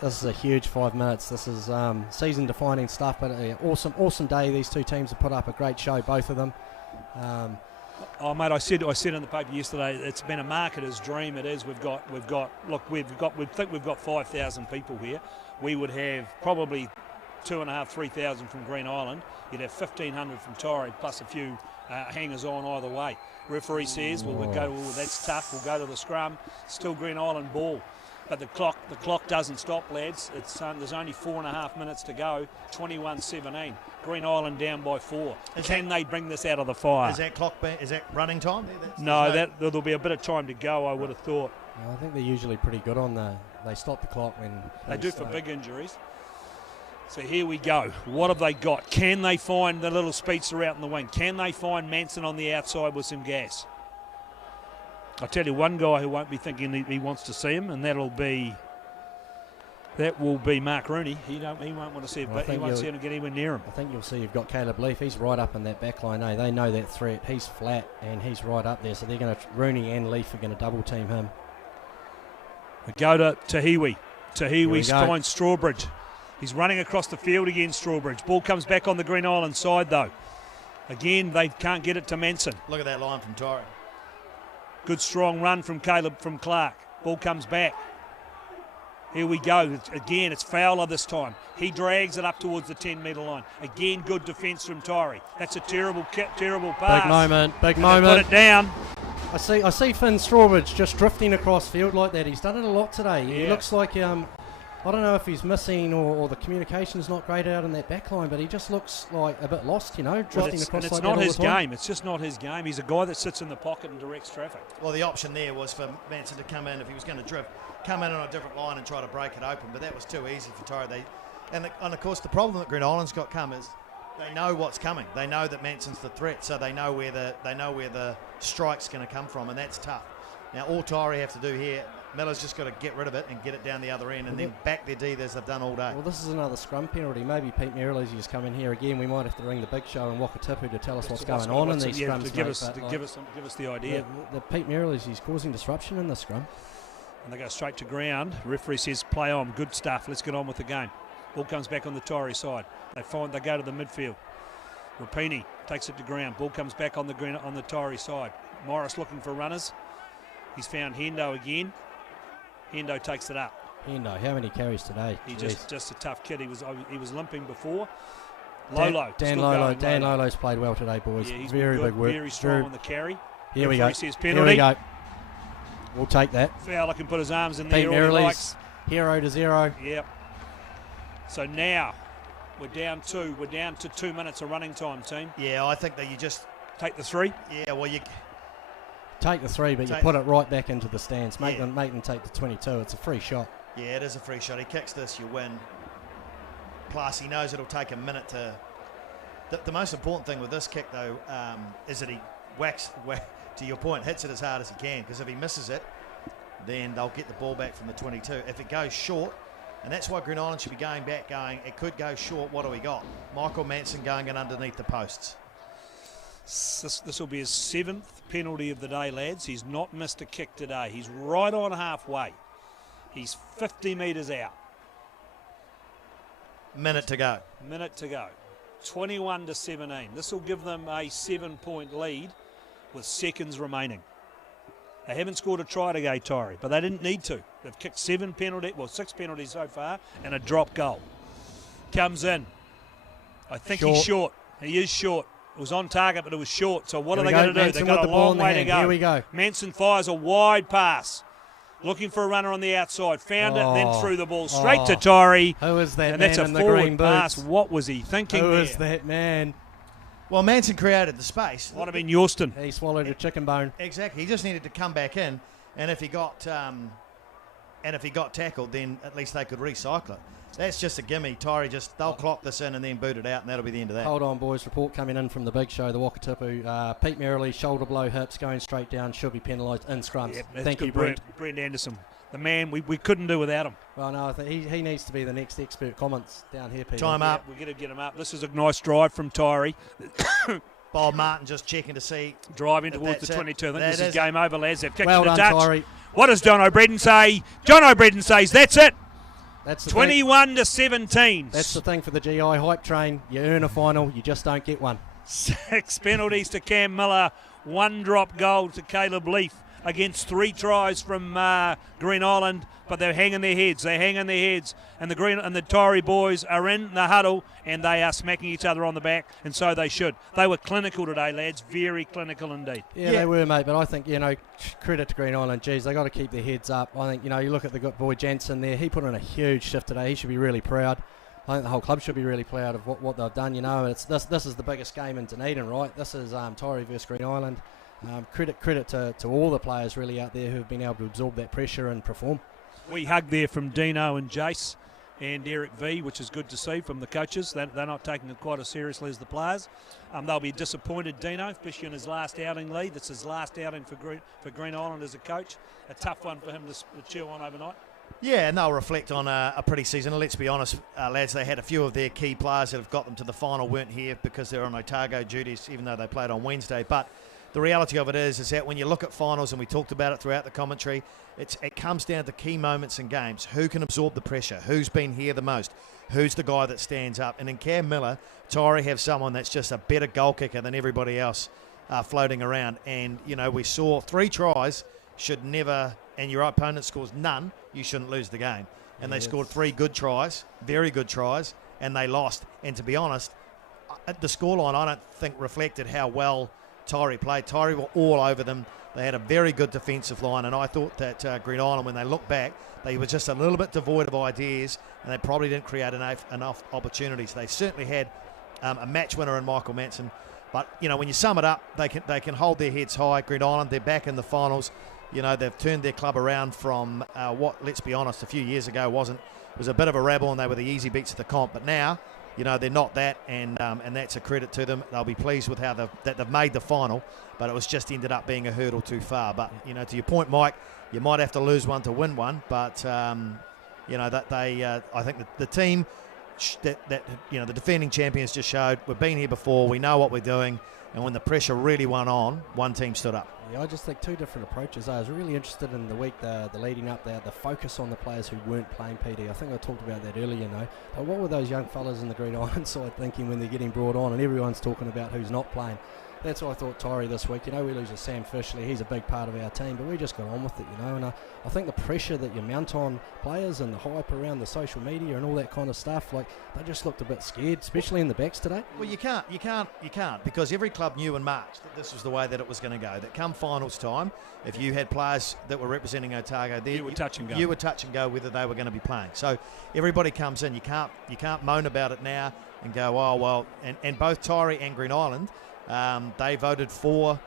This is a huge 5 minutes. This is season-defining stuff, but awesome day. These two teams have put up a great show, both of them. Mate, I said in the paper yesterday, it's been a marketer's dream. It is. We think we've got 5,000 people here. We would have probably 2,500, 3,000 from Green Island. You'd have 1,500 from Taieri, plus a few hangers on either way. Referee says, that's tough. We'll go to the scrum. Still Green Island ball. But the clock doesn't stop, lads. There's only 4.5 minutes to go. 21-17. Green Island down by 4. Can they bring this out of the fire? Is that running time? There'll be a bit of time to go, I would have thought. I think they're usually pretty good on they stop the clock when they do for big injuries. So here we go. What have they got? Can they find the little speedster out in the wing? Can they find Manson on the outside with some gas? I'll tell you one guy who won't be thinking he wants to see him, and that'll be That will be Mark Rooney. He won't want to see it, but he won't see him get anywhere near him. I think you'll see you've got Caleb Leaf. He's right up in that back line. They know that threat. He's flat and he's right up there. So they're going to, Rooney and Leaf are going to double team him. We go to Taieri. Taieri finds Strawbridge. He's running across the field again, Strawbridge. Ball comes back on the Green Island side though. Again, they can't get it to Manson. Look at that line from Taieri. Good strong run from Caleb from Clark. Ball comes back. Here we go. Again, it's Fowler this time. He drags it up towards the 10-metre line. Again, good defence from Taieri. That's a terrible pass. Big moment. Put it down. I see Finn Strawbridge just drifting across field like that. He's done it a lot today. Yeah. He looks like, I don't know if he's missing or the communication's not great out in that back line, but he just looks like a bit lost, drifting across and it's like not that his all the time. game. It's just not his game. He's a guy that sits in the pocket and directs traffic. Well, the option there was for Manson to come in if he was going to drift. Come in on a different line and try to break it open, but that was too easy for Taieri. And of course, the problem that Green Island's got is they know what's coming. They know that Manson's the threat, so they know where the strike's going to come from, and that's tough. Now, all Taieri have to do here, Miller's just got to get rid of it and get it down the other end, and then back their D as they've done all day. Well, this is another scrum penalty. Maybe Pete Merrill's come in here again. We might have to ring the big show in Wakatipu to tell us what's going on in these scrums. To give us the idea. The Pete Merrill's causing disruption in the scrum. And they go straight to ground. Referee says play on. Good stuff. Let's get on with the game. Ball comes back on the Taieri side. They go to the midfield. Rapini takes it to ground. Ball comes back on the Taieri side. Morris looking for runners. He's found Hendo again. Hendo takes it up. Hendo, how many carries today? He's just a tough kid. He was limping before. Lolo. Dan Lolo's played well today, boys. Yeah, he's very good, big work. Very strong on the carry. Here we go. Says penalty. Here we go. We'll take that. Fowler can put his arms in Pete there. Merrill's 0-0. Yep. So now we're down to 2 minutes of running time, team. Yeah, I think that you just take the 3. Yeah, well you take the 3, but you put it right back into the stands. Make them take the 22. It's a free shot. Yeah, it is a free shot. He kicks this, you win. Plus, he knows it'll take a minute to. The most important thing with this kick, though, is that he whacks. To your point, hits it as hard as he can, because if he misses it, then they'll get the ball back from the 22. If it goes short, and that's why Green Island should be going back, it could go short. What do we got? Michael Manson going in underneath the posts. This will be his 7th penalty of the day, lads. He's not missed a kick today. He's right on halfway. He's 50 metres out. Minute to go. 21-17. This will give them a 7-point lead with seconds remaining. They haven't scored a try today, Taieri, but they didn't need to. They've kicked 6 penalties so far, and a drop goal. Comes in. I think he's short. He is short. It was on target, but it was short. So what are they going to do? They've got a long way to go. Here we go. Manson fires a wide pass. Looking for a runner on the outside. Found it, then threw the ball straight to Taieri. Who is that and man that's a in the green pass. boots? What was he thinking Who there? is that man? Well, Manson created the space. Might have been Yorston. He swallowed a chicken bone. Exactly. He just needed to come back in, and if he got tackled, then at least they could recycle it. That's just a gimme. Taieri they'll clock this in and then boot it out, and that'll be the end of that. Hold on, boys. Report coming in from the big show, the Wakatipu. Pete Merrill, shoulder blow, hips, going straight down, should be penalised in scrums. Yep, Thank you, Brent. Brent Anderson. The man we couldn't do without him. Well, no, I think he needs to be the next expert comments down here, Peter. Time up. We're going to get him up. This is a nice drive from Taieri. Bob Martin just checking to see. Driving towards the 22. I think this is game over, lads. They've kicked well it a done, touch. Taieri. What does John O'Bredden say? John O'Bredden says that's it. That's 21-17. That's the thing for the GI hype train. You earn a final, you just don't get one. 6 penalties to Cam Miller, 1 drop goal to Caleb Leaf against 3 tries from Green Island, but they're hanging their heads. And the Taieri boys are in the huddle, and they are smacking each other on the back, and so they should. They were clinical today, lads. Very clinical indeed. Yeah, they were, mate. But I think credit to Green Island. Geez, they got to keep their heads up. I think you look at the good boy Jansen there. He put in a huge shift today. He should be really proud. I think the whole club should be really proud of what they've done. This is the biggest game in Dunedin, right? This is Taieri versus Green Island. Credit to all the players really out there who have been able to absorb that pressure and perform. We hug there from Dino and Jace and Eric V, which is good to see from the coaches. They're not taking it quite as seriously as the players. They'll be disappointed, Dino, especially in his last outing lead. That's his last outing for Green Island as a coach. A tough one for him to chew on overnight. Yeah, and they'll reflect on a pretty season. And let's be honest, lads, they had a few of their key players that have got them to the final weren't here because they're on Otago duties, even though they played on Wednesday. But the reality of it is that when you look at finals, and we talked about it throughout the commentary, it comes down to key moments in games. Who can absorb the pressure? Who's been here the most? Who's the guy that stands up? And in Cam Miller, Taieri have someone that's just a better goal kicker than everybody else floating around. And, you know, we saw 3 tries should never, and your opponent scores none, you shouldn't lose the game. And they scored 3 good tries, very good tries, and they lost. And to be honest, the scoreline I don't think reflected how well Taieri played. Taieri were all over them. They had a very good defensive line, and I thought that Green Island, when they look back, they were just a little bit devoid of ideas, and they probably didn't create enough opportunities. They certainly had a match winner in Michael Manson, but you know, when you sum it up, they can hold their heads high. Green Island, they're back in the finals. You know, they've turned their club around from what, let's be honest, a few years ago was a bit of a rabble, and they were the easy beats of the comp. But now, you know, they're not that, and that's a credit to them. They'll be pleased with how they've made the final, but it was just ended up being a hurdle too far. But you know, to your point, Mike, you might have to lose one to win one. But you know, that I think the team that you know, the defending champions just showed we've been here before. We know what we're doing. And when the pressure really went on, one team stood up. Yeah, I just think 2 different approaches. I was really interested in the week, the leading up there, the focus on the players who weren't playing PD. I think I talked about that earlier, But what were those young fellas in the Green Island side thinking when they're getting brought on and everyone's talking about who's not playing? That's what I thought Taieri this week. You know, we lose a Sam Fishley. He's a big part of our team, but we just got on with it, you know. And I think the pressure that you mount on players and the hype around the social media and all that kind of stuff, like, they just looked a bit scared, especially in the backs today. Well, you can't, because every club knew in March that this was the way that it was going to go. That come finals time, if you had players that were representing Otago, there you would touch and go. You would touch and go whether they were going to be playing. So everybody comes in. You can't moan about it now and go, oh well. And both Taieri and Green Island, they voted for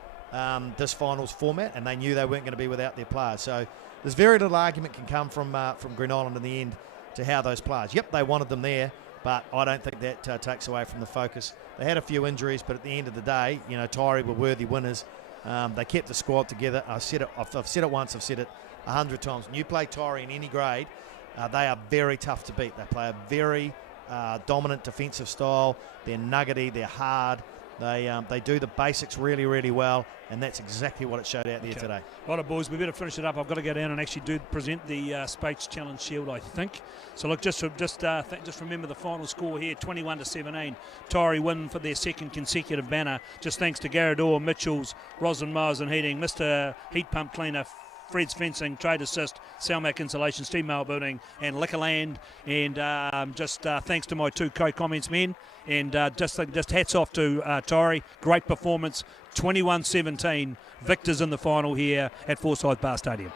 this finals format, and they knew they weren't going to be without their players. So there's very little argument can come from Green Island in the end to how those players. Yep, they wanted them there, but I don't think that takes away from the focus. They had a few injuries, but at the end of the day, you know, Taieri were worthy winners. They kept the squad together. I've said it once, I've said it 100 times. When you play Taieri in any grade, they are very tough to beat. They play a very dominant defensive style. They're nuggety, they're hard. They do the basics really, really well, and that's exactly what it showed out there today. Right, boys, we better finish it up. I've got to go down and actually present the Spates Challenge Shield, I think. So look, just remember the final score here: 21-17. Taieri win for their 2nd consecutive banner. Just thanks to Garador, Mitchells, Roslyn Mowers and Heating, Mr. Heat Pump Cleaner, Fred's Fencing, Trade Assist, Salmac Insulation, Steam Mail Building and Liquorland. And thanks to my 2 co-comments men. And just hats off to Taieri. Great performance. 21-17. Victors in the final here at Forsyth Barr Stadium.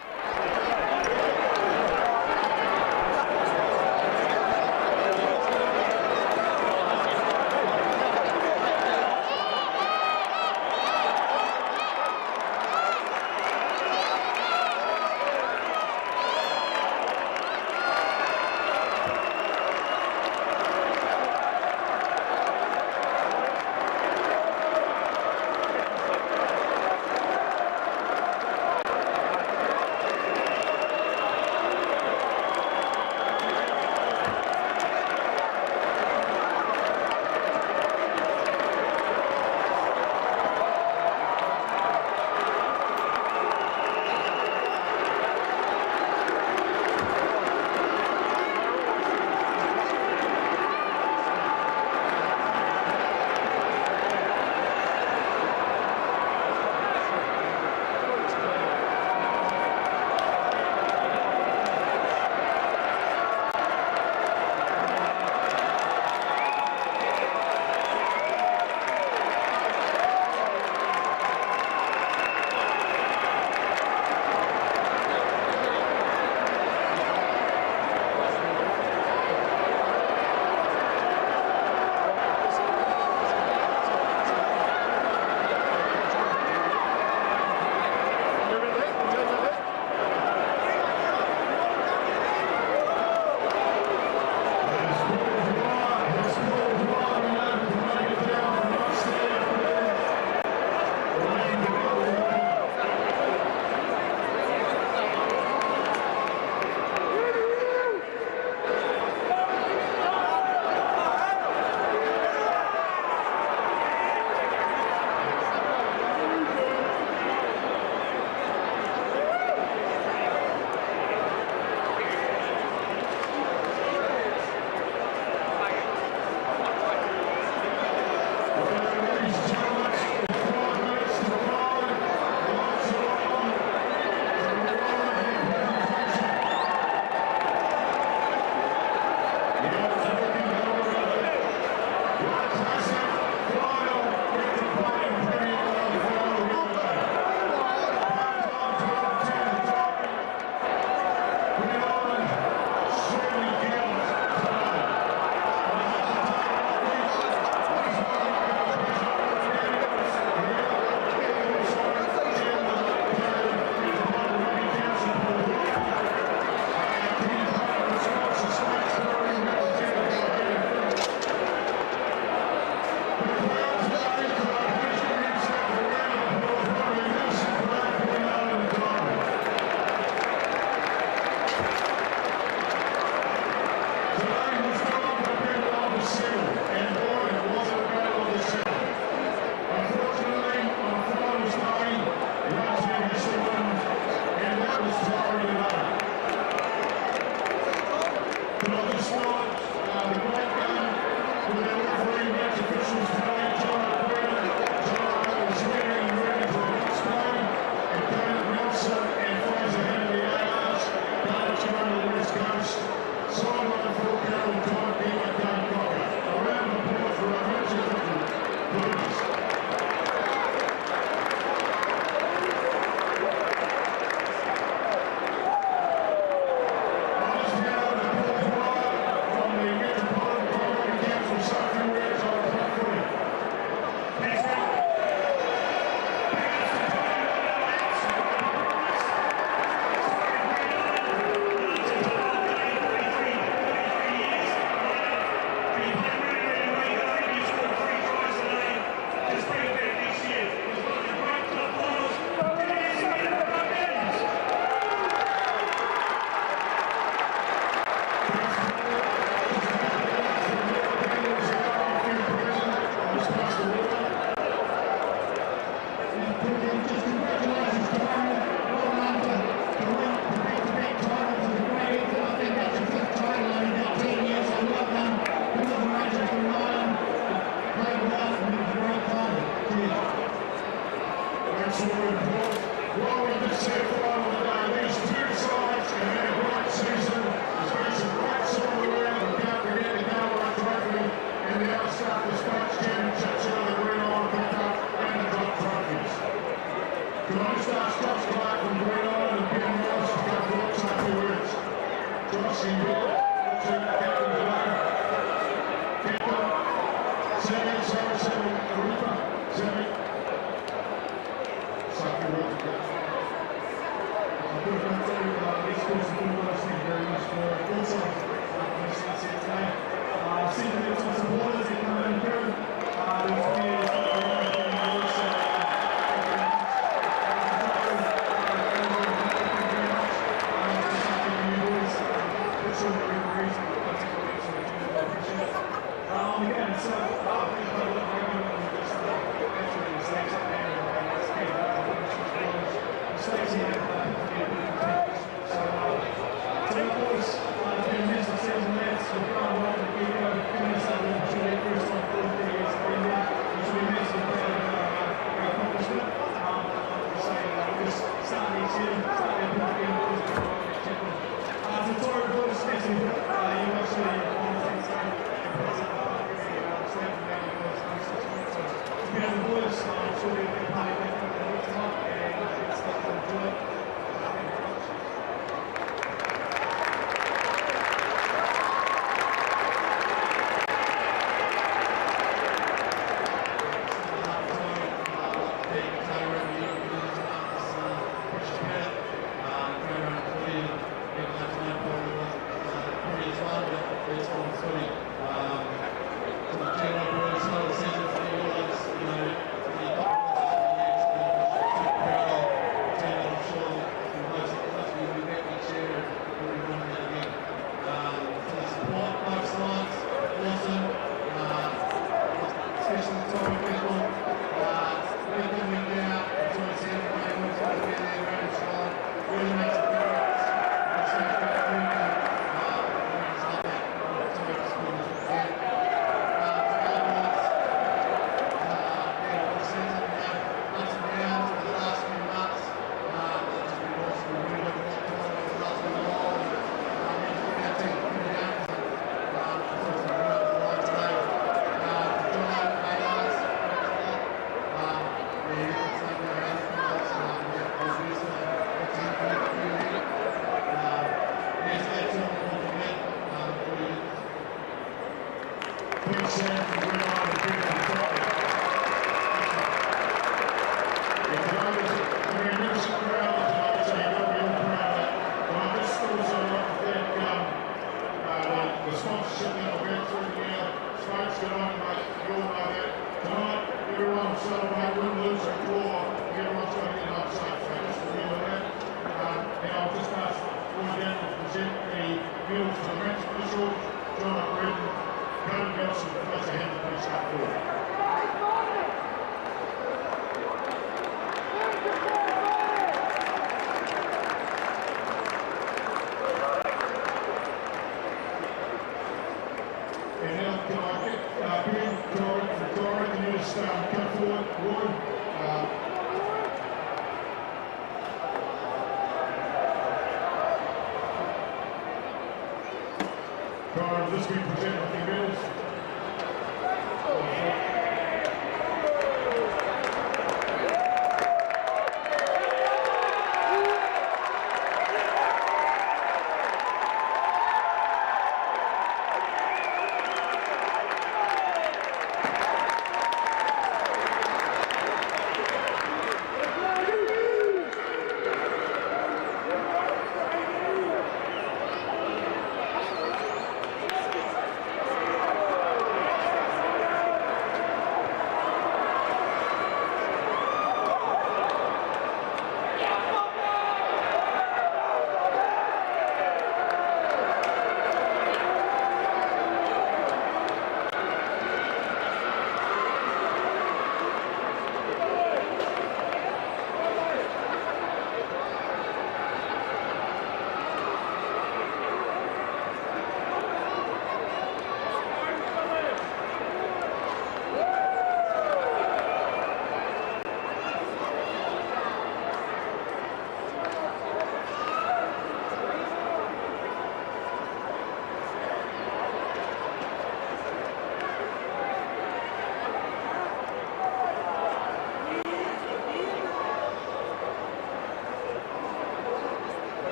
This being presented with the medals.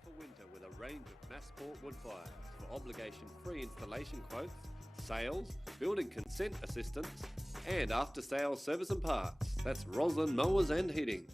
up for winter with a range of Massport wood fires for obligation-free installation quotes, sales, building consent assistance, and after-sales service and parts. That's Roslyn Mowers and Heating.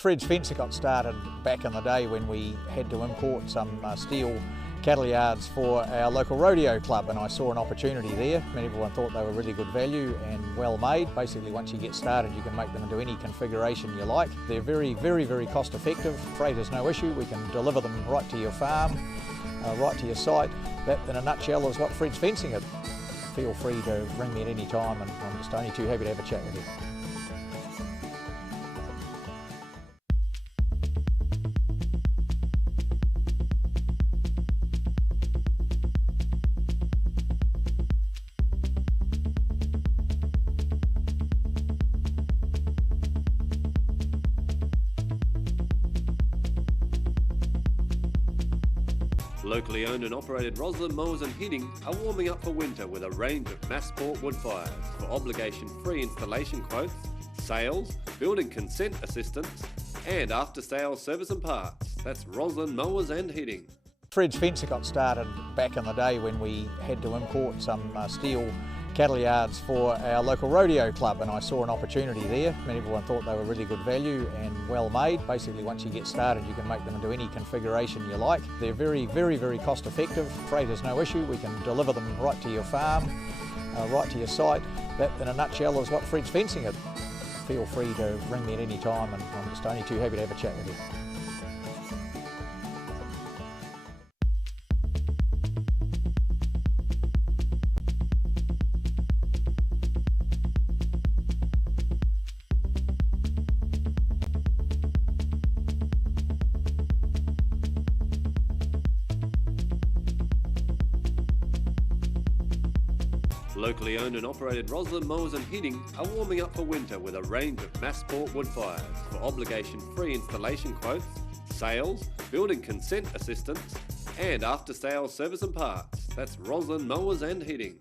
Fred's fencing got started back in the day when we had to import some steel cattle yards for our local rodeo club, and I saw an opportunity there, and everyone thought they were really good value and well made. Basically, once you get started, you can make them into any configuration you like. They're very cost effective. Freight is no issue. We can deliver them right to your farm, right to your site. That in a nutshell is what Fred's fencing is. Feel free to ring me at any time, and I'm just only too happy to have a chat with you. Locally owned and operated Roslyn Mowers and Heating are warming up for winter with a range of Massport wood fires for obligation-free installation quotes, sales, building consent assistance, and after-sales service and parts. That's Roslyn Mowers and Heating. Fred's fencing got started back in the day when we had to import some steel cattle yards for our local rodeo club, and I saw an opportunity there, and everyone thought they were really good value and well made. Basically, once you get started, you can make them into any configuration you like. They're very cost effective. Freight is no issue. We can deliver them right to your farm, right to your site. That in a nutshell is what Fred's fencing is. Feel free to ring me at any time, and I'm just only too happy to have a chat with you. Locally owned and operated Roslyn Mowers and Heating are warming up for winter with a range of Massport wood fires for obligation-free installation quotes, sales, building consent assistance, and after-sales service and parts. That's Roslyn Mowers and Heating.